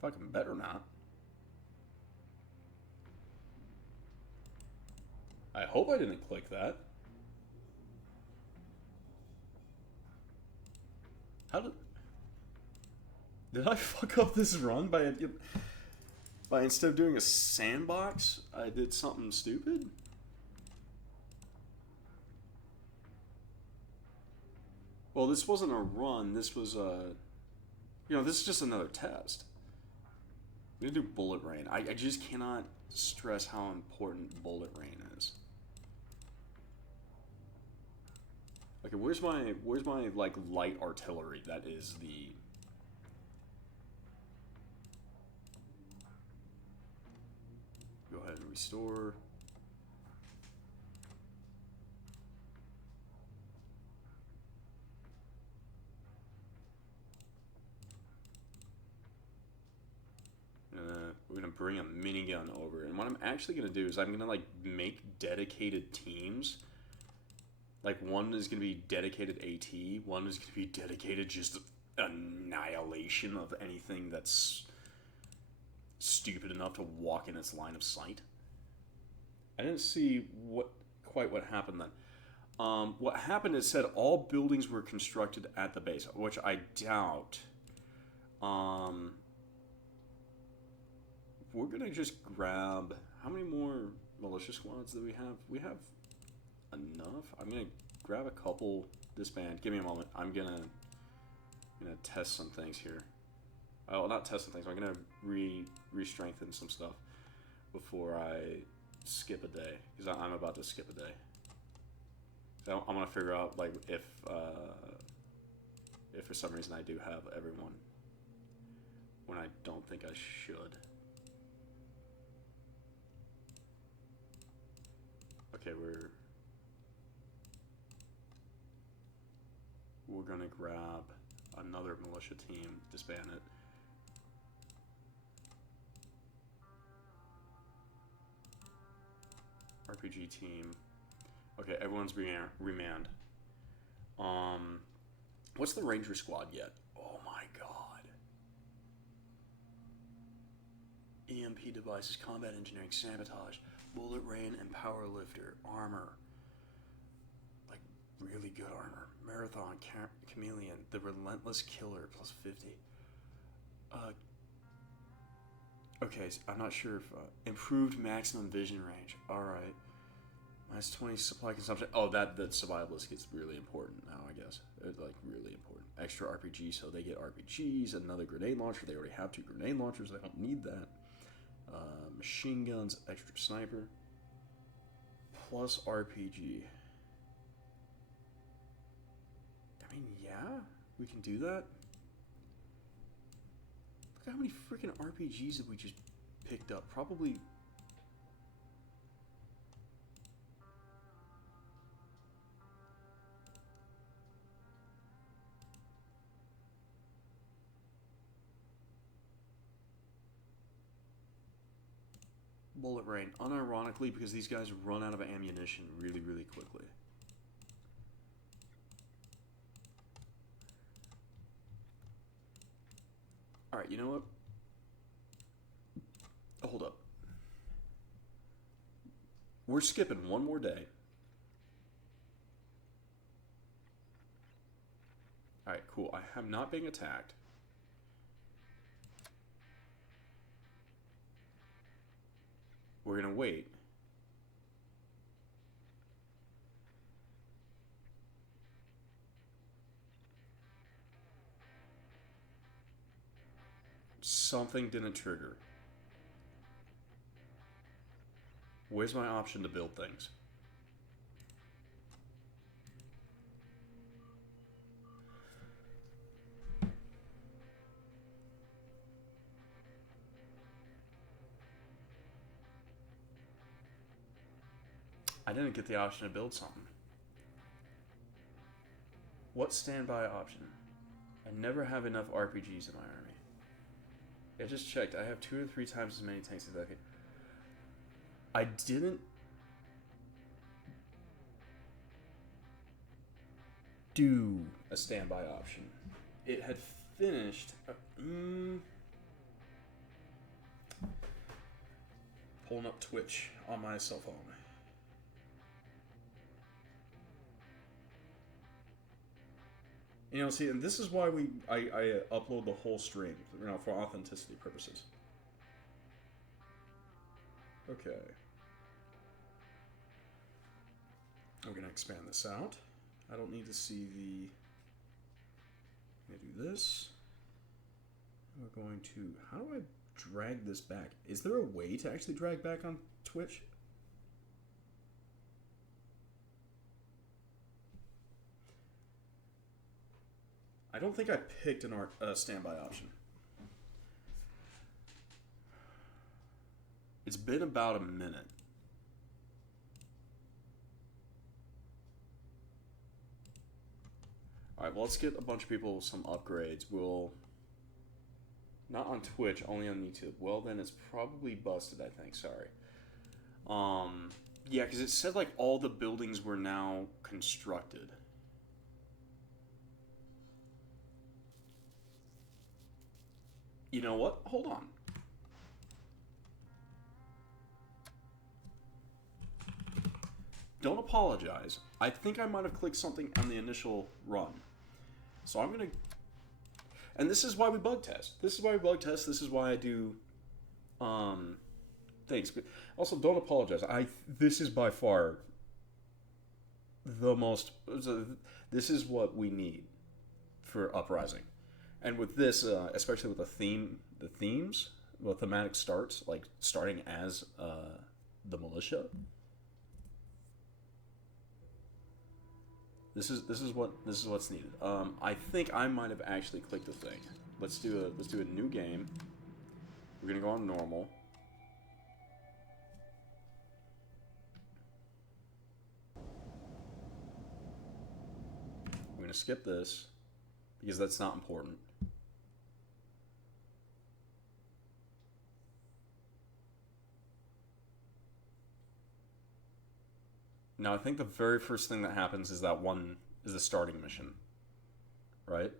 Fucking better not. I hope I didn't click that. How did I fuck up this run by instead of doing a sandbox, I did something stupid? Well, this wasn't a run. This was this is just another test. I'm gonna do bullet rain. I just cannot stress how important bullet rain is. Okay, where's my like light artillery? That is the... Go ahead and restore. we're gonna bring a minigun over, and what I'm actually gonna do is I'm gonna like make dedicated teams. Like one is gonna be dedicated AT, one is gonna be dedicated just annihilation of anything that's stupid enough to walk in its line of sight. I didn't see quite what happened then. What happened is said all buildings were constructed at the base, which I doubt. We're gonna just grab, how many more militia squads do we have? We have enough. I'm gonna grab a couple disband. Give me a moment. I'm gonna test some things here. Oh, not test some things. I'm gonna re-strengthen some stuff before I skip a day, because I'm about to skip a day. So I'm gonna figure out like if for some reason I do have everyone when I don't think I should. Okay, we're gonna grab another militia team, disband it. RPG team. Okay, everyone's remand. What's the ranger squad yet? Oh my god. EMP devices, combat engineering, sabotage, bullet rain, and power lifter, armor. Like really good armor. Marathon, chameleon, the relentless killer, plus 50. Okay, so I'm not sure if improved maximum vision range. All right. Minus 20 supply consumption. Oh, that survivalist gets really important now, I guess. It's like really important. Extra RPG, so they get RPGs. Another grenade launcher. They already have 2 grenade launchers. They don't need that. Machine guns, extra sniper. Plus RPG. I mean, yeah, we can do that. Look at how many freaking RPGs that we just picked up. Probably. Bullet rain, unironically, because these guys run out of ammunition really, really quickly. Alright, you know what? Oh, hold up. We're skipping one more day. Alright, cool. I am not being attacked. We're gonna wait. Something didn't trigger. Where's my option to build things? I didn't get the option to build something. What standby option? I never have enough RPGs in my army. I just checked. I have 2 or 3 times as many tanks as I could. I didn't do a standby option. It had finished. Pulling up Twitch on my cell phone. You know, see, and this is why I upload the whole stream, you know, for authenticity purposes. Okay. We're going to expand this out. I don't need to see the... I'm going to do this. We're going to... How do I drag this back? Is there a way to actually drag back on Twitch? I don't think I picked a standby option. It's been about a minute. Alright, well, let's get a bunch of people some upgrades. We'll Not on Twitch, only on YouTube. Well, then it's probably busted, I think. Sorry. Yeah, because it said, like, all the buildings were now constructed. You know what? Hold on. Don't apologize. I think I might have clicked something on the initial run. So I'm going to... And this is why we bug test. This is why we bug test. This is why I do things. But also, don't apologize. This is by far the most... This is what we need for Uprising. And with this, especially with the themes, the thematic starts, like starting as the militia. This is what's needed. I think I might have actually clicked the thing. Let's do a new game. We're gonna go on normal. We're gonna skip this because that's not important. Now, I think the very first thing that happens is the starting mission, right?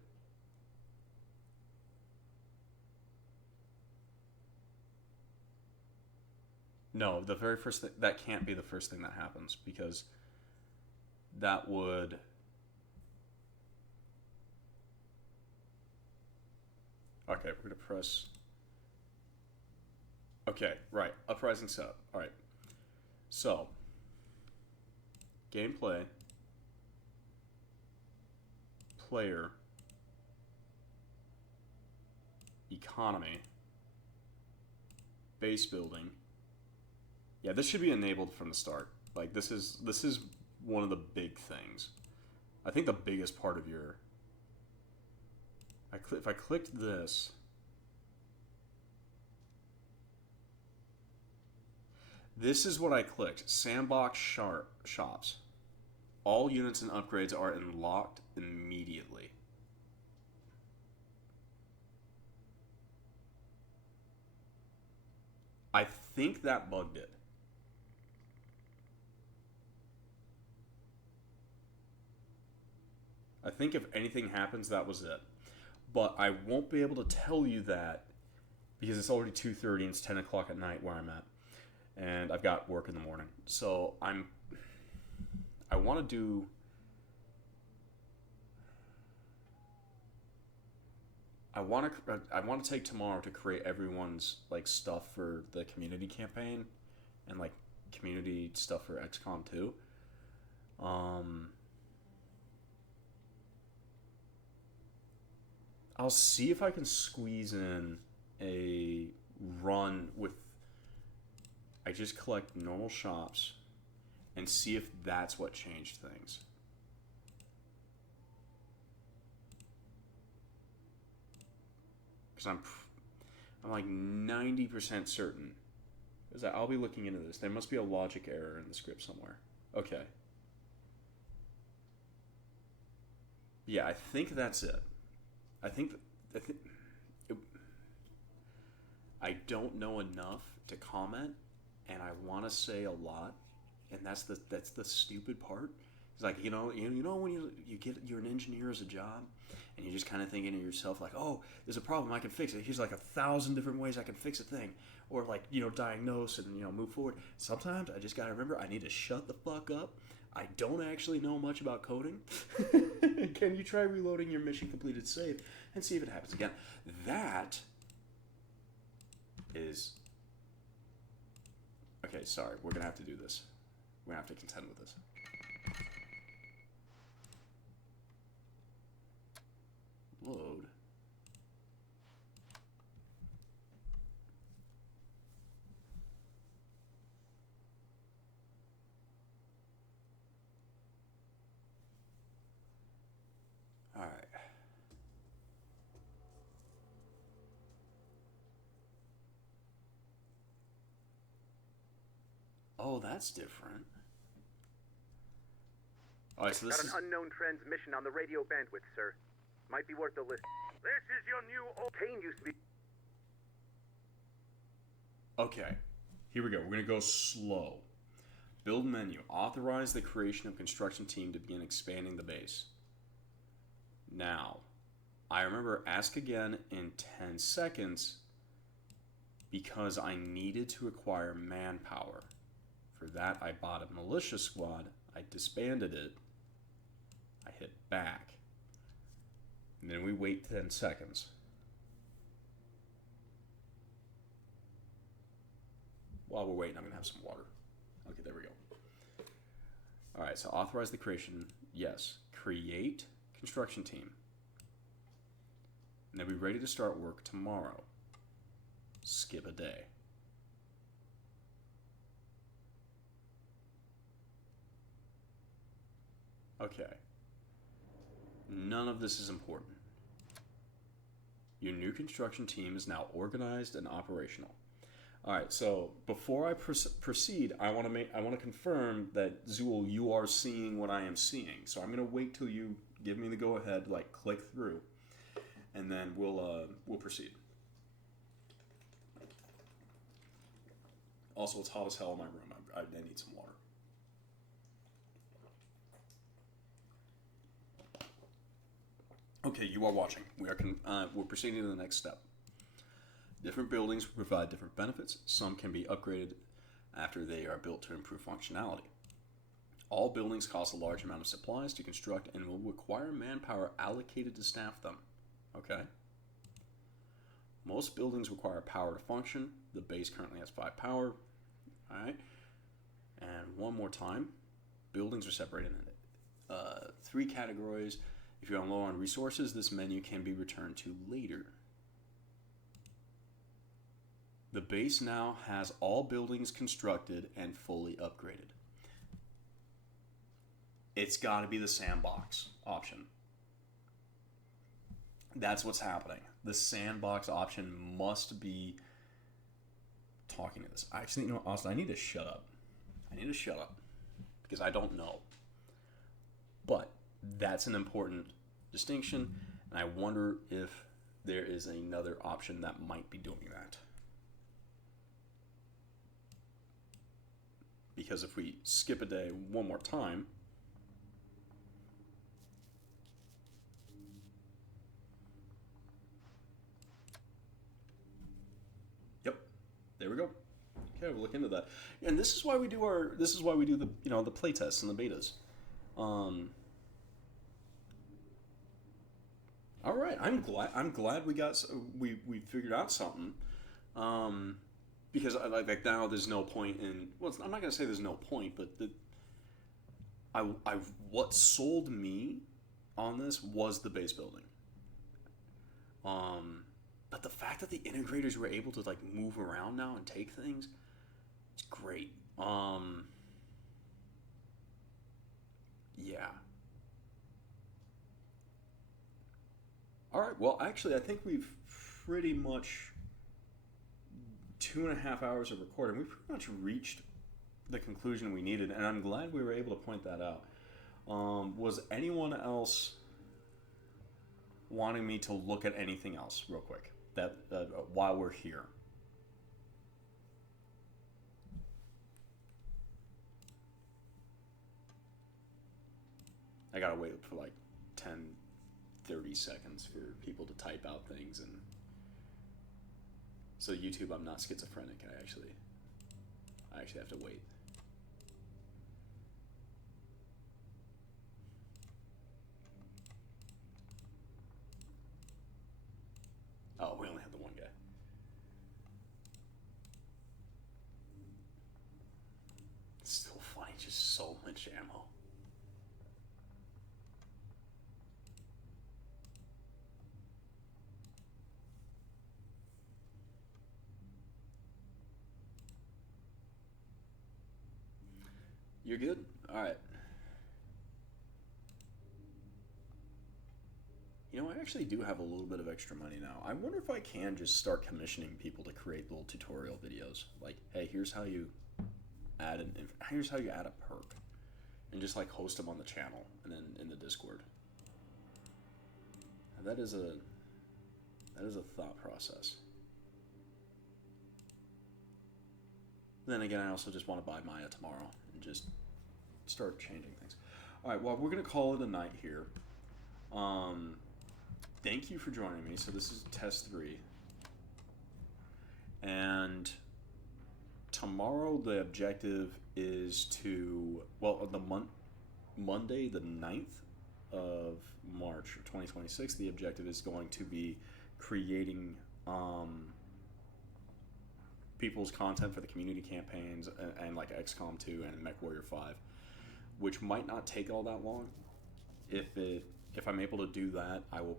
No, the very first thing, that can't be the first thing that happens, because that would... Okay, we're gonna press... Okay, right, Uprising setup. Alright, so... Gameplay, player, economy, base building. Yeah, this should be enabled from the start. Like, this is one of the big things. I think the biggest part of your... If I clicked this... This is what I clicked. Sandbox shops. All units and upgrades are unlocked immediately. I think that bugged it. I think if anything happens, that was it. But I won't be able to tell you that because it's already 2:30 and it's 10 o'clock at night where I'm at. And I've got work in the morning. So I want to do... I want to take tomorrow to create everyone's like stuff for the community campaign and like community stuff for XCOM 2. I'll see if I can squeeze in a run with... I just collect normal shops and see if that's what changed things. Because I'm like 90% certain. Because I'll be looking into this. There must be a logic error in the script somewhere. Okay. Yeah, I think that's it. I don't know enough to comment, and I want to say a lot, and that's the stupid part. It's like, you know when you're an engineer as a job, and you're just kind of thinking to yourself like, oh, there's a problem, I can fix it. Here's like 1,000 different ways I can fix a thing, or like, diagnose and move forward. Sometimes I just gotta remember I need to shut the fuck up. I don't actually know much about coding. Can you try reloading your mission completed save and see if it happens again? That is... Okay, sorry. We're going to have to do this. We're going to have to contend with this. Load. All right. Oh, that's different. All right, so this Got is... an unknown transmission on the radio bandwidth, sir. Might be worth a listen. This is your new... Kane used to be... Okay, here we go. We're going to go slow. Build menu. Authorize the creation of construction team to begin expanding the base. Now, I remember ask again in 10 seconds because I needed to acquire manpower. For that, I bought a militia squad. I disbanded it. I hit back. And then we wait 10 seconds. While we're waiting, I'm going to have some water. Okay, there we go. All right, so authorize the creation. Yes. Create construction team. And then be ready to start work tomorrow. Skip a day. Okay. None of this is important. Your new construction team is now organized and operational. All right, so before I proceed, I want to confirm that Zool, you are seeing what I am seeing. So I'm going to wait till you give me the go ahead, like click through, and then we'll proceed. Also, it's hot as hell in my room. I need some water. Okay, you are watching. We're proceeding to the next step. Different buildings provide different benefits. Some can be upgraded after they are built to improve functionality. All buildings cost a large amount of supplies to construct and will require manpower allocated to staff them. Okay? Most buildings require power to function. The base currently has 5 power. Alright? And one more time. Buildings are separated into 3 categories. If you're low on resources, this menu can be returned to later. The base now has all buildings constructed and fully upgraded. It's got to be the sandbox option. That's what's happening. The sandbox option must be talking to this. Actually, Austin, I need to shut up. Because I don't know. But that's an important distinction, and I wonder if there is another option that might be doing that. Because if we skip a day one more time, yep, there we go. Okay, we'll look into that. And this is why we do the the play tests and the betas. All right, I'm glad we figured out something. Because like now there's no point in, well, I'm not gonna say there's no point, but what sold me on this was the base building. But the fact that the integrators were able to like move around now and take things, it's great. Yeah. All right. Well, actually, I think we've pretty much 2.5 hours of recording. We pretty much reached the conclusion we needed, and I'm glad we were able to point that out. Was anyone else wanting me to look at anything else real quick that while we're here? I gotta wait for like 10-30 seconds for people to type out things, and so YouTube, I'm not schizophrenic. I actually have to wait. Oh, we only have the one guy. It's still funny, just so much ammo. You're good? Alright. You know, I actually do have a little bit of extra money now. I wonder if I can just start commissioning people to create little tutorial videos. Like, hey, here's how you add a perk. And just like host them on the channel and then in the Discord. And that is a thought process. Then again, I also just want to buy Maya tomorrow and just start changing things. All right, well, we're going to call it a night here. Thank you for joining me. So this is test 3. And tomorrow the objective is to, well, Monday the 9th of March 2026, the objective is going to be creating people's content for the community campaigns and like XCOM 2 and MechWarrior 5, which might not take all that long. If I'm able to do that, I will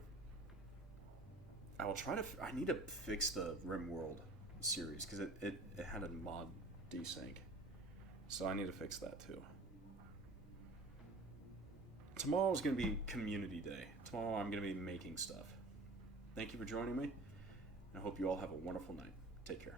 try to. I need to fix the RimWorld series because it had a mod desync, so I need to fix that too. Tomorrow's going to be community day. Tomorrow I'm going to be making stuff. Thank you for joining me. I hope you all have a wonderful night. Take care.